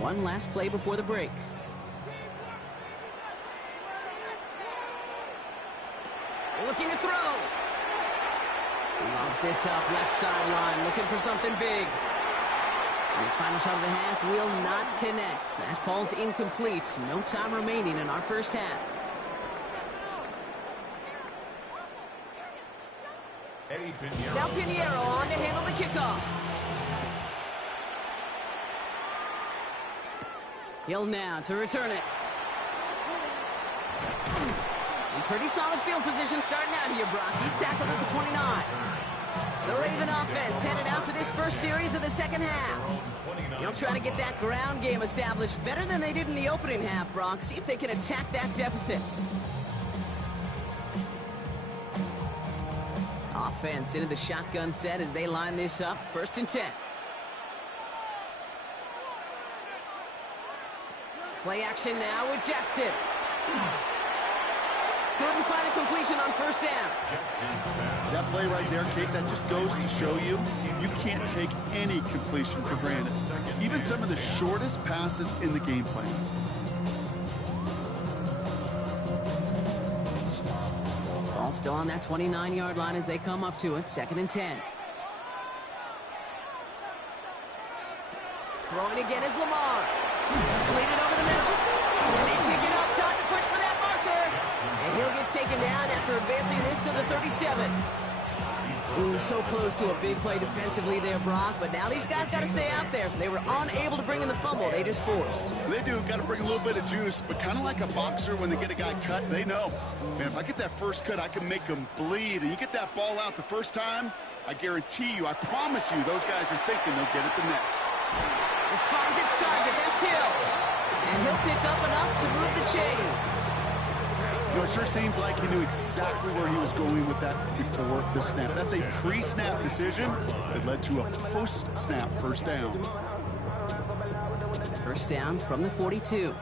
One last play before the break. Looking to throw. He lobs this up left sideline, looking for something big. His final shot of the half will not connect. That falls incomplete. No time remaining in our first half. Now Pinheiro on to handle the kickoff. Hill now to return it. Pretty solid field position starting out here, Brock. He's tackled at the 29. The Raven offense headed out for this first series of the second half. They'll try to get that ground game established better than they did in the opening half, Brock. See if they can attack that deficit. Offense into the shotgun set as they line this up. 1st and 10. Play action now with Jackson. Couldn't find a completion on 1st down. That play right there, Kate, that just goes to show you can't take any completion for granted. Even some of the shortest passes in the game plan. Ball still on that 29-yard line as they come up to it. 2nd and 10. Throwing again is Lamar. Completed over the middle. And they pick it up. Time to push for that marker. And he'll get taken down after advancing this to the 37. Ooh, so close to a big play defensively there, Brock. But now these guys got to stay out there. They were unable to bring in the fumble. They just forced. They do. Got to bring a little bit of juice. But kind of like a boxer when they get a guy cut, they know. Man, if I get that first cut, I can make them bleed. And you get that ball out the first time, I guarantee you, I promise you, those guys are thinking they'll get it the next. This finds its target. That's Hill. And he'll pick up enough to move the chains. You know, it sure seems like he knew exactly where he was going with that before the snap. That's a pre-snap decision that led to a post-snap 1st down. 1st down from the 42.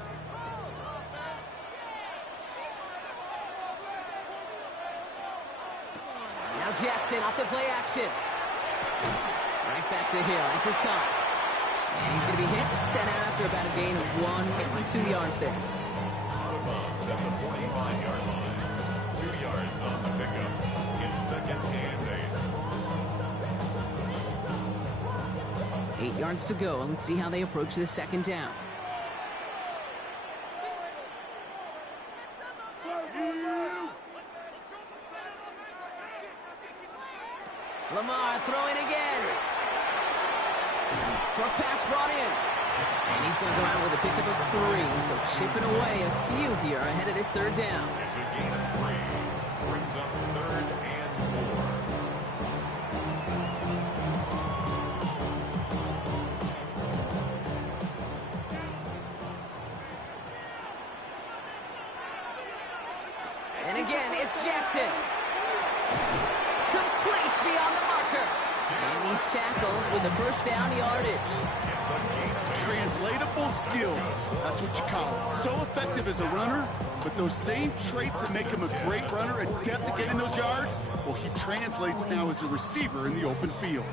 Now Jackson off the play action. Right back to Hill. This is caught. And he's going to be hit and sent out after about a gain of 2 yards there. At the 45-yard line. 2 yards on the pickup. It's 2nd and 8. 8 yards to go. Let's see how they approach the 2nd down. Lamar throwing again. Short pass brought in. And he's going to go out with a pickup of 3. So chipping away a few here ahead of this 3rd down. It's a gain of 3. Brings up 3rd and 4. And again, it's Jackson. Complete beyond the marker. And he's tackled with the 1st down yardage. Translatable skills. That's what you call it. So effective as a runner, but those same traits that make him a great runner, adept at getting those yards, well, he translates now as a receiver in the open field.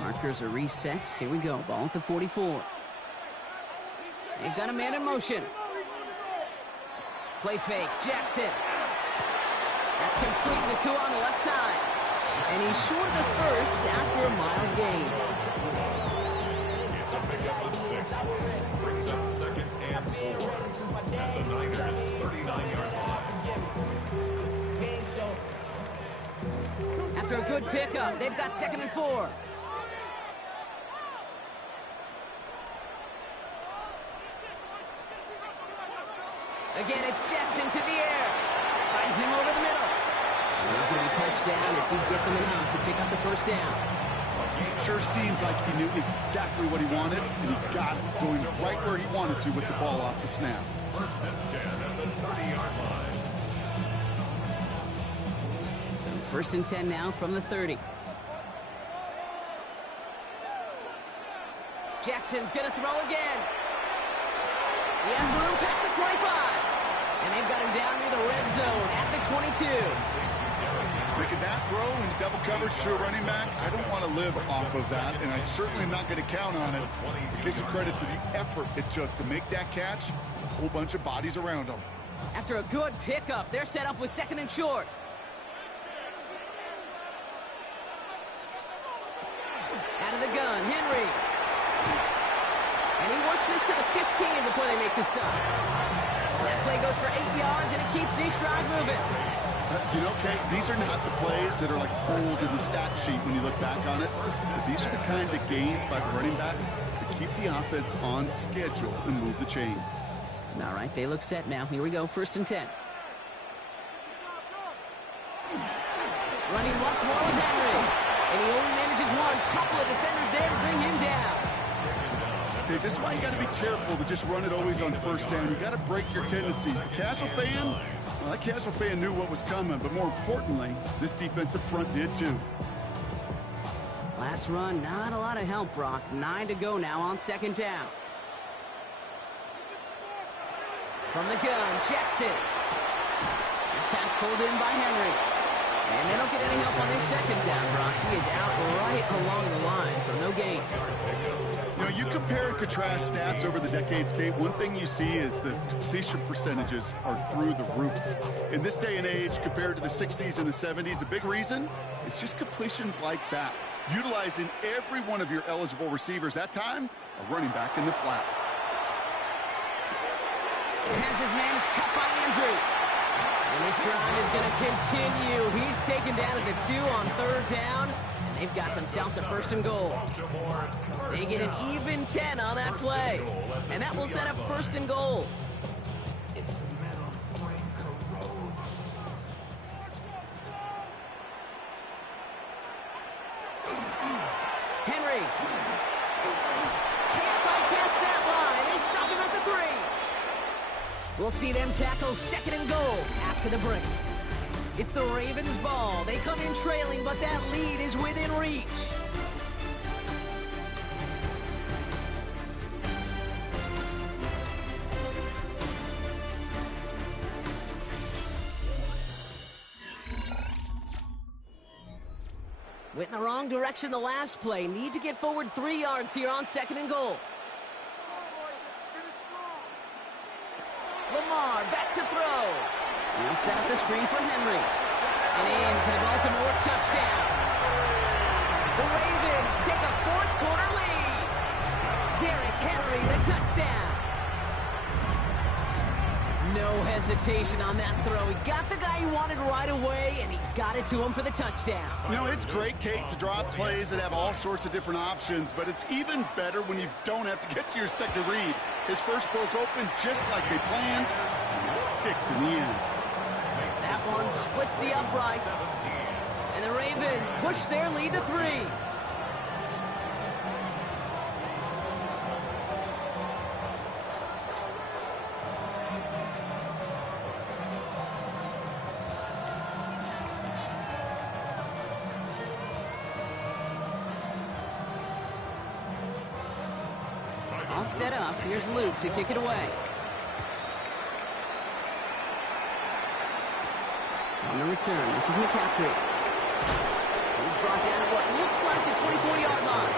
Markers are reset. Here we go. Ball at the 44. They've got a man in motion. Play fake. Jackson. That's complete. The coup on the left side. And he's short of the 1st after a mild gain. It's a pickup of 6. Brings up 2nd and 4. At the Niners' 39-yard line. After a good pickup, they've got 2nd and 4. Again, it's Jackson to the air. Finds him over the middle. And he's going to be touched down as he gets him out to pick up the 1st down. Sure seems like he knew exactly what he wanted, and he got it, going right where he wanted to with the ball off the snap. 1st and 10 at the 30-yard line. So 1st and 10 now from the 30. Jackson's going to throw again. He has room past the 25. And they've got him down near the red zone at the 22. Making that throw into double coverage to a running back, I don't want to live off of that, and I certainly am not going to count on it. Give some credit to the effort it took to make that catch, a whole bunch of bodies around him. After a good pickup, they're set up with 2nd and short. Out of the gun, Henry. And he works this to the 15 before they make the stop. That play goes for 8 yards, and it keeps these drive moving. You know, Kate, these are not the plays that are like bold in the stat sheet when you look back on it. But these are the kind of gains by the running back that keep the offense on schedule and move the chains. All right, they look set now. Here we go, 1st and 10. Running once more with Henry. And he only manages one. Couple of defenders there to bring him down. Okay, this is why you got to be careful to just run it always on first down. You got to break your tendencies. The casual fan, well, that casual fan knew what was coming, but more importantly, this defensive front did too. Last run, not a lot of help, Brock. 9 to go now on second down. From the gun, Jackson. Pass pulled in by Henry. And they don't get any help on this second down, Brock. He is out right along the line, so no gain. You know, you compare and contrast stats over the decades, Kate. One thing you see is the completion percentages are through the roof. In this day and age, compared to the 60s and the 70s, a big reason is just completions like that. Utilizing every one of your eligible receivers. That time, a running back in the flat. Has his man, it's cut by Andrews. And this drive is going to continue. He's taken down at the 2 on third down, and they've got themselves a first and goal. They get an even 10 on that play, and that will set up first and goal. Henry can't fight past that line. They stop him at the 3. We'll see them tackle second and goal after the break. It's the Ravens' ball. They come in trailing, but that lead is within reach. Went in the wrong direction the last play. Need to get forward 3 yards here on second and goal. Lamar back to throw. He'll set up the screen for Henry. And in for the Baltimore touchdown. The Ravens take a fourth-quarter lead. Derrick Henry, the touchdown. No hesitation on that throw. He got the guy he wanted right away, and he got it to him for the touchdown. You know, it's great, Kate, to draw up plays that have all sorts of different options, but it's even better when you don't have to get to your second read. His first broke open just like they planned, and that's 6 in the end. That one splits the uprights, and the Ravens push their lead to 3. All set up. Here's Luke to kick it away. On the return, this is McCaffrey. He's brought down at what looks like the 24-yard line.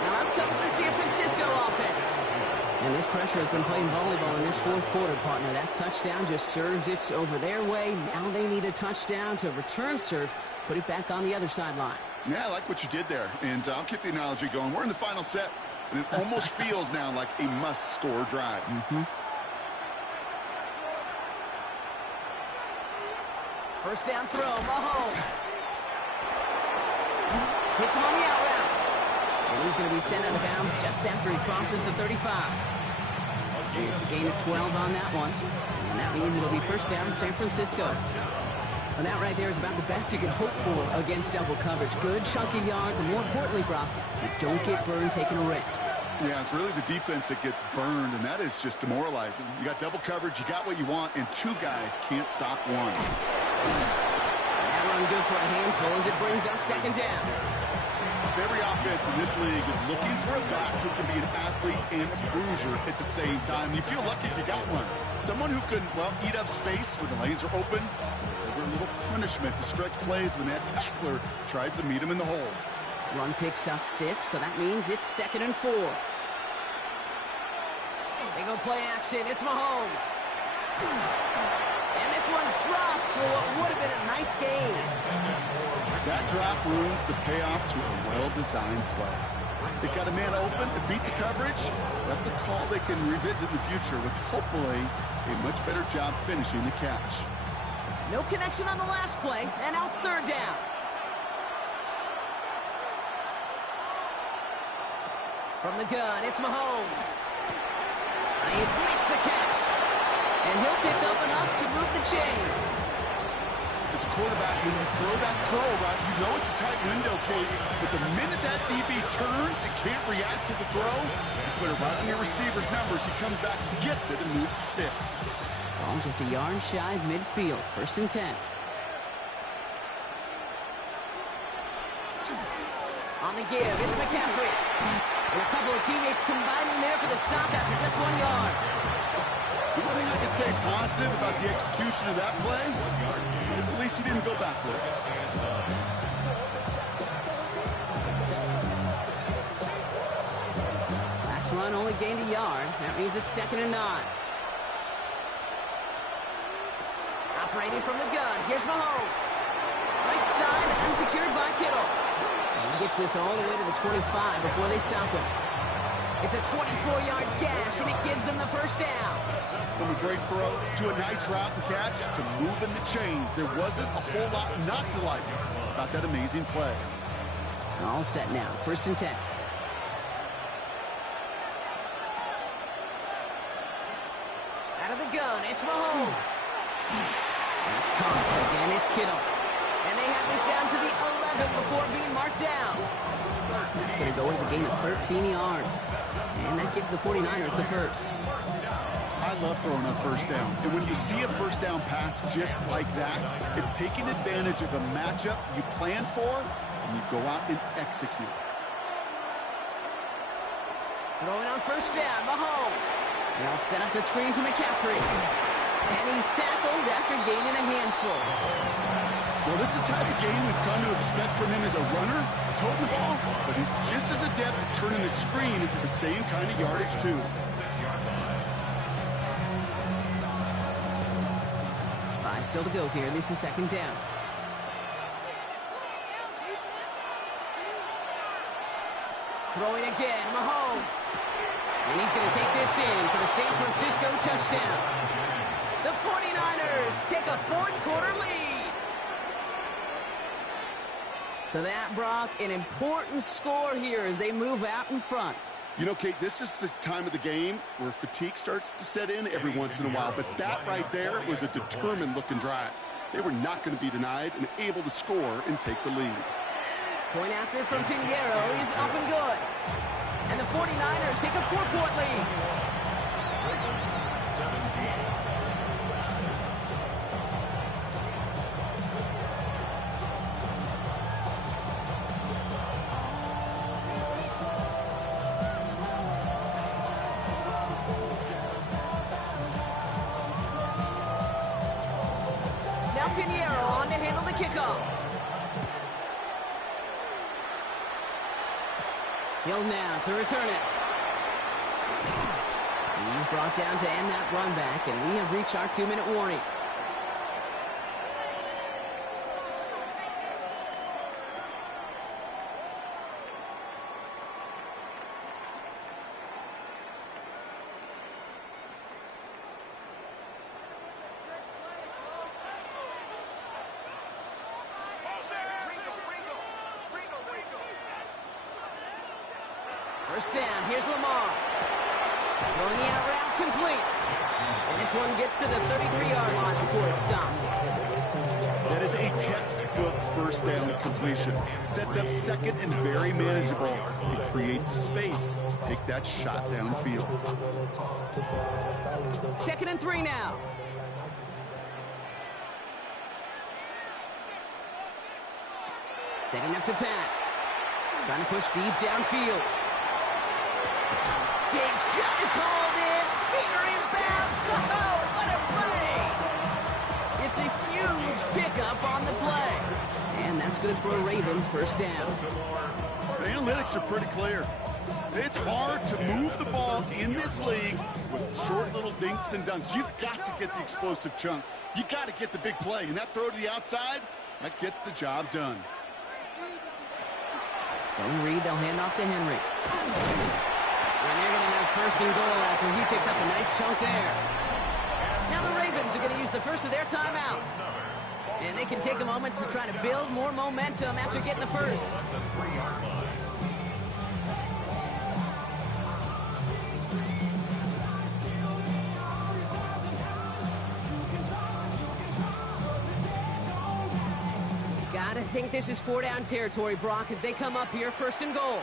Now out comes the San Francisco offense. And this pressure has been playing volleyball in this fourth quarter, partner. That touchdown just served it over their way. Now they need a touchdown to return serve, put it back on the other sideline. Yeah, I like what you did there, and I'll keep the analogy going. We're in the final set, and it almost feels now like a must-score drive. First down throw, Mahomes. Hits him on the out route. And he's going to be sent out of bounds just after he crosses the 35. And it's a gain of 12 on that one. And that means it'll be first down San Francisco. And that right there is about the best you can hope for against double coverage. Good chunky yards, and more importantly, Brock, you don't get burned taking a risk. Yeah, it's really the defense that gets burned, and that is just demoralizing. You got double coverage, you got what you want, and 2 guys can't stop one. That run good for a handful as it brings up second down. Every offense in this league is looking for a back who can be an athlete and a bruiser at the same time. You feel lucky if you got one. Someone who can, well, eat up space when the lanes are open, deliver a little punishment to stretch plays when that tackler tries to meet him in the hole. Run picks up 6, so that means it's second and 4. They go play action. It's Mahomes. And this one's dropped for what would have been a nice game. That drop ruins the payoff to a well-designed play. They got a man open to beat the coverage. That's a call they can revisit in the future with hopefully a much better job finishing the catch. No connection on the last play, and now it's third down. From the gun, it's Mahomes. He makes the catch. And he'll pick up enough to move the chains. As a quarterback, when you throw that curl route, you know it's a tight window, Kate. But the minute that DB turns and can't react to the throw, you put it right on your receiver's numbers. He comes back, gets it, and moves the sticks. Ball just a yard shy of midfield. 1st and 10. On the give, it's McCaffrey. And a couple of teammates combining there for the stop after just 1 yard. The one thing I can say positive about the execution of that play is at least he didn't go backwards. Last run only gained a yard. That means it's 2nd and 9. Operating from the gun, here's Mahomes. Right side, unsecured by Kittle. He gets this all the way to the 25 before they stop him. It's a 24-yard gash, and it gives them the 1st down. From a great throw to a nice route and catch to moving the chains, there wasn't a whole lot not to like about that amazing play. All set now, 1st and 10. Out of the gun, it's Mahomes. That's Cox again, it's Kittle. And they have this down to the 11 before being marked down. That's going to go as a gain of 13 yards. And that gives the 49ers the 1st. I love throwing on 1st down. And when you see a 1st down pass just like that, it's taking advantage of a matchup you plan for, and you go out and execute. Throwing on 1st down, Mahomes. They'll set up the screen to McCaffrey. And he's tackled after gaining a handful. Well, this is the type of game we've come to expect from him as a runner, toting the ball, but he's just as adept at turning the screen into the same kind of yardage, too. 5 still to go here. This is 2nd down. Throwing again, Mahomes. And he's going to take this in for the San Francisco touchdown. The 49ers take a 4th quarter lead. So that, Brock, an important score here as they move out in front. You know, Kate, this is the time of the game where fatigue starts to set in every once in a while. But that right there was a determined-looking drive. They were not going to be denied and able to score and take the lead. Point after from Pinheiro is up and good. And the 49ers take a 4-point lead. 17. Now Pinheiro on to handle the kickoff. Hill now to return it. He's brought down to end that run back, and we have reached our 2-minute warning. First down, here's Lamar. Throwing the out route complete. And this one gets to the 33-yard line before it's stopped. That is a textbook 1st down completion. Sets up 2nd and very manageable. It creates space to take that shot downfield. 2nd and 3 now. Setting up to pass. Trying to push deep downfield. Big shot is hauled in. Feeder inbounds. Oh, what a play! It's a huge pickup on the play. And that's good for a Ravens 1st down. The analytics are pretty clear. It's hard to move the ball in this league with short little dinks and dunks. You've got to get the explosive chunk. You got to get the big play. And that throw to the outside, that gets the job done. So Reed, they'll hand off to Henry. And they're going to have 1st and goal after he picked up a nice chunk there. Now the Ravens are going to use the first of their timeouts. And they can take a moment to try to build more momentum after getting the first. think this is 4-down territory, Brock, as they come up here, 1st and goal.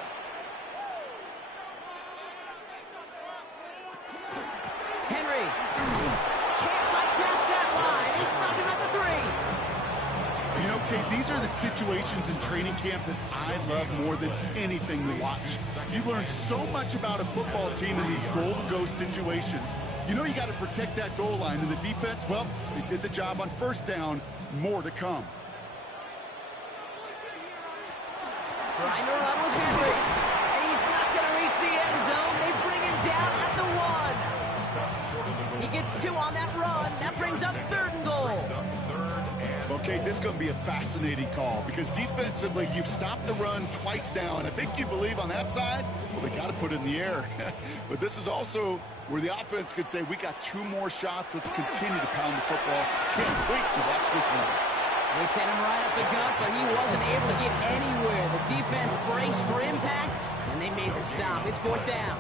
Henry can't fight past that line. They stop him at the 3. You know, Kate, these are the situations in training camp that I love more than anything to watch. You learn so much about a football team in these goal-to-go situations. You know you got to protect that goal line, and the defense, well, they did the job on 1st down. More to come. Trying to run with Henry. And he's not going to reach the end zone. They bring him down at the 1. He gets 2 on that run. That brings up 3rd and goal. Okay, this is going to be a fascinating call because defensively, you've stopped the run twice now, and I think you believe on that side, well, they got to put it in the air. But this is also where the offense could say, we got 2 more shots. Let's continue to pound the football. Can't wait to watch this one. They sent him right up the gut, but he wasn't able to get anywhere. The defense braced for impact, and they made the stop. It's 4th down.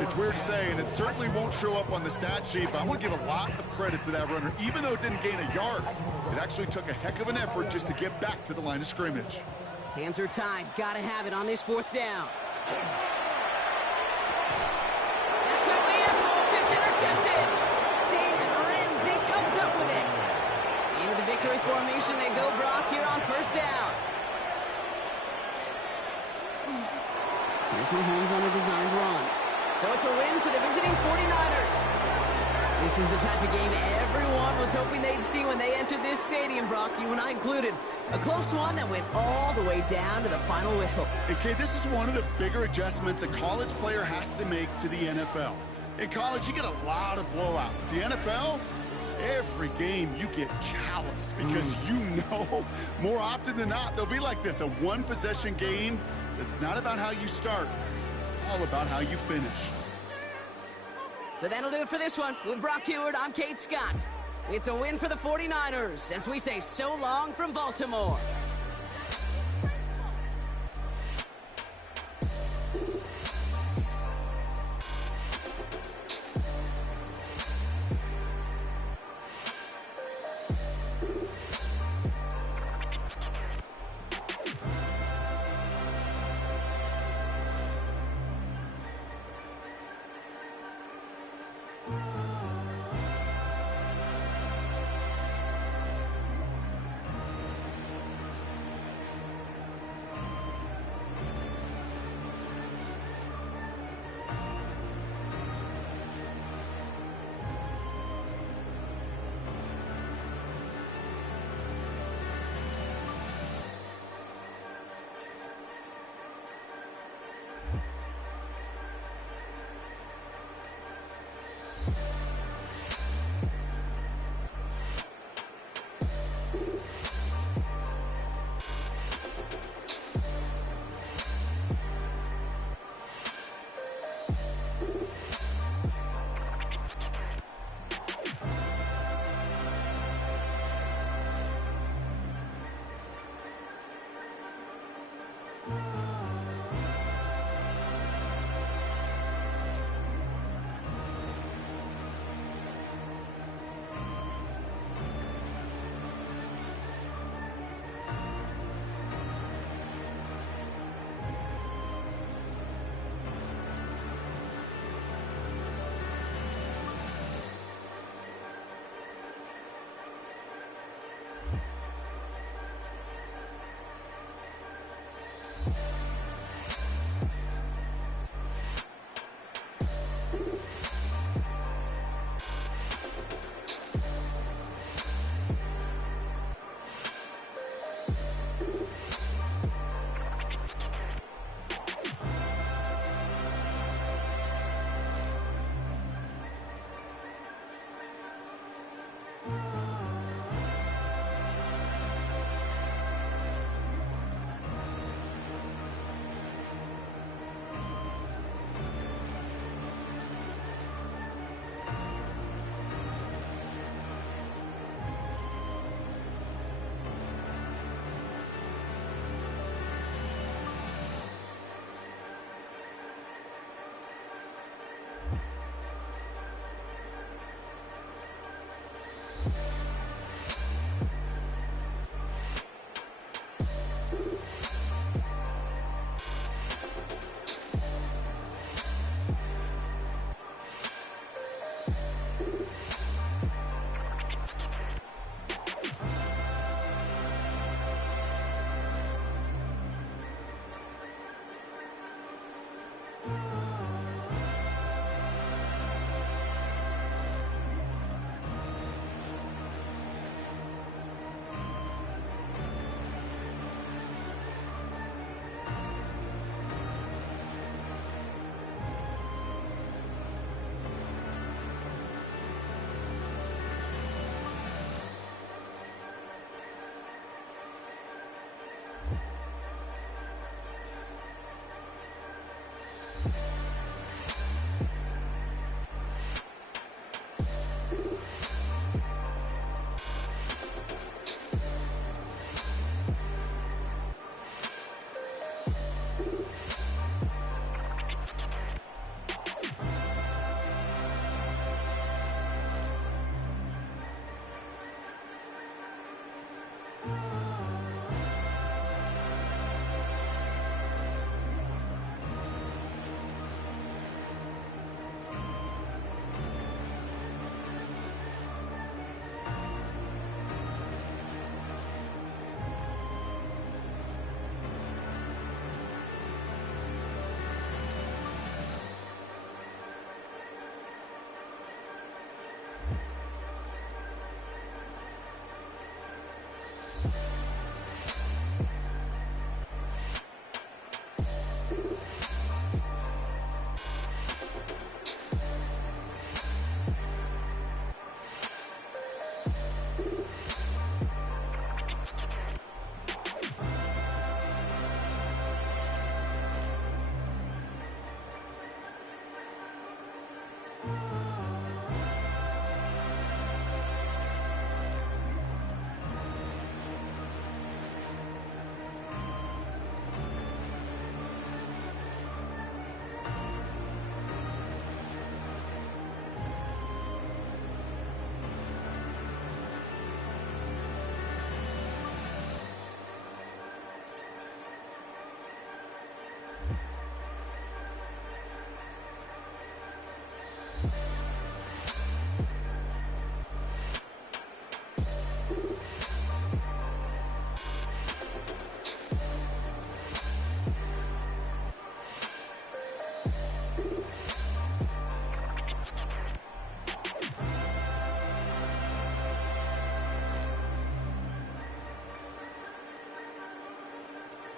It's weird to say, and it certainly won't show up on the stat sheet, but I want to give a lot of credit to that runner. Even though it didn't gain a yard, it actually took a heck of an effort just to get back to the line of scrimmage. Hands are tied. Got to have it on this 4th down. That could be it, folks. It's intercepted. Jalen Ramsey comes up with it. Into the victory formation they go, Brock, here on 1st down. Here's Mahomes on a designed run. So it's a win for the visiting 49ers. This is the type of game everyone was hoping they'd see when they entered this stadium, Brock, you and I included. A close one that went all the way down to the final whistle. Okay, this is one of the bigger adjustments a college player has to make to the NFL. In college, you get a lot of blowouts. The NFL, every game you get calloused because you know more often than not they'll be like this, a one-possession game. It's not about how you start. It's all about how you finish. So that'll do it for this one. With Brock Huard, I'm Kate Scott. It's a win for the 49ers as we say so long from Baltimore.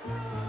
you.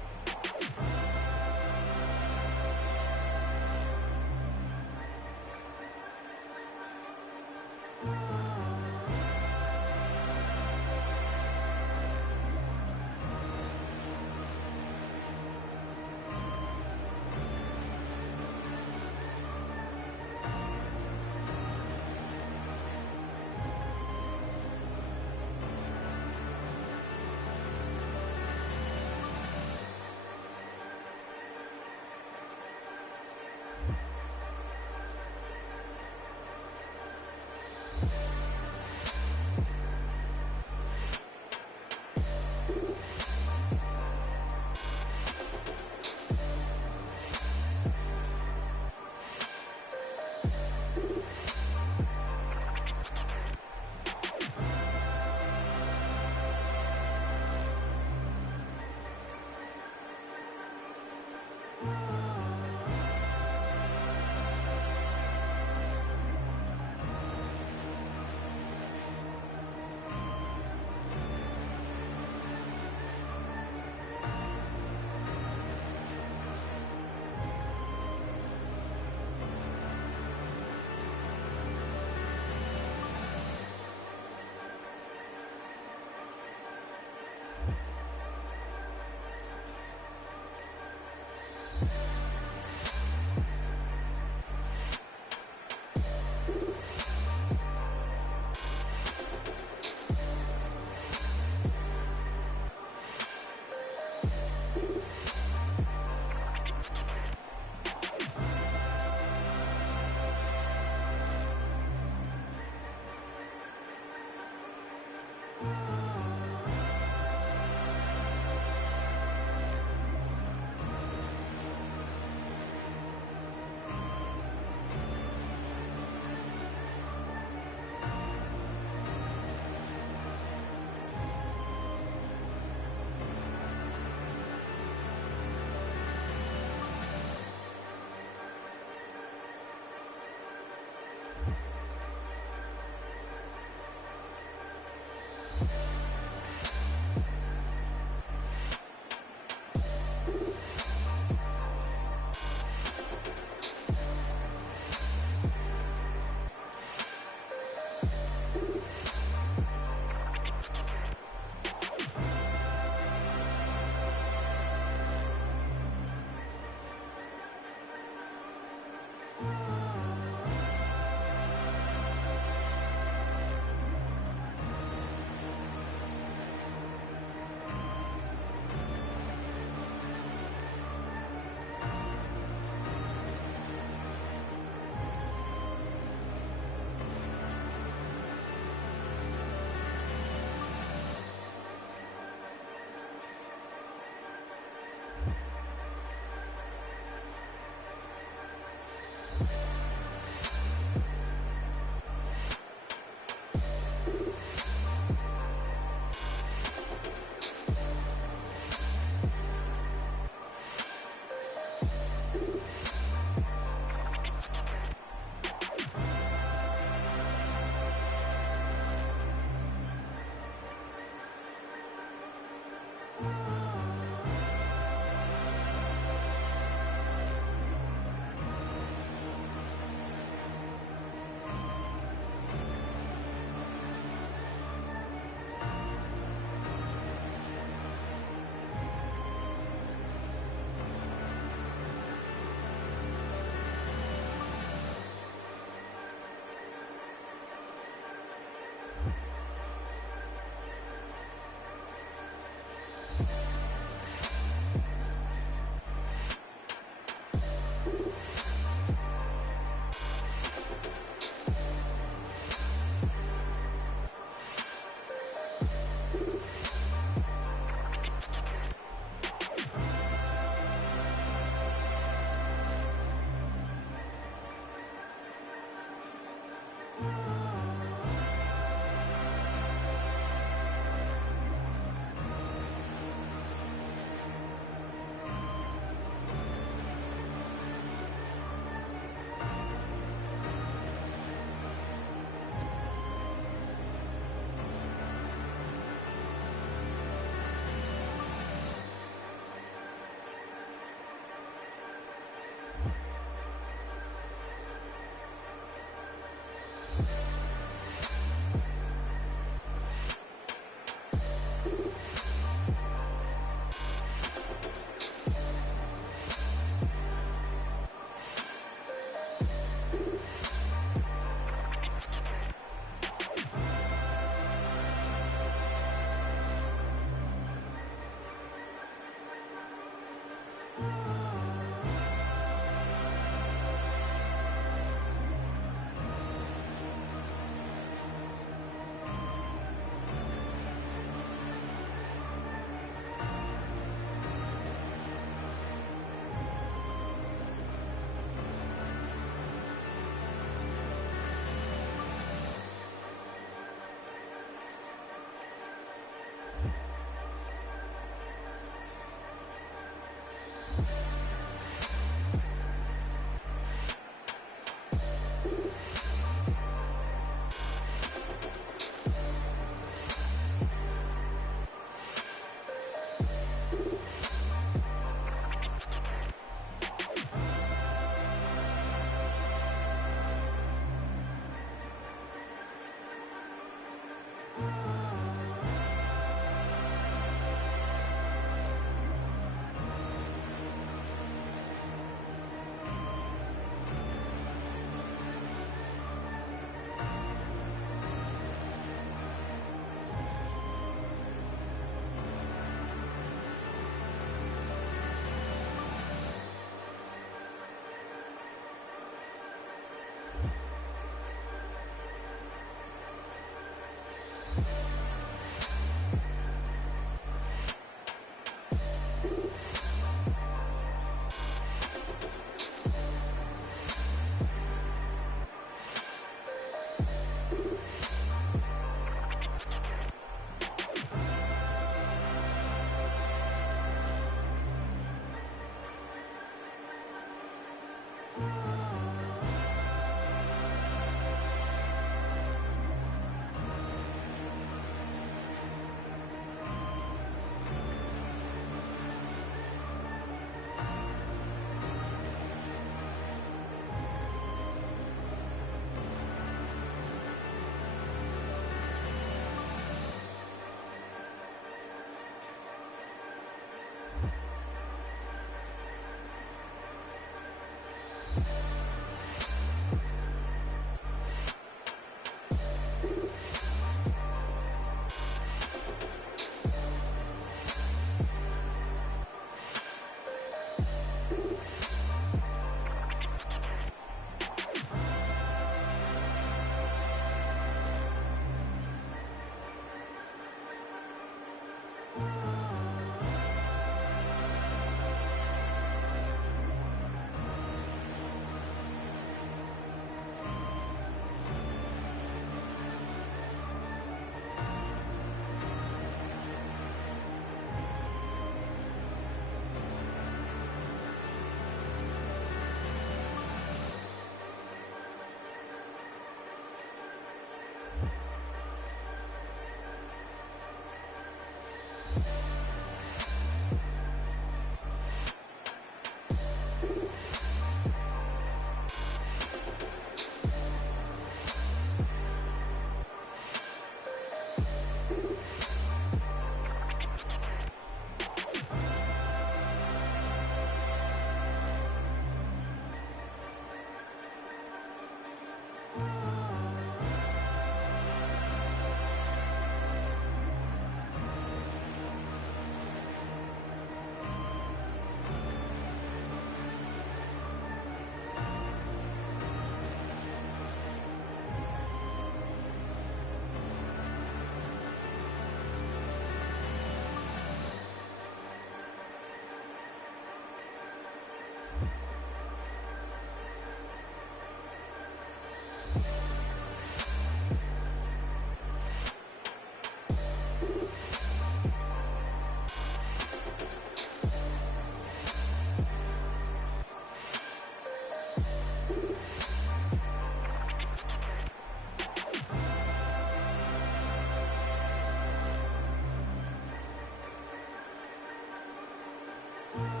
You